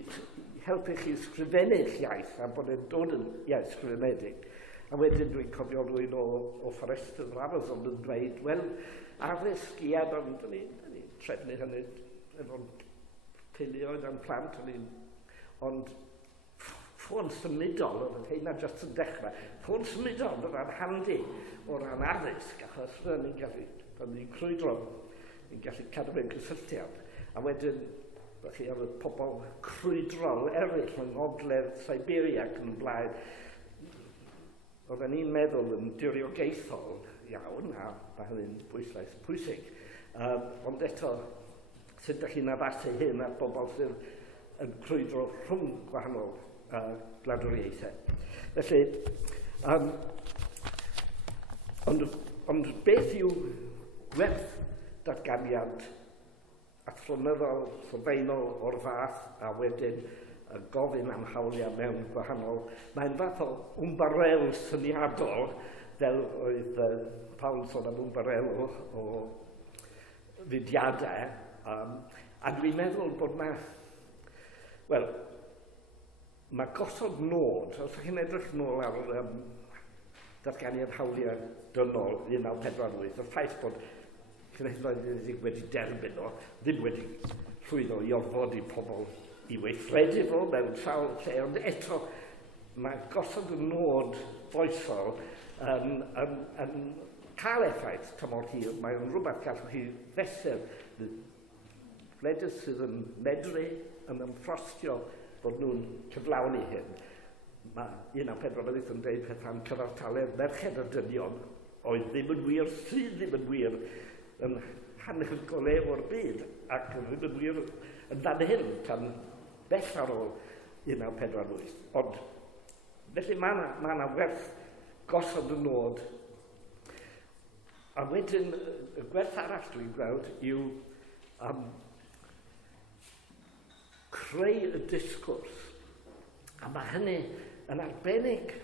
helpu chi sgrifennu'ch iaith a bod e'n dod yn iaith sgrifenedig. A wedyn dwi'n cofio rhywun o Fforestydd Amazon yn dweud, wel, addysg i Adam, dyn ni trefnu hynny efo'n teuluoedd a'n plant, ond ffôn symudol, oedd heina jyst yn dechrau, ffôn symudol yn rhan handi o ran addysg, achos ni'n crwydro, ni'n gallu cadw mewn cysylltiad. A wedyn, felly, oedd y pobl crwydrol eraill yng ngogledd Siberia ac yn blaen, oedden ni'n meddwl yn diriogaethol iawn, a mae hynny'n bwyslais pwysig, ond eto, sut ydych chi'n addasu hyn at bobl sydd yn crwydro rhwng gwahanol gwladwriaethau. Felly, ond beth yw werth datganiad athronyddol, sylfaenol o'r fath, a wedyn gofyn am hawliau mewn gwahanol. Mae'n fath o wmbarel syniadol, fel oedd Paul sôn am wmbarel o fudiadau, a dwi'n meddwl bod mae gosod nod, os ydych chi'n edrych nôl ar datganiad hawliau dynol 1948, y ffaith bod Cenhedloedd wedi derbyn o, ddim wedi llwyddo i orfod i pobl i weithredu fo mewn sawl lle, ond eto mae gosod y nod boesol yn cael effaith tymor hir. Mae'n rhywbeth gallwch chi fesur wledydd sydd yn medru yn ymffrostio bod nhw'n cyflawni hyn. Mae 1948 yn dweud pethau'n cyfartaledd merched y dynion oedd ddim yn wir, sydd ddim yn wir yn hanhygoel o'r byd, ac ddim yn wir yn fan hyn tan bell ar ôl 1948. Ond, felly mae yna werth gosod y nod. A wedyn, y gwerth arall dwi'n gweld yw creu y disgwrs. A mae hynny yn arbennig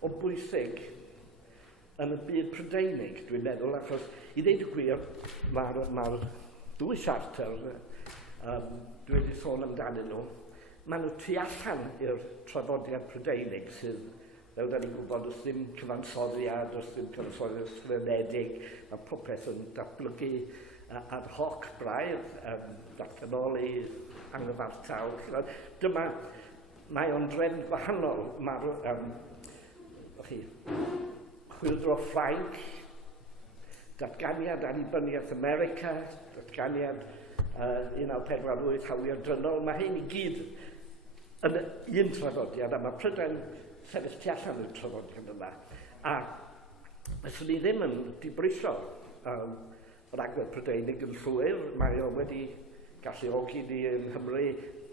o bwysig yn y byd Prydeinig, dwi'n meddwl, achos i ddeud y gwir, mae'r dwy siarter dwi wedi sôn amdanyn nhw, maen nhw tu allan i'r traddodiad Prydeinig sydd fel da ni'n gwybod, does dim cyfansoddiad, does dim cyfansoddiad ysgrifenedig, mae popeth yn datblygu ad hoc braidd, datganoli anghyfartal. Dyma, mae o'n drefn gwahanol. Mae'r chwyldro Ffrainc, datganiad annibyniaeth America, datganiad 1948 hawliau dynol, mae hyn i gyd yn un traddodiad, a mae Prydain sefyll tu allan y traddodiad yma. A fyswn ni ddim yn dibryso yr agwedd Prydeinig yn llwyr, mae o wedi galluogi ni yn Nghymru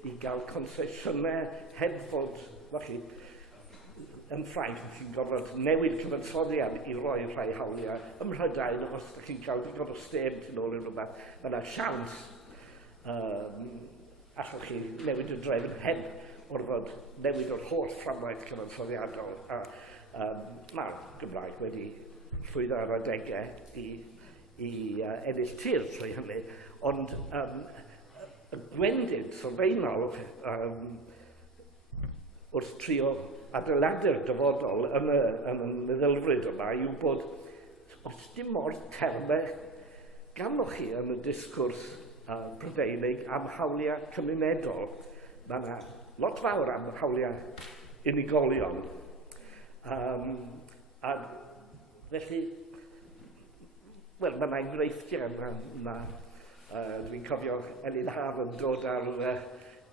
i gael concesiynau heb fod, yn Ffrainc, chi'n gorfod newid cyfansoddiad i roi rhai hawliau. Ym Mhrydain, os ydych chi'n cael digon o stêm tu'n ôl i rhywbeth, mae yna siawns allwch chi newid y drefn heb orfod newid o'r holl fframwaith cyfansoddiadol. Mae'r Gymraeg wedi llwyddo ar adegau i ennill tir trwy hynny, ond y gwendid sylfaenol wrth trio adeiladu'r dyfodol yn y meddylfryd yma yw bod os dim o'r termau ganddoch chi yn y disgwrs Prydeinig am hawliau cymunedol. Mae yna lot fawr am hawliau unigolion. A felly, wel, mae yna enghreifftiau. Dwi'n cofio Elin Haf yn dod ar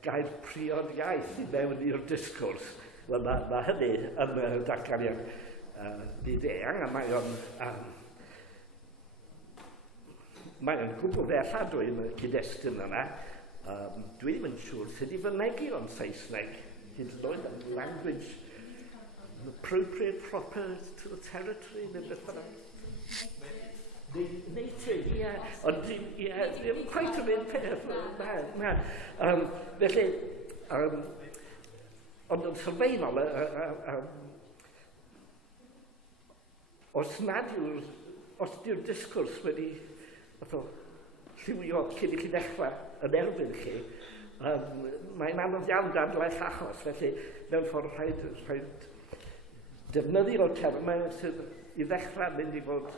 gair priod iaith i mewn i'r disgwrs. Wel, mae hynny yn datganiad byd-eang, a mae o'n gwbl alladwy yn y cyd-destun yna. Dwi ddim yn siŵr sut i fynegu o'n Saesneg, hyd yn oed yn language appropriate, proper to the territory, neu beth bynnag. Native, ie. Ond ddim quite yr un peth. Felly, ond yn sylfaenol, os yw'r disgwrs wedi lliwio cyn i chi ddechrau yn erbyn chi, mae'n anodd iawn dadlau'ch achos, felly mewn ffordd rhaid defnyddio termau sydd i ddechrau mynd i fod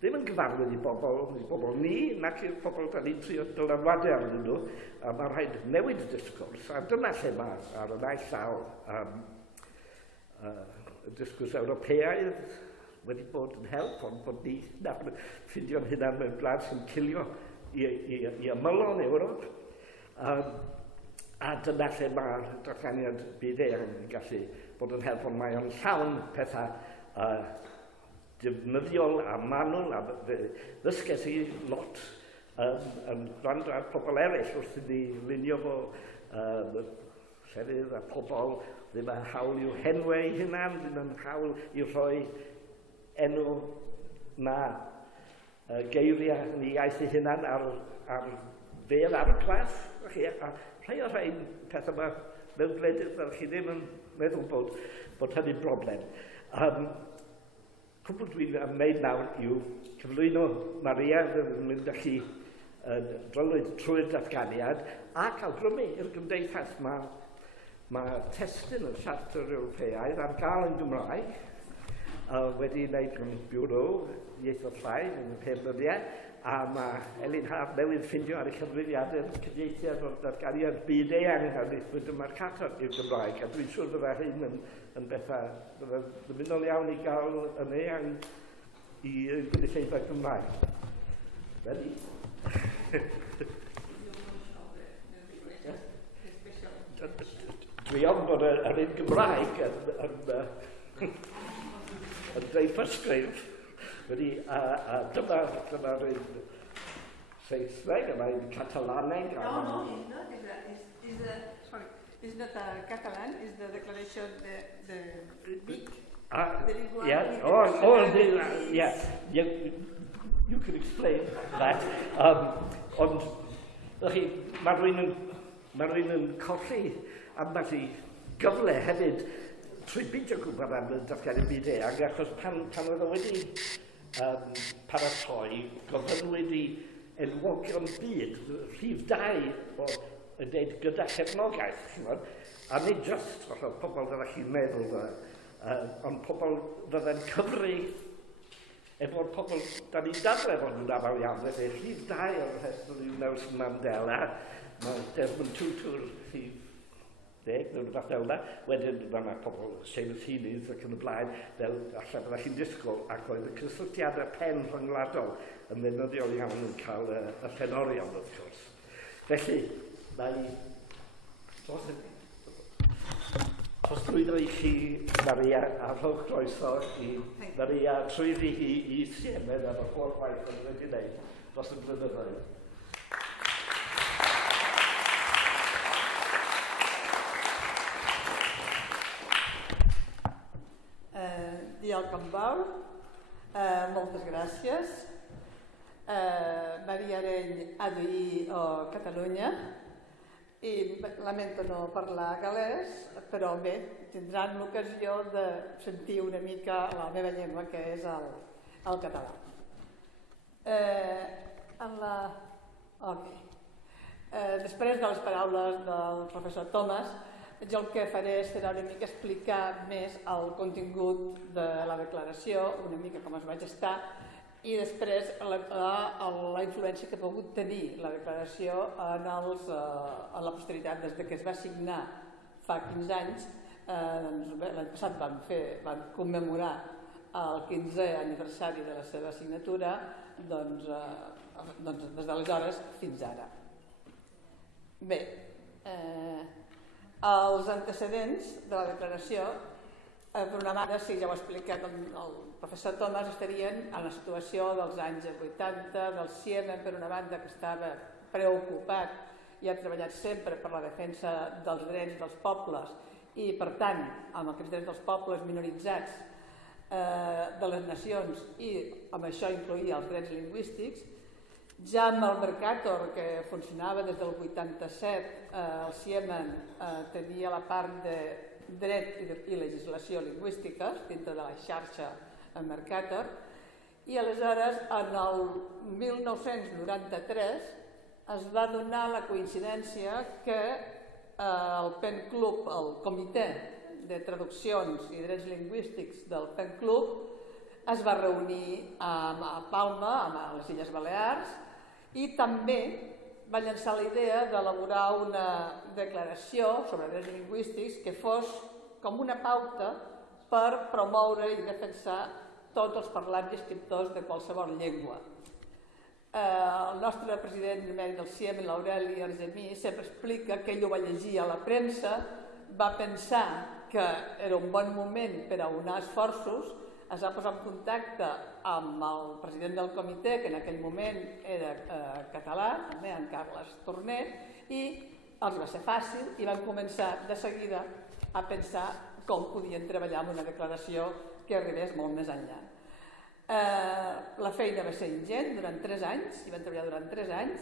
ddim yn gyfarwydd i bobl ni, nac i'r bobl da ni'n trio dylanwadau arnyn nhw, a mae rhaid newid y disgwrs, a dyna lle mae ar y naill llaw y disgwrs Ewropeaidd wedi bod yn help, ond bod ni ffindio'n hynna mewn gwlad sy'n cilio i ymylon Ewrop. A dyna lle mae'r datganiad byd-eang yn gallu bod yn help, ond mae o'n llawn pethau defnyddiol a manwl, a ddysges i lot yn gwrando ar pobl eraill wrth i ni lunio fo llefydd a pobl. Ddim yn hawl i'w henwau hunan, ddim yn hawl i'w rhoi enw na geiriau yn ei iaith ei hunan ar fedd ar y glas. A rhai o'r rhain pethau yma mewn gwledydd fel chi ddim yn meddwl bod hynny'n broblem. Cwbl dwi'n ymwneud nawr yw cyflwyno Maria yn mynd â chi drylwyd trwy'r datganiad ac awgrymu i'r Gymdeithas. Mae testyn y Siarter Ewropeaidd ar gael yn Gymraeg, wedi wneud yn Biwro Ieithoedd Llai yn y Penblyddiau, a mae Elin Haf newydd ffindio ar ei chyfrifiadur cyfieithiad o'r datganiad byd-eang a wneud y Mercator i'r Gymraeg, a dwi'n siŵr bydda hyn yn bethau ddymunol iawn i gael yn eang i gynulleidfa Gymraeg. Medi. Dwi ond bod yr un Gymraeg yn Prifysgol wedi, a dyma'r un Saesneg, a mae'n Catalaneg. No, it's not Catalan, it's the declaration, the big. You can explain that. Ond, mae rwy'n yn colli ambell i gyfle hefyd trwy beidio gwybod am y datganiad byd-eang, achos pan oedd o wedi paratoi, gofynnwyd i enwogion byd, rhif 2 o yn dweud gyda chefnogaeth, a nid just pobl fyddech chi'n meddwl, ond pobl fydde'n cyfri efo'r pobl da ni'n dadle fod nhw'n aml iawn, felly rhif 2 o'r rhestr yw Nelson Mandela, mae Desmond Tutu'r rhif 10, neu rhywbeth fel yna. Wedyn mae pobl Seamus Healy's ac yn y blaen, fel allan byddech chi'n disgwyl, ac oedd y cysylltiadau pen rhyngwladol yn ddefnyddiol iawn yn cael y phenorion, wrth gwrs. Felly, mae os drwyddo i chi, Maria, a rhowch croeso i Maria trwyddi hi i CIEMEN am y holl waith yn wedi wneud dros y blynyddoedd. Diolch yn fawr. Moltes gràcies. Maria Areny ADI o Catalunya. I lamento no parlar galès, però bé, tindran l'ocasió de sentir una mica la meva llengua, que és el català. Després de les paraules del professor Thomas, jo el que faré serà una mica explicar més el contingut de la declaració, una mica com es vaig estar, i després la influència que ha pogut tenir la declaració en la posteritat des que es va signar fa 15 anys. L'any passat van commemorar el 15è aniversari de la seva signatura, doncs des d'aleshores fins ara. Bé, els antecedents de la declaració, per una banda, sí, ja ho ha explicat el professor Thomas, estarien en la situació dels anys 80, del CIEMEN, per una banda, que estava preocupat i ha treballat sempre per la defensa dels drets dels pobles i, per tant, amb aquests drets dels pobles minoritzats de les nacions, i amb això incloïa els drets lingüístics. Ja amb el Mercator, que funcionava des del 87, el CIEMEN tenia la part de dret i legislació lingüístiques dintre de la xarxa Mercator, i aleshores en el 1993 es va donar la coincidència que el PEN Club, el Comitè de Traduccions i Drets Lingüístics del PEN Club, es va reunir a Palma, a les Illes Balears, i també va llançar la idea d'elaborar una declaració sobre drets lingüístics que fos com una pauta per promoure i defensar tots els parlants i escriptors de qualsevol llengua. El nostre president Medi del CIEMEN, l'Aureli Argemí, sempre explica que ell ho va llegir a la premsa, va pensar que era un bon moment per a unar esforços, es va posar en contacte amb el president del comitè, que en aquell moment era català, també, en Carles Tornet, i els va ser fàcil i van començar de seguida a pensar com podien treballar en una declaració que arribés molt més enllà. La feina va ser ingent durant 3 anys, hi van treballar durant 3 anys,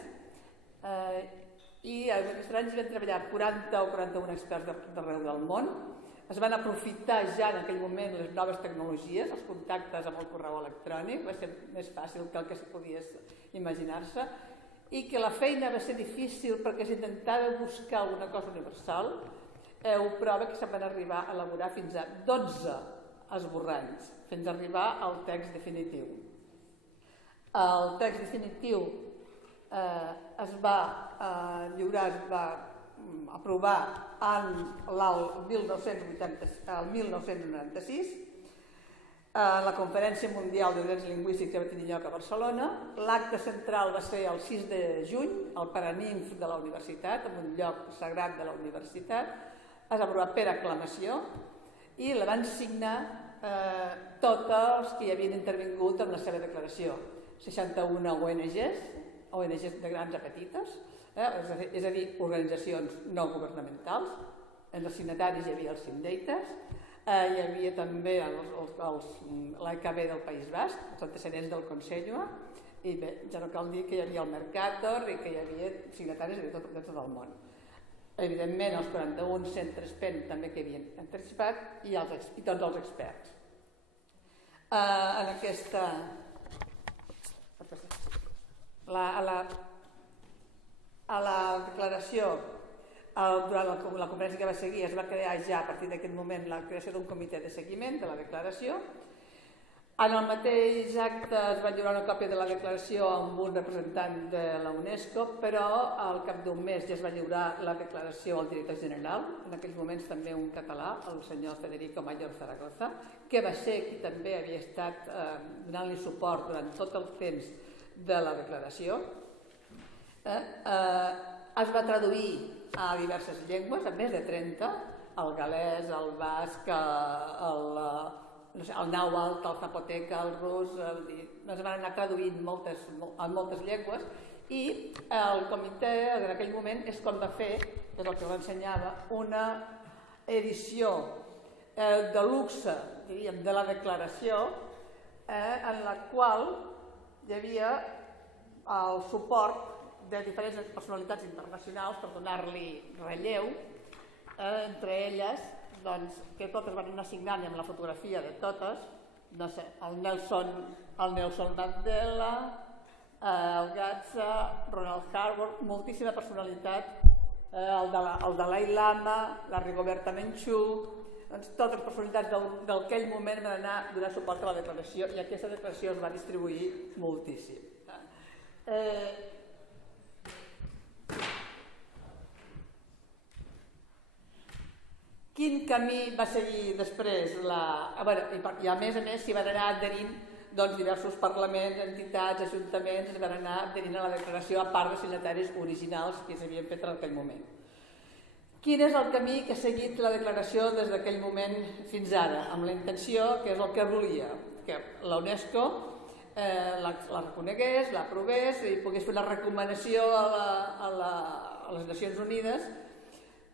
i aquests anys hi van treballar 40 o 41 experts d'arreu del món. Es van aprofitar ja en aquell moment les noves tecnologies, els contactes amb el correu electrònic, va ser més fàcil que el que es podia imaginar-se, i que la feina va ser difícil perquè s'intentava buscar alguna cosa universal. Ho prova que se'n van arribar a elaborar fins a 12 esborranys, fins a arribar al text definitiu. El text definitiu es va lliurar, es va aprovar el 1996, la Conferència Mundial de Drets Lingüístics que va tenir lloc a Barcelona. L'acte central va ser el 6 de juny, al Paraninf de la Universitat, en un lloc sagrat de la Universitat. Es va aprovar per aclamació i la van signar tots els que hi havien intervingut en la seva declaració. 61 ONGs de grans a petites, és a dir, organitzacions no governamentals. En els signataris hi havia els Cymdeithas, hi havia també l'EKB del País Basc, els antecedents del Kontseilua, i bé, ja no cal dir que hi havia el Mercator i que hi havia signataris de tot el món. Evidentment, els 41 centres PEN també que havien anticipat i tots els experts. En aquesta... A la declaració durant la conferència que va seguir es va crear ja a partir d'aquest moment la creació d'un comitè de seguiment de la declaració. En el mateix acte es va lliurar una còpia de la declaració amb un representant de la UNESCO, però al cap d'un mes ja es va lliurar la declaració al director general, en aquells moments també un català, el senyor Federico Mayor Zaragoza, que va ser qui també havia estat donant-li suport durant tot el temps de la declaració. Es va traduir a diverses llengües, a més de 30, el galès, el basc, el nàhuatl, el zapoteca, el rus, es van anar traduint en moltes llengües i el comitè en aquell moment és quan va fer, que és el que l'ensenyava, una edició de luxe, diríem, de la declaració en la qual hi havia el suport de diferents personalitats internacionals per donar-li relleu, entre elles que totes van anar signant amb la fotografia de totes, no sé, el Nelson Mandela, el Gatza, Ronald Harvard, moltíssima personalitat, el Dalai Lama, la Rigoberta Menchú, totes les personalitats d'aquell moment van anar a donar suport a la declaració i aquesta declaració es va distribuir moltíssim. Quin camí va seguir després? I a més s'hi van anar adherint diversos parlaments, entitats, ajuntaments, es van anar adherint a la declaració a part de signataris originals que s'havien fet en aquell moment. Quin és el camí que ha seguit la declaració des d'aquell moment fins ara, amb la intenció, que és el que volia, que la UNESCO la reconegués, l'aprovés i pogués fer una recomanació a les Nacions Unides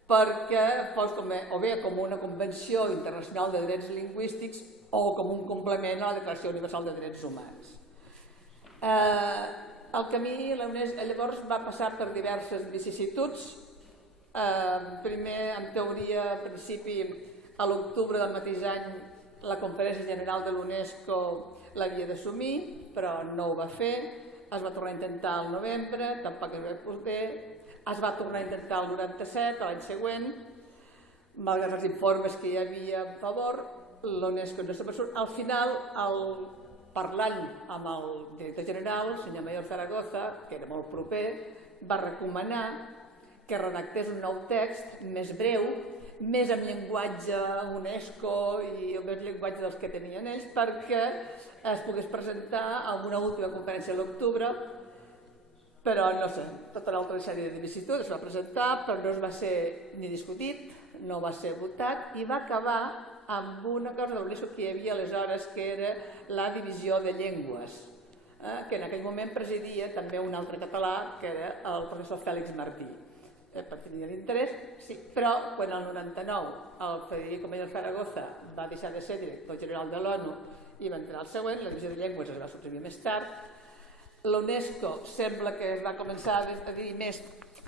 perquè fos o bé com una convenció internacional de drets lingüístics o com un complement a la Declaració Universal de Drets Humans. El camí llavors va passar per diverses vicissituds. Primer, en teoria, al principi, a l'octubre del mateix any, la Conferència General de l'UNESCO l'havia d'assumir, però no ho va fer. Es va tornar a intentar al novembre, tampoc es va poder. Es va tornar a intentar el 97, l'any següent, malgrat els informes que hi havia a favor, l'UNESCO no se'n va sortir. Al final, parlant amb el director general, el senyor Mayor Zaragoza, que era molt proper, va recomanar que redactés un nou text més breu, més amb llenguatge UNESCO i el més llenguatge dels que tenien ells, perquè es pogués presentar a una última conferència a l'octubre, però no sé, tota una altra sèrie de vicissituds es va presentar, però no es va ser ni discutit, no va ser votat i va acabar amb una cosa de l'UNESCO que hi havia aleshores, que era la divisió de llengües, que en aquell moment presidia també un altre català, que era el professor Fèlix Martí. Tenia l'interès, sí, però quan el 99 el Federico Mayor Zaragoza va deixar de ser director general de l'ONU i va entrar al següent, la divisió de llengües es va suprimir més tard. L'UNESCO sembla que es va començar a dir més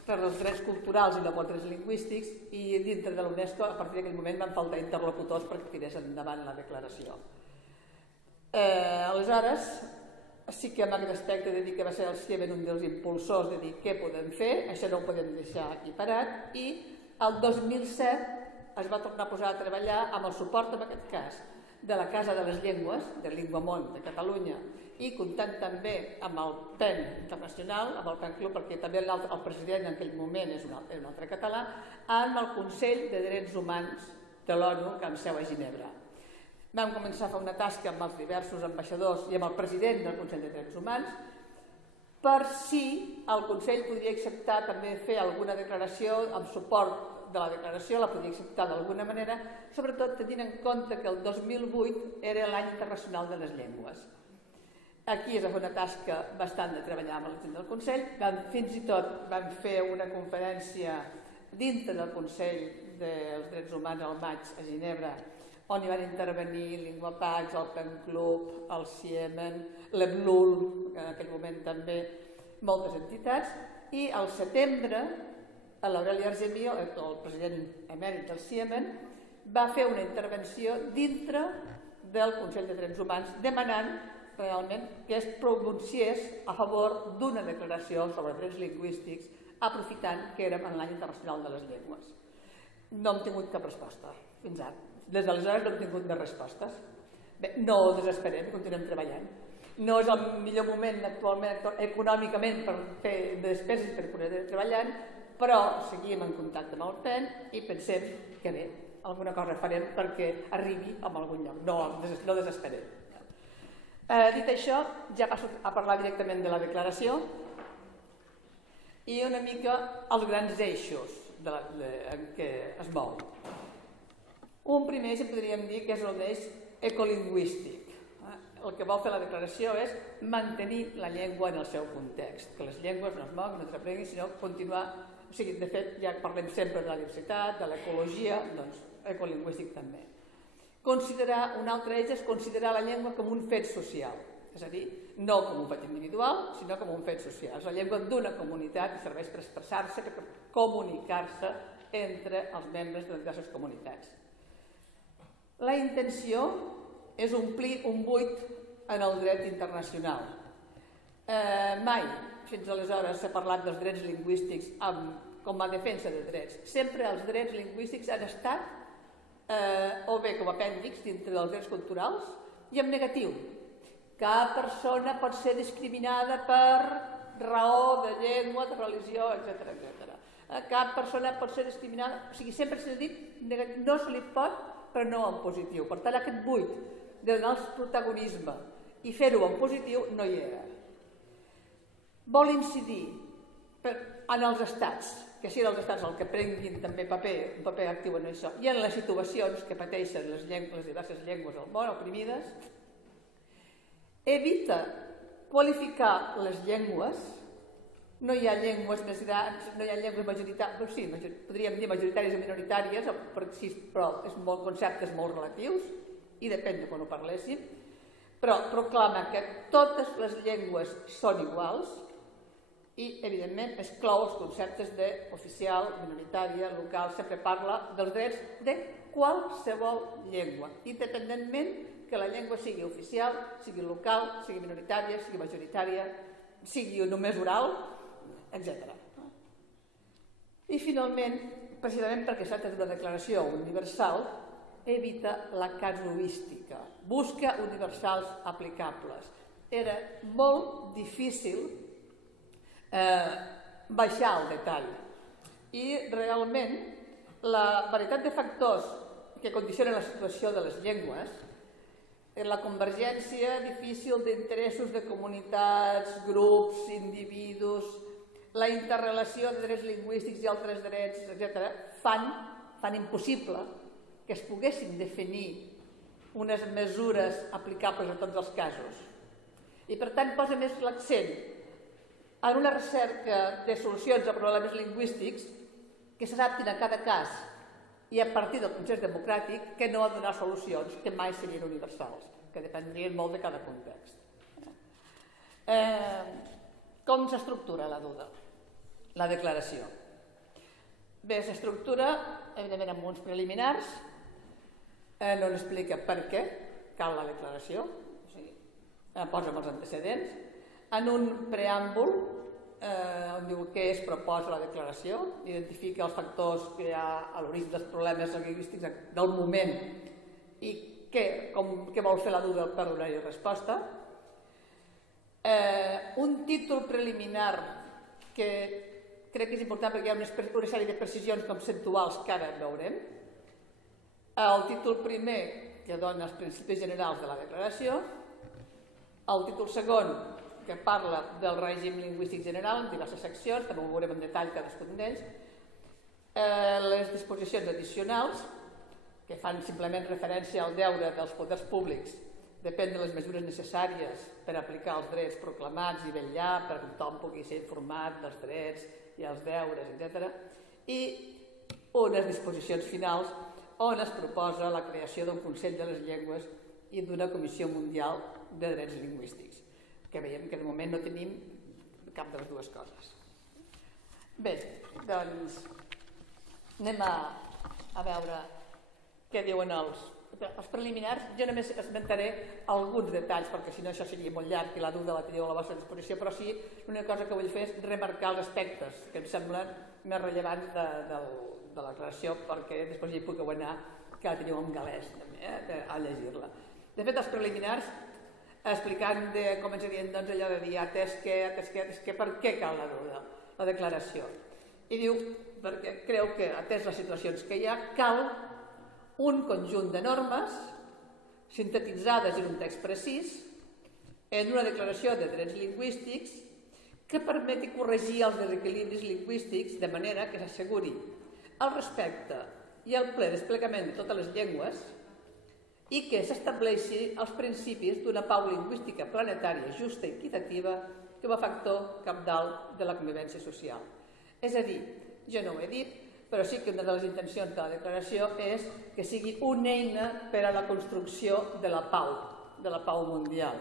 per als drets culturals i no pels drets lingüístics i dintre de l'UNESCO a partir d'aquell moment van faltar interlocutors perquè tirés endavant la declaració. Aleshores, sí que amb aquest aspecte de dir que va ser el CIEMEN un dels impulsors de dir què podem fer, això no ho podem deixar aquí parat, i el 2007 es va tornar a posar a treballar amb el suport, en aquest cas, de la Casa de les Llengües, de Linguamont de Catalunya, i comptant també amb el PEN internacional, amb el PEN Club, perquè també el president en aquell moment és un altre català, amb el Consell de Drets Humans de l'ONU, que amb seu a Ginebra. Vam començar a fer una tasca amb els diversos ambaixadors i amb el president del Consell de Drets Humans per si el Consell podria acceptar també fer alguna declaració amb suport de la declaració, la podria acceptar d'alguna manera, sobretot tenint en compte que el 2008 era l'any internacional de les llengües. Aquí es va fer una tasca bastant de treballar amb la gent del Consell, fins i tot vam fer una conferència dintre del Consell dels Drets Humans al maig a Ginebra, on hi van intervenir Linguapax, el PEN Club, el CIEMEN, l'EBLUL, que en aquell moment també moltes entitats, i al setembre l'Aureli Argemí, el president emèrit del CIEMEN, va fer una intervenció dintre del Consell de Drets Humans demanant realment que es pronunciés a favor d'una declaració sobre drets lingüístics aprofitant que érem en l'any internacional de les llengües. No hem tingut cap resposta fins ara. Des d'aleshores no hem tingut més respostes. Bé, no desesperem, continuem treballant. No és el millor moment actualment econòmicament per fer despeses per poder treballar, però seguim en contacte amb el PEN i pensem que bé, alguna cosa farem perquè arribi a algun lloc. No desesperem. Dit això, ja passo a parlar directament de la declaració i una mica els grans eixos en què es mou. Un primer eix podríem dir que és el eix ecolingüístic. El que vol fer la declaració és mantenir la llengua en el seu context, que les llengües no es moguin, no s'aprenguin, sinó continuar. O sigui, de fet, ja parlem sempre de la diversitat, de l'ecologia, doncs ecolingüístic també. Un altre eix és considerar la llengua com un fet social, és a dir, no com un fet individual, sinó com un fet social. És la llengua d'una comunitat i serveix per expressar-se, per comunicar-se entre els membres de les diverses comunitats. La intenció és omplir un buit en el dret internacional. Mai, fins aleshores, s'ha parlat dels drets lingüístics com a defensa de drets. Sempre els drets lingüístics han estat o bé com a apèndix dintre dels drets culturals i en negatiu. Cap persona pot ser discriminada per raó de llengua, de religió, etc. Cap persona pot ser discriminada, o sigui, sempre s'ha dit negatiu, no se li pot, però no en positiu. Per tant, aquest buit de donar el protagonisme i fer-ho en positiu no hi era. Vol incidir en els estats, que siguin els estats els que prenguin també un paper actiu en això, i en les situacions que pateixen les diverses llengües del món oprimides. Evita qualificar les llengües. No hi ha llengües més grans, no hi ha llengües majoritàries, sí, podríem dir majoritàries o minoritàries, però són conceptes molt relatius i depèn de quan ho parléssim, però proclama que totes les llengües són iguals i, evidentment, exclou els conceptes d'oficial, minoritària, local, sempre parla dels drets de qualsevol llengua, independentment que la llengua sigui oficial, sigui local, sigui minoritària, sigui majoritària, sigui només oral, etc. I, finalment, precisament perquè es tracta d'una declaració universal, evita la casuística, busca universals aplicables. Era molt difícil baixar al detall i realment la varietat de factors que condicionen la situació de les llengües, la convergència difícil d'interessos de comunitats, grups, individus, la interrelació de drets lingüístics i altres drets, etc., fan impossible que es poguessin definir unes mesures aplicables a tots els casos. I, per tant, posa més l'accent en una recerca de solucions a problemes lingüístics que s'adaptin a cada cas i a partir del procés democràtic que no a donar solucions que mai serien universals, que dependrien molt de cada context. Com s'estructura la declaració? Bé, s'estructura, evidentment, amb uns preliminars, no explica per què cal la declaració, o sigui, posa els antecedents, en un preàmbul on diu què es proposa la declaració, identifica els factors que hi ha a l'origen dels problemes lingüístics del moment i què vol fer la duda per donar-hi resposta. Un títol preliminar que crec que és important perquè hi ha una sèrie de precisions conceptuals que ara veurem. El títol primer, que dona els principis generals de la declaració. El títol segon, que parla del règim lingüístic general en diverses seccions, també ho veurem en detall cadascun d'ells. Les disposicions addicionals, que fan simplement referència al deure dels poders públics de prendre les mesures necessàries per aplicar els drets proclamats i vetllar perquè tothom pugui ser informat dels drets i els deures, etc. I unes disposicions finals on es proposa la creació d'un Consell de les Llengües i d'una Comissió Mundial de Drets Lingüístics, que veiem que de moment no tenim cap de les dues coses. Bé, doncs anem a veure què diuen els Els preliminars, jo només esmentaré alguns detalls, perquè si no això seria molt llarg i la duda la teniu a la vostra disposició, però sí, l'única cosa que vull fer és remarcar els aspectes que em semblen més rellevants de la declaració, perquè després ja hi puc anar, que la teniu en galès també, a llegir-la. De fet, els preliminars, explicant, començarien doncs allò de dir atès que per què cal la declaració. I diu, perquè creu que atès les situacions que hi ha, cal un conjunt de normes sintetitzades en un text precís en una declaració de drets lingüístics que permeti corregir els desequilibris lingüístics de manera que s'asseguri el respecte i el ple desplegament de totes les llengües i que s'estableixi els principis d'una pau lingüística planetària justa i equitativa com a factor cabdal de la convivència social. És a dir, jo no ho he dit, però sí que una de les intencions de la declaració és que sigui una eina per a la construcció de la pau mundial.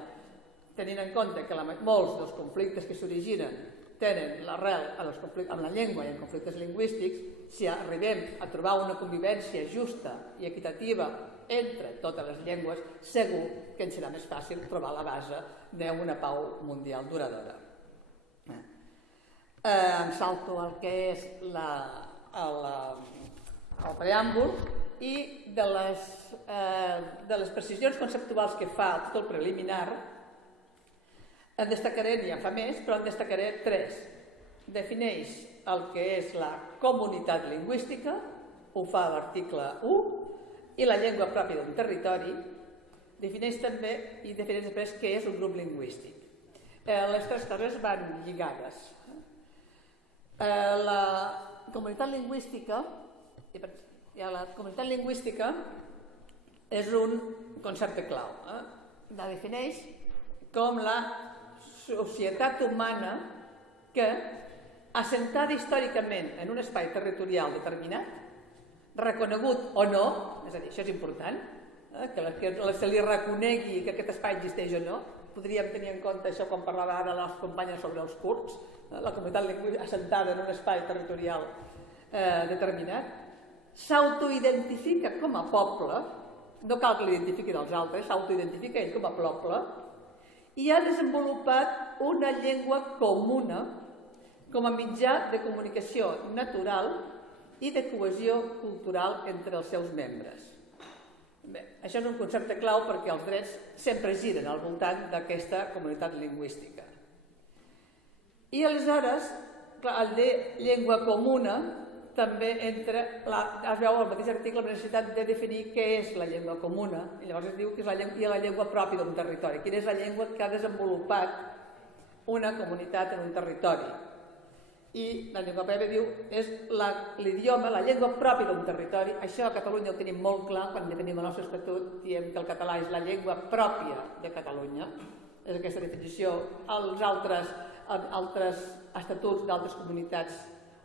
Tenint en compte que molts dels conflictes que s'originen tenen l'arrel amb la llengua i en conflictes lingüístics, si arribem a trobar una convivència justa i equitativa entre totes les llengües, segur que ens serà més fàcil trobar la base d'una pau mundial duradora. Em salto el que és el preàmbul i de les precisions conceptuals que fa tot el preliminar en destacaré, n'hi fa més, però en destacaré 3. Defineix el que és la comunitat lingüística, ho fa a l'article 1, i la llengua pròpia d'un territori, defineix també i defineix després què és un grup lingüístic. Les 3 coses van lligades. La comunitat lingüística és un concepte clau. La defineix com la societat humana que, assentada històricament en un espai territorial determinat, reconegut o no, és a dir, això és important, que se li reconegui que aquest espai existeix o no. Podríem tenir en compte això quan parlava ara les companyes sobre els kurds, la comunitat lingüística assentada en un espai territorial determinat, s'autoidentifica com a poble, no cal que l'identifiqui dels altres, s'autoidentifica ell com a poble, i ha desenvolupat una llengua comuna com a mitjà de comunicació natural i de cohesió cultural entre els seus membres. Bé, això és un concepte clau perquè els drets sempre giren al voltant d'aquesta comunitat lingüística. I aleshores, el de llengua comuna també entra, es veu al mateix article la necessitat de definir què és la llengua comuna, i llavors es diu que és la llengua pròpia d'un territori, quina és la llengua que ha desenvolupat una comunitat en un territori. I la llengua pròpia diu és l'idioma, la llengua pròpia d'un territori. Això a Catalunya ho tenim molt clar, quan definim el nostre estatut diem que el català és la llengua pròpia de Catalunya, és aquesta definició. Els altres estatuts d'altres comunitats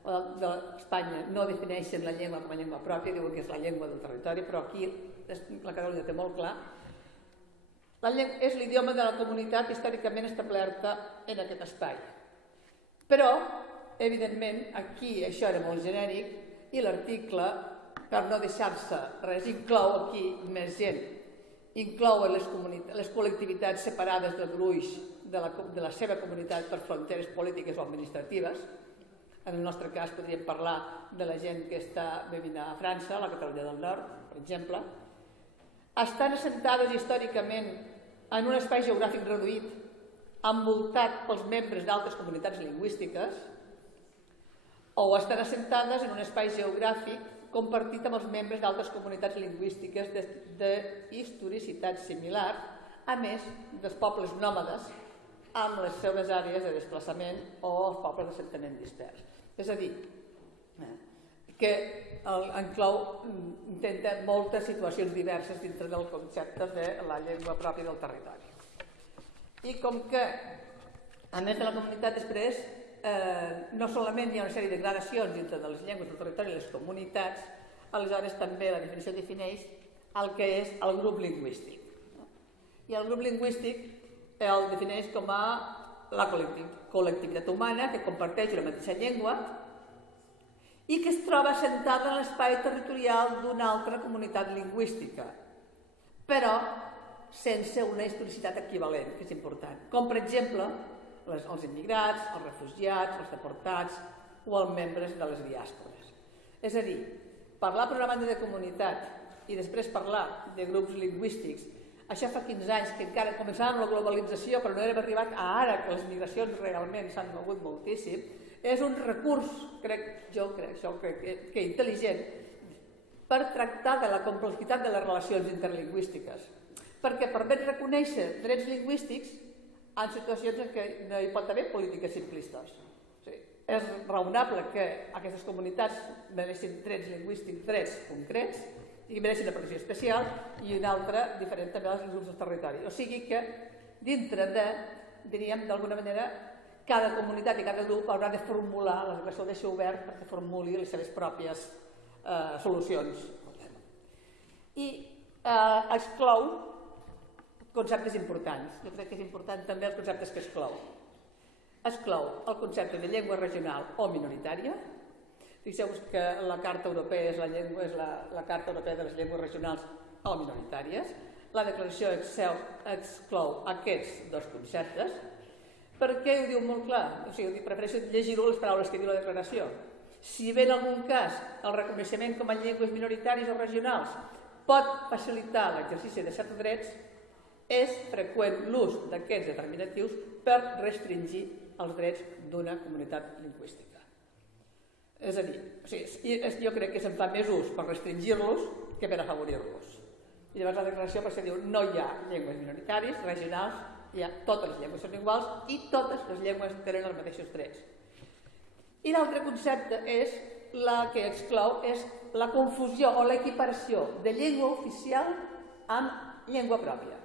d'Espanya no defineixen la llengua com a llengua pròpia, diuen que és la llengua del territori, però aquí la Catalunya té molt clar. És l'idioma de la comunitat històricament establerta en aquest espai. Però, evidentment, aquí això era molt genèric i l'article, per no deixar-se res, inclou aquí més gent. Inclou les col·lectivitats separades del gruix de la seva comunitat per fronteres polítiques o administratives. En el nostre cas podríem parlar de la gent que està vivint a França, a la Catalunya del Nord, per exemple. Estan assentades històricament en un espai geogràfic reduït, envoltat pels membres d'altres comunitats lingüístiques, o estan assentades en un espai geogràfic compartit amb els membres d'altres comunitats lingüístiques de historicitat similar, a més dels pobles nòmades amb les seves àrees de desplaçament o els pobles d'assentament dispers. És a dir, que intenta moltes situacions diverses dintre del concepte de la llengua pròpia del territori. I com que, a més de la comunitat, després, no solament hi ha una sèrie de gradacions dintre de les llengües del territori i les comunitats, aleshores també la definició defineix el que és el grup lingüístic. I el grup lingüístic el defineix com a la col·lectivitat humana que comparteix una mateixa llengua i que es troba assentada en l'espai territorial d'una altra comunitat lingüística però sense una historicitat equivalent, que és important, com per exemple els immigrats, els refugiats, els deportats o els membres de les diàspores. És a dir, parlar per una banda de comunitat i després parlar de grups lingüístics, això fa 15 anys que encara començàvem la globalització però no hem arribat a ara que les migracions realment s'han mogut moltíssim, és un recurs, jo crec que intel·ligent, per tractar de la complexitat de les relacions interlingüístiques, perquè permet reconèixer drets lingüístics en situacions en què no hi pot haver polítiques simplistes. És raonable que aquestes comunitats mereixin drets lingüístics, drets concrets, i mereixin una protecció especial, i una altra diferent també als grups del territori. O sigui que, dintre de, diríem, d'alguna manera, cada comunitat i cada grup haurà de formular, la declaració ho deixa obert perquè formuli les seves pròpies solucions. I exclou conceptes importants. Jo crec que és important també els conceptes que exclou. Exclou el concepte de llengua regional o minoritària. Fixeu-vos que la Carta Europea és la Carta Europea de les Llengües Regionals o Minoritàries. La declaració exclou aquests dos conceptes. Per què ho diu molt clar? O sigui, prefereixo llegir-ho les paraules que diu la declaració. Si bé en algun cas el reconeixement com a llengües minoritàries o regionals pot facilitar l'exercici de certs drets, és freqüent l'ús d'aquests determinatius per restringir els drets d'una comunitat lingüística. És a dir, jo crec que se'n fa més ús per restringir-los que per afavorir-los. I llavors la declaració per això diu no hi ha llengües minoritàries, regionals, totes les llengües són iguals i totes les llengües tenen els mateixos drets. I l'altre concepte és la que exclou és la confusió o l'equiparació de llengua oficial amb llengua pròpia.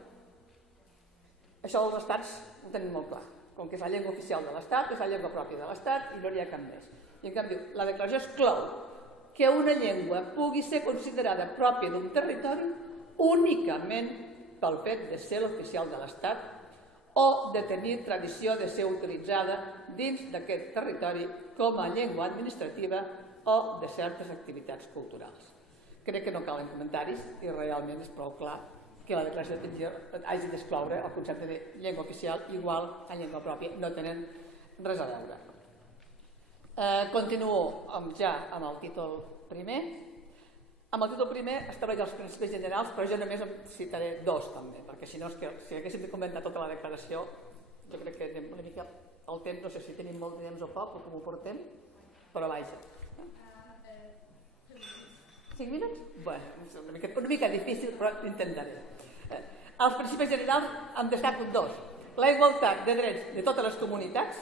Això els estats ho tenen molt clar. Com que és la llengua oficial de l'estat, és la llengua pròpia de l'estat i no n'hi ha cap més. I en canvi, la declaració exclou que una llengua pugui ser considerada pròpia d'un territori únicament pel fet de ser l'oficial de l'estat o de tenir tradició de ser utilitzada dins d'aquest territori com a llengua administrativa o de certes activitats culturals. Crec que no calen comentaris i realment és prou clar que la declaració de Tangier hagi d'excloure el concepte de llengua oficial igual a llengua pròpia. No tenen res a veure. Continuo ja amb el títol primer. Amb el títol primer estableix els principis generals, però jo només en citaré dos també, perquè si no, si haguéssim de comentar tota la declaració, jo crec que anem una mica el temps, no sé si tenim molt de temps o poc, o com ho portem, però vaja. 5 minuts? Bueno, és una mica difícil, però intentaré. Els principis generals en destaco dos. La igualtat de drets de totes les comunitats,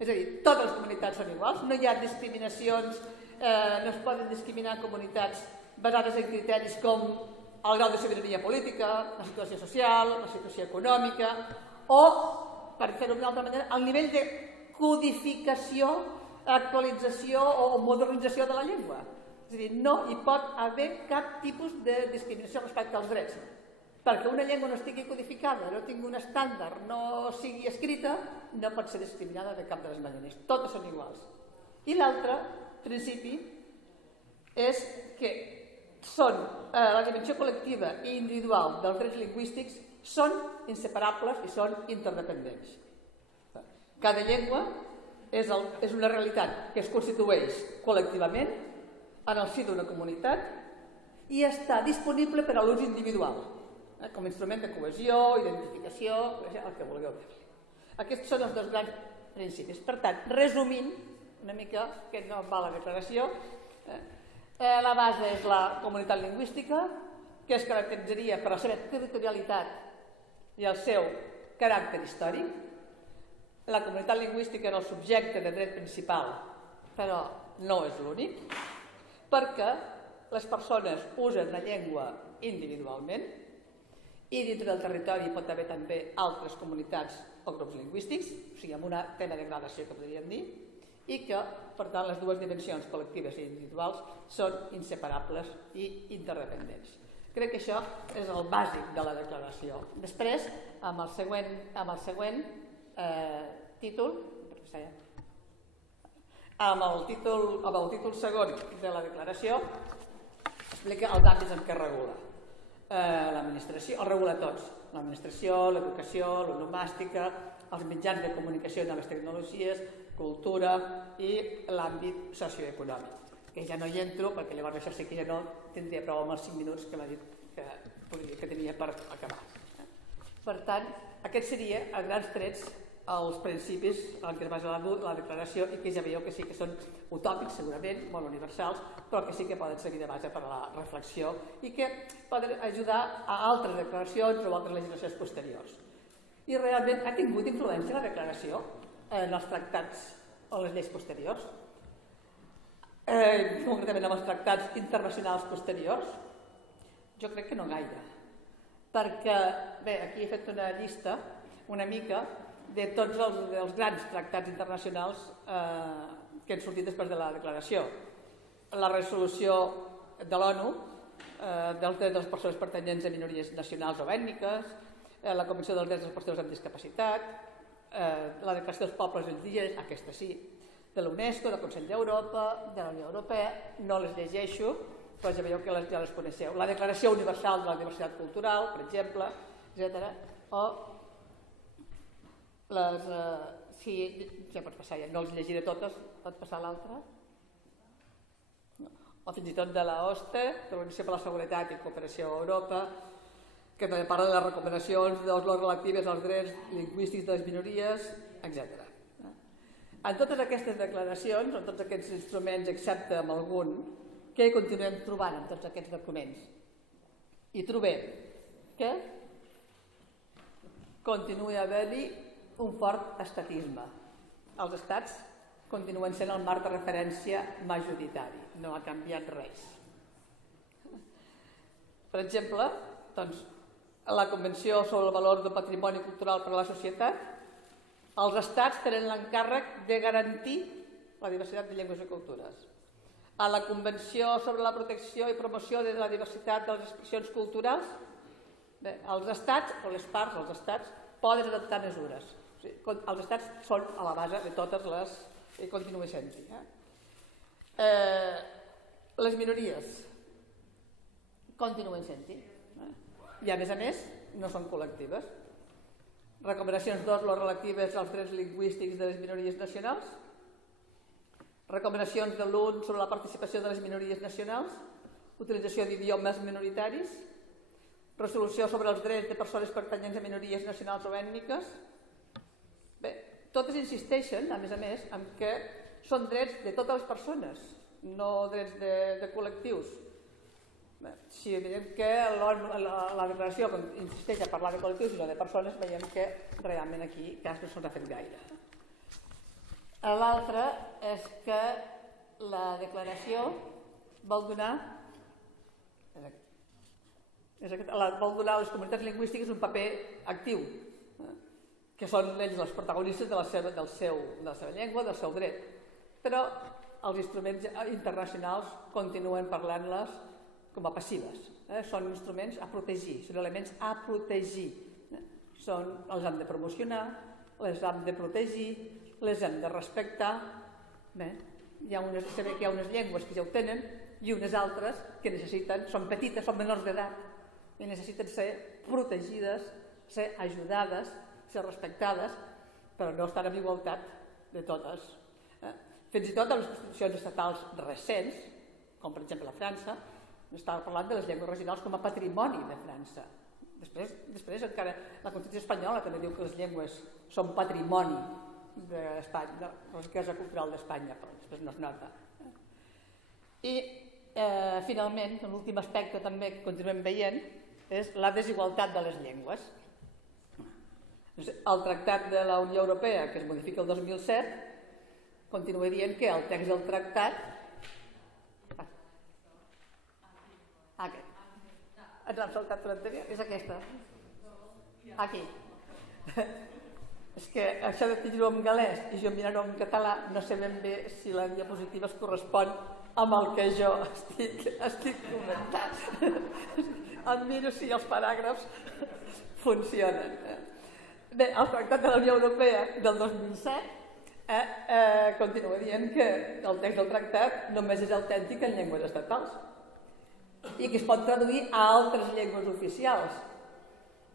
és a dir, totes les comunitats són iguals, no hi ha discriminacions, no es poden discriminar comunitats basades en criteris com el grau de sobirania política, la situació social, la situació econòmica, o, per fer-ho d'una altra manera, el nivell de codificació, actualització o modernització de la llengua. És a dir, no hi pot haver cap tipus de discriminació respecte als drets. Perquè una llengua no estigui codificada, no tingui un estàndard, no sigui escrita, no pot ser discriminada de cap de les maneres. Totes són iguals. I l'altre principi és que la dimensió col·lectiva i individual dels drets lingüístics són inseparables i són interdependents. Cada llengua és una realitat que es constitueix col·lectivament en el si d'una comunitat i està disponible per a l'ús individual, com a instrument de cohesió, identificació, el que vulgueu dir-li. Aquests són els dos grans principis. Per tant, resumint, una mica, que no va la declaració, la base és la comunitat lingüística, que es caracteritzaria per la seva territorialitat i el seu caràcter històric. La comunitat lingüística era el subjecte de dret principal, però no és l'únic, perquè les persones usen la llengua individualment i dintre del territori pot haver també altres comunitats o grups lingüístics, o sigui, amb una tema de gradació que podríem dir, i que, per tant, les dues dimensions col·lectives i individuals són inseparables i interdependents. Crec que això és el bàsic de la declaració. Després, amb el següent títol, amb el títol segon de la declaració, explica els àmbits en què regula. l'administració, el regula tots, l'administració, l'educació, l'onomàstica, els mitjans de comunicació i noves tecnologies, cultura i l'àmbit socioeconòmic. Que ja no hi entro, perquè llavors això sí que ja no tindria prou amb els 5 minuts que m'ha dit que tenia per acabar. Per tant, aquest seria, a grans trets, els principis en què es basa la declaració i que ja veieu que sí que són utòpics, segurament, molt universals, però que sí que poden servir de base per a la reflexió i que poden ajudar a altres declaracions o altres legislacions posteriors. I realment ha tingut influència la declaració en els tractats o les lleis posteriors? Concretament en els tractats internacionals posteriors? Jo crec que no gaire. Perquè, bé, aquí he fet una llista una mica de tots els grans tractats internacionals que han sortit després de la declaració. La resolució de l'ONU dels drets de les persones pertanyents a minories nacionals o ètniques, la Convenció dels drets de les persones amb discapacitat, la Declaració dels pobles indígenes, aquesta sí, de l'UNESCO, del Consell d'Europa, de la Unió Europea, no les llegeixo, però ja veieu que ja les coneixeu. La Declaració Universal de la Diversitat Cultural, per exemple, etc. O les... Sí, ja pots passar, ja no les llegiré totes, pots passar l'altra. O fins i tot de l'OSCE, de l'Organització per la Seguretat i Cooperació a Europa, que també parla de les recomanacions d'Oslo relatives als drets lingüístics de les minories, etc. En totes aquestes declaracions, en tots aquests instruments, excepte en algun, què continuem trobant en tots aquests documents? I trobem que continua a haver-hi un fort estatisme. Els estats continuen sent el marc de referència majoritari, no ha canviat res. Per exemple, doncs, la Convenció sobre el valor del patrimoni cultural per a la societat, els estats tenen l'encàrrec de garantir la diversitat de llengües i cultures. A la Convenció sobre la protecció i promoció de la diversitat de les expressions culturals, bé, els estats, o les parts dels estats, poden adoptar mesures. O sigui, els estats són a la base de totes les... i continua sent-hi. Les minories continuen sent-hi. I a més, no són col·lectives. Recomanacions d'Oslo relatives als drets lingüístics de les minories nacionals. Recomanacions de l'ONU sobre la participació de les minories nacionals. Utilització d'idiomes minoritaris. Resolució sobre els drets de persones pertanyents a minories nacionals o ètniques. Bé, totes insisteixen, a més, en que són drets de totes les persones, no drets de col·lectius. Si veiem que la declaració insisteix a parlar de col·lectius i no de persones, veiem que realment aquí cas no se n'ha fet gaire. L'altre és que la declaració vol donar a les comunitats lingüístiques un paper actiu, que són ells els protagonistes de la seva llengua, del seu dret. Però els instruments internacionals continuen parlant-les com a passives. Són instruments a protegir, són elements a protegir. Els hem de promocionar, les hem de protegir, les hem de respectar. Se ve que hi ha unes llengües que ja ho tenen i unes altres que necessiten, són petites, són menors d'edat i necessiten ser protegides, ser ajudades, ser respectades, però no estan en igualtat de totes. Fins i tot en les constitucions estatals recents, com per exemple a França, estava parlant de les llengües regionals com a patrimoni de França. Després encara la Constitució espanyola també diu que les llengües són patrimoni d'Espanya, de la riquesa cultural d'Espanya, però després no es nota. I finalment, l'últim aspecte també que continuem veient és la desigualtat de les llengües. El Tractat de la Unió Europea, que es modifica el 2007, continua dient que el text del tractat... Ens hem saltat l'anterior? És aquesta. Aquí. És que això de dir-ho en galès i jo mirar-ho en català no sé ben bé si la diapositiva es correspon amb el que jo estic comentant. Em miro si els paràgrafs funcionen. Bé, el Tractat de la Unió Europea del 2007 continua dient que el text del tractat només és autèntic en llengües estatals. i que es pot traduir a altres llengües oficials.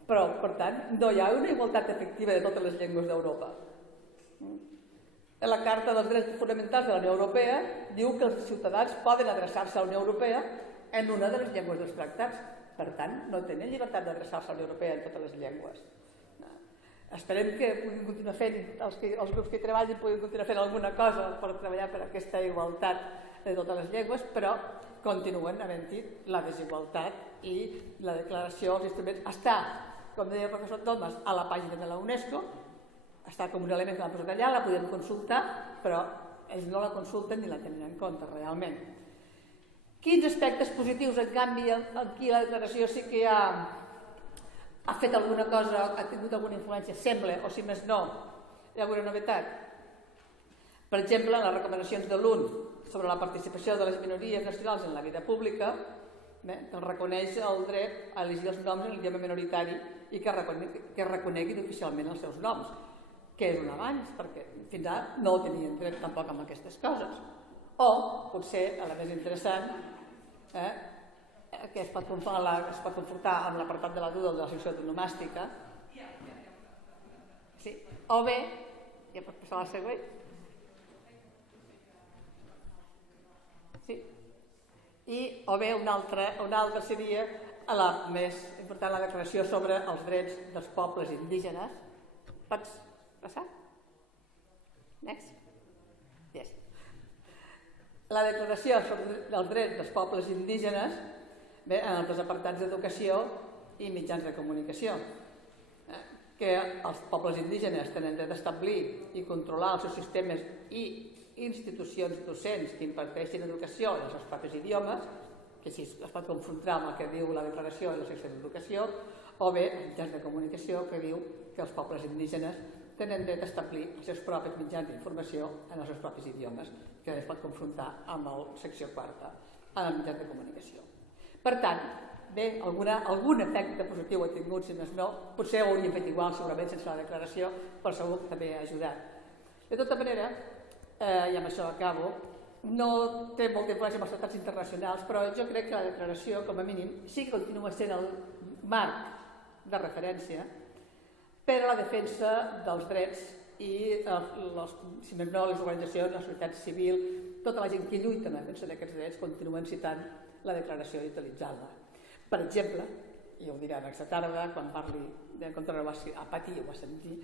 Però, per tant, no hi ha una igualtat efectiva de totes les llengües d'Europa. La Carta dels Drets Fonamentals de la Unió Europea diu que els ciutadans poden adreçar-se a la Unió Europea en una de les llengües dels tractats. Per tant, no tenen llibertat d'adreçar-se a la Unió Europea en totes les llengües. Esperem que puguin continuar fent, els grups que hi treballin puguin continuar fent alguna cosa per treballar per aquesta igualtat de totes les llengües, però continuen havent-hi la desigualtat i la declaració, els instruments. Està, com deia el professor Thomas, a la pàgina de la UNESCO, està com un element que l'han posat allà, la podem consultar, però ells no la consulten ni la tenen en compte realment. Quins aspectes positius, en canvi, aquí la declaració sí que ha fet alguna cosa, ha tingut alguna influència, sembla, o si més no, hi ha alguna novetat? Per exemple, les recomanacions de l'UN sobre la participació de les minories nacionals en la vida pública, que reconeix el dret a elegir els noms en l'idioma minoritari i que reconeguin oficialment els seus noms, que és un avanç, perquè fins ara no tenien dret tampoc amb aquestes coses. O, potser, a la més interessant, que es pot confrontar amb l'apartat de la duda de la secció d'onomàstica. Sí. O bé, ja pot passar a la següent. Sí. O bé una altra seria la més important, la declaració sobre els drets dels pobles indígenes. Pots passar? Next. Yes. La declaració sobre els drets dels pobles indígenes en els apartats d'educació i mitjans de comunicació, que els pobles indígenes tenen dret d'establir i controlar els seus sistemes i institucions docents que imparteixin educació en els seus propis idiomes, que així es pot confrontar amb el que diu la declaració de la secció d'educació, o bé els mitjans de comunicació, que diu que els pobles indígenes tenen dret d'establir els seus propis mitjans d'informació en els seus propis idiomes, que es pot confrontar amb la secció quarta, en els mitjans de comunicació. Per tant, bé, algun efecte positiu ha tingut, si més no, potser ho hauríem fet igual, segurament sense la declaració, però segur que també ha ajudat. De tota manera, i amb això acabo, no té molta influència amb els tractats internacionals, però jo crec que la declaració, com a mínim, sí que continua sent el marc de referència per a la defensa dels drets i, si més no, les organitzacions, la societat civil, tota la gent que lluita en la defensa d'aquests drets continuen citant la declaració i utilitzant-la. Per exemple, i ho diran aquesta tarda, quan parli de contra a patir, ho va sentir,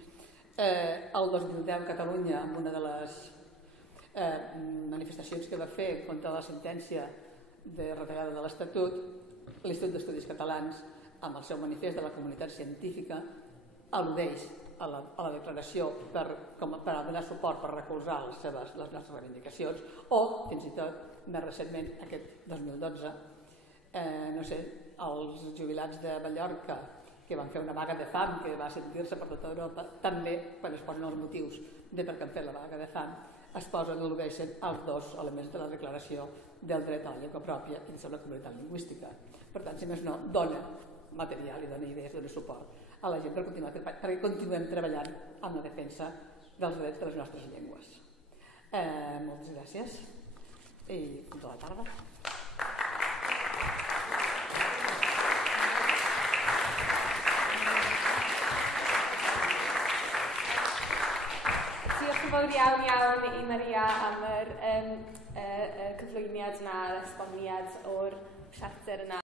el 2010 a Catalunya, amb una de les manifestacions que va fer contra la sentència de retallada de l'Estatut, l'Institut d'Estudis Catalans, amb el seu manifest de la comunitat científica, al·ludeix a la declaració per donar suport, per recolzar les nostres reivindicacions, o, fins i tot, més recentment, aquest 2012, no sé, els jubilats de Mallorca, que van fer una vaga de fam, que va sentir-se per tota Europa, també, quan es posen els motius de per què han fet la vaga de fam, es posen, al·ludeixen els dos elements de la declaració del dret a la llengua pròpia i de la comunitat lingüística. Per tant, si més no, dona material i dona idees, dona suport a la gent perquè continuem treballant amb la defensa dels drets de les nostres llengües. Moltes gràcies i fins a la tarda. Diolch yn fawr iawn i Maria am yr cyflwyniad yna, yr esboniad o'r siarter yna.